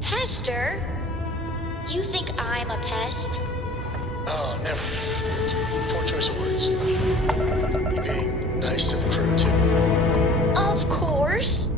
Pester? You think I'm a pest? Oh, never. Poor choice of words. You being nice to the crew, too. Of course.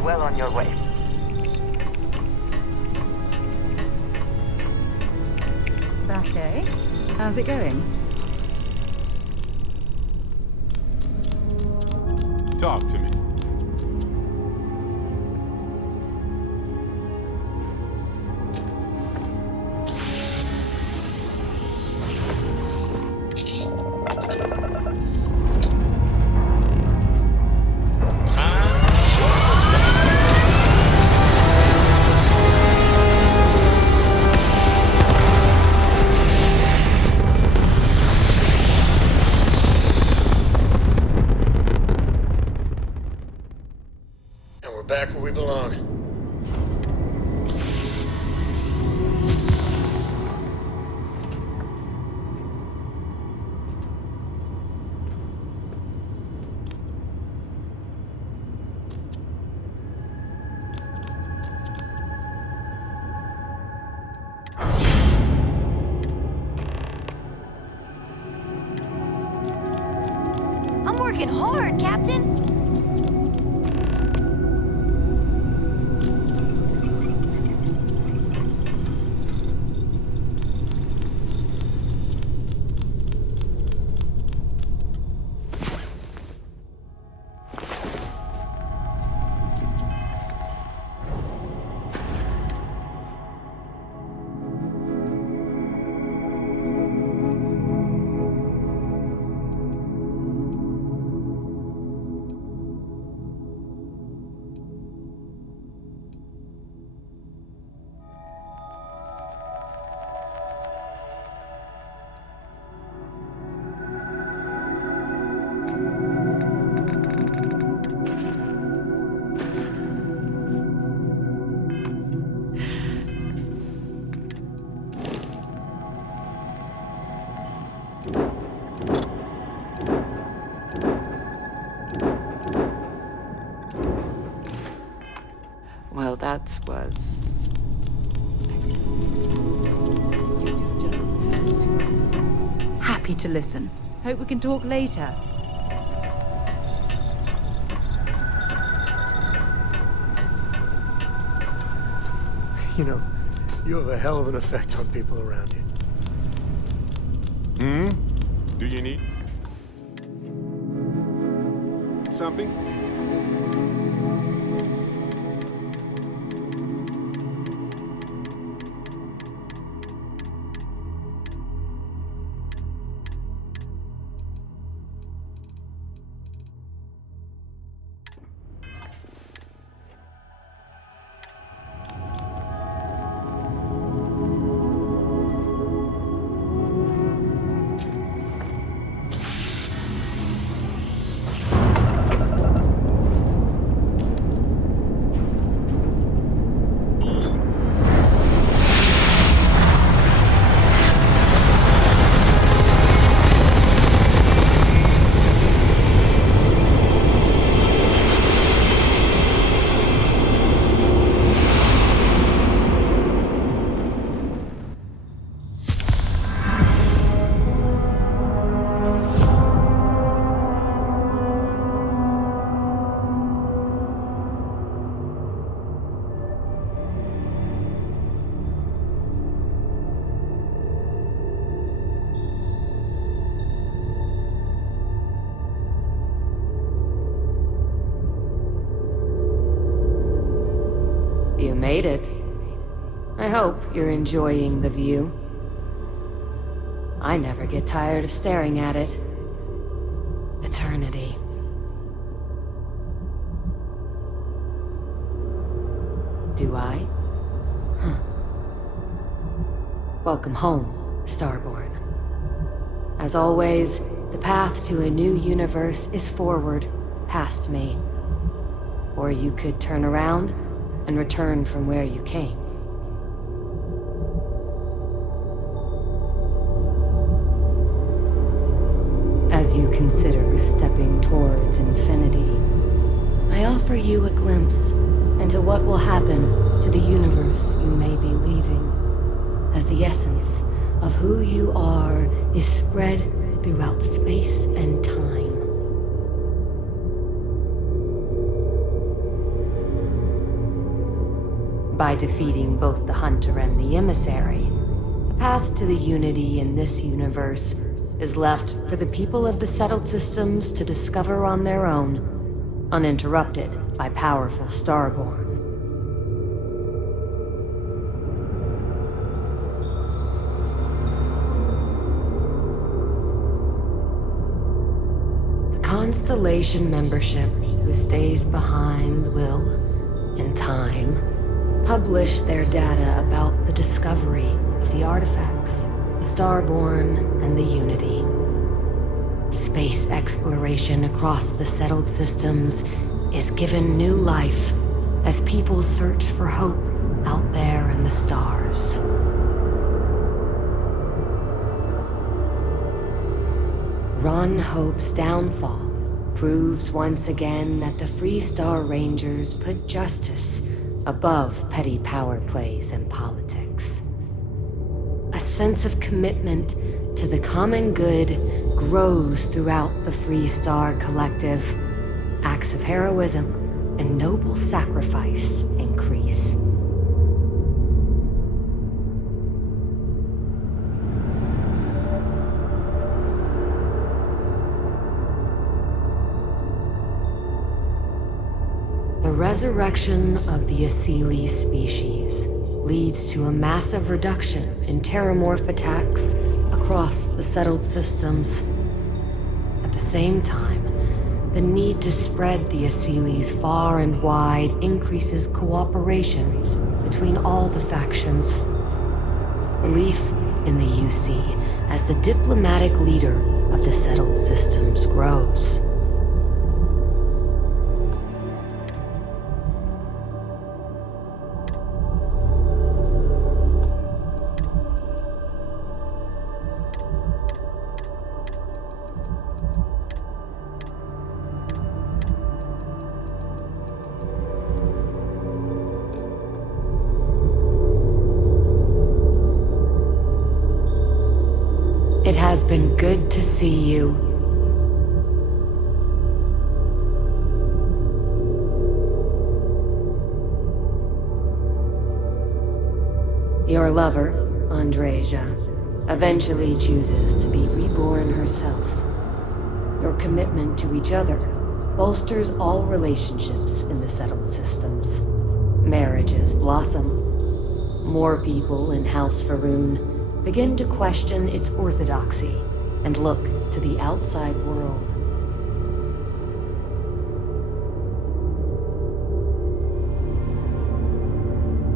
You're well on your way. Okay. How's it going? Talk to me. And we're back where we belong. I'm working hard, Captain. Well, that was... You do just have to... Happy to listen. Hope we can talk later. You know, you have a hell of an effect on people around you. Do you need something? You made it. I hope you're enjoying the view. I never get tired of staring at it. Eternity. Do I? Huh. Welcome home, Starborn. As always, the path to a new universe is forward, past me. Or you could turn around and return from where you came. As you consider stepping towards infinity, I offer you a glimpse into what will happen to the universe you may be leaving, as the essence of who you are is spread throughout space and time. By defeating both the hunter and the emissary, the path to the unity in this universe is left for the people of the settled systems to discover on their own, uninterrupted by powerful Starborn. The Constellation membership who stays behind will, in time, publish their data about the discovery of the artifacts, the Starborn, and the Unity. Space exploration across the settled systems is given new life as people search for hope out there in the stars. Run Hope's downfall proves once again that the Free Star Rangers put justice above petty power plays and politics. A sense of commitment to the common good grows throughout the Free Star Collective. Acts of heroism and noble sacrifice increase. The resurrection of the Asili species leads to a massive reduction in terramorph attacks across the settled systems. At the same time, the need to spread the Asilis far and wide increases cooperation between all the factions. Belief in the UC as the diplomatic leader of the settled systems grows. It has been good to see you. Your lover, Andreja, eventually chooses to be reborn herself. Your commitment to each other bolsters all relationships in the settled systems. Marriages blossom. More people in House Faroon begin to question its orthodoxy and look to the outside world.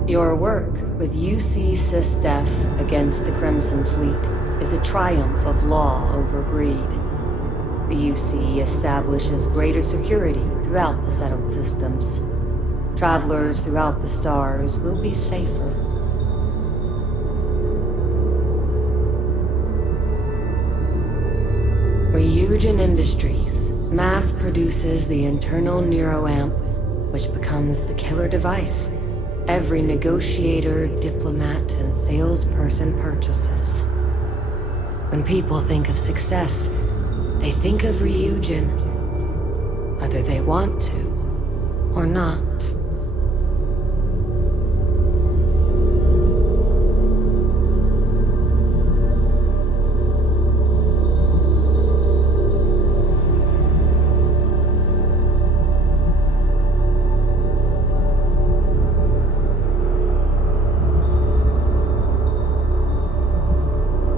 Your work with UC SysDef against the Crimson Fleet is a triumph of law over greed. The UC establishes greater security throughout the settled systems. Travelers throughout the stars will be safer. Ryujin Industries mass produces the internal neuroamp, which becomes the killer device every negotiator, diplomat, and salesperson purchases. When people think of success, they think of Ryujin, whether they want to or not.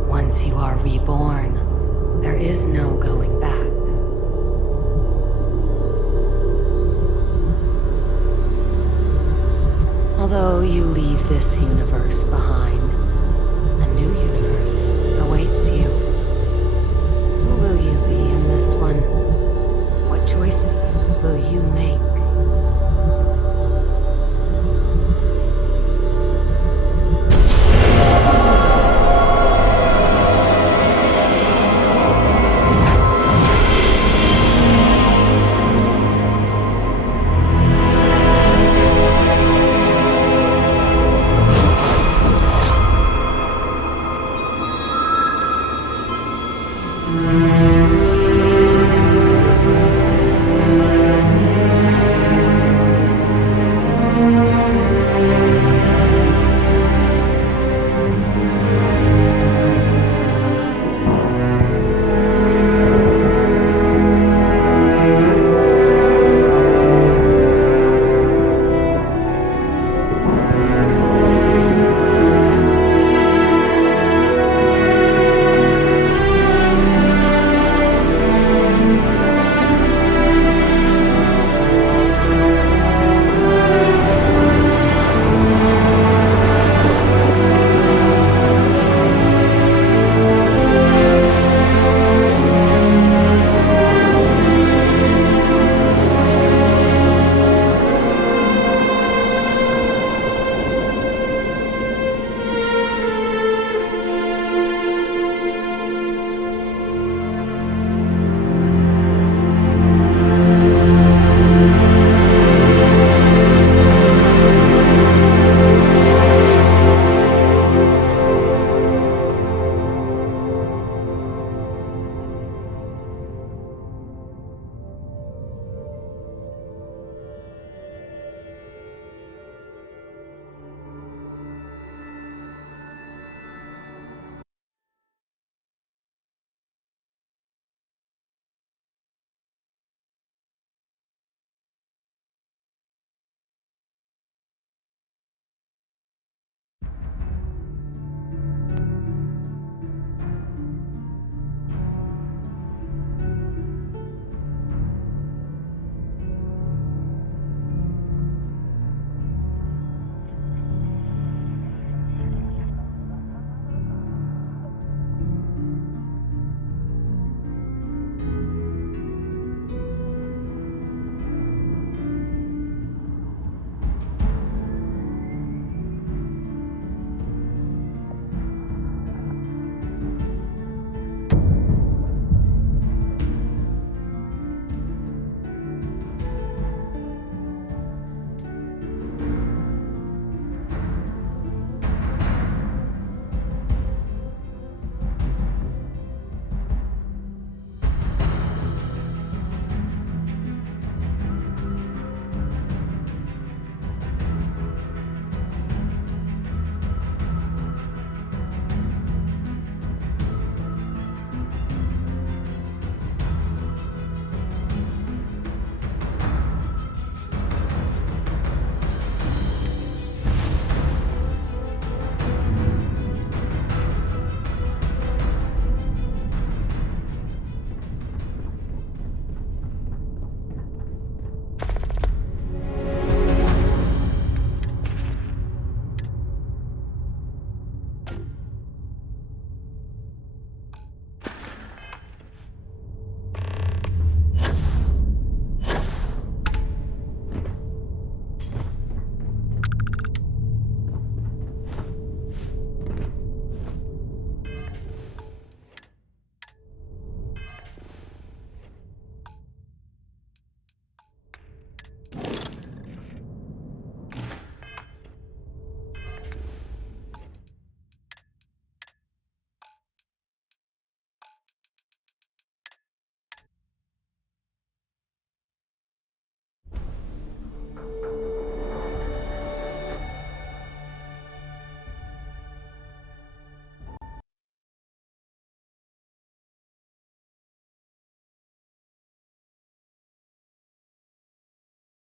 Once you are reborn, there is no going back. Although you leave this universe behind,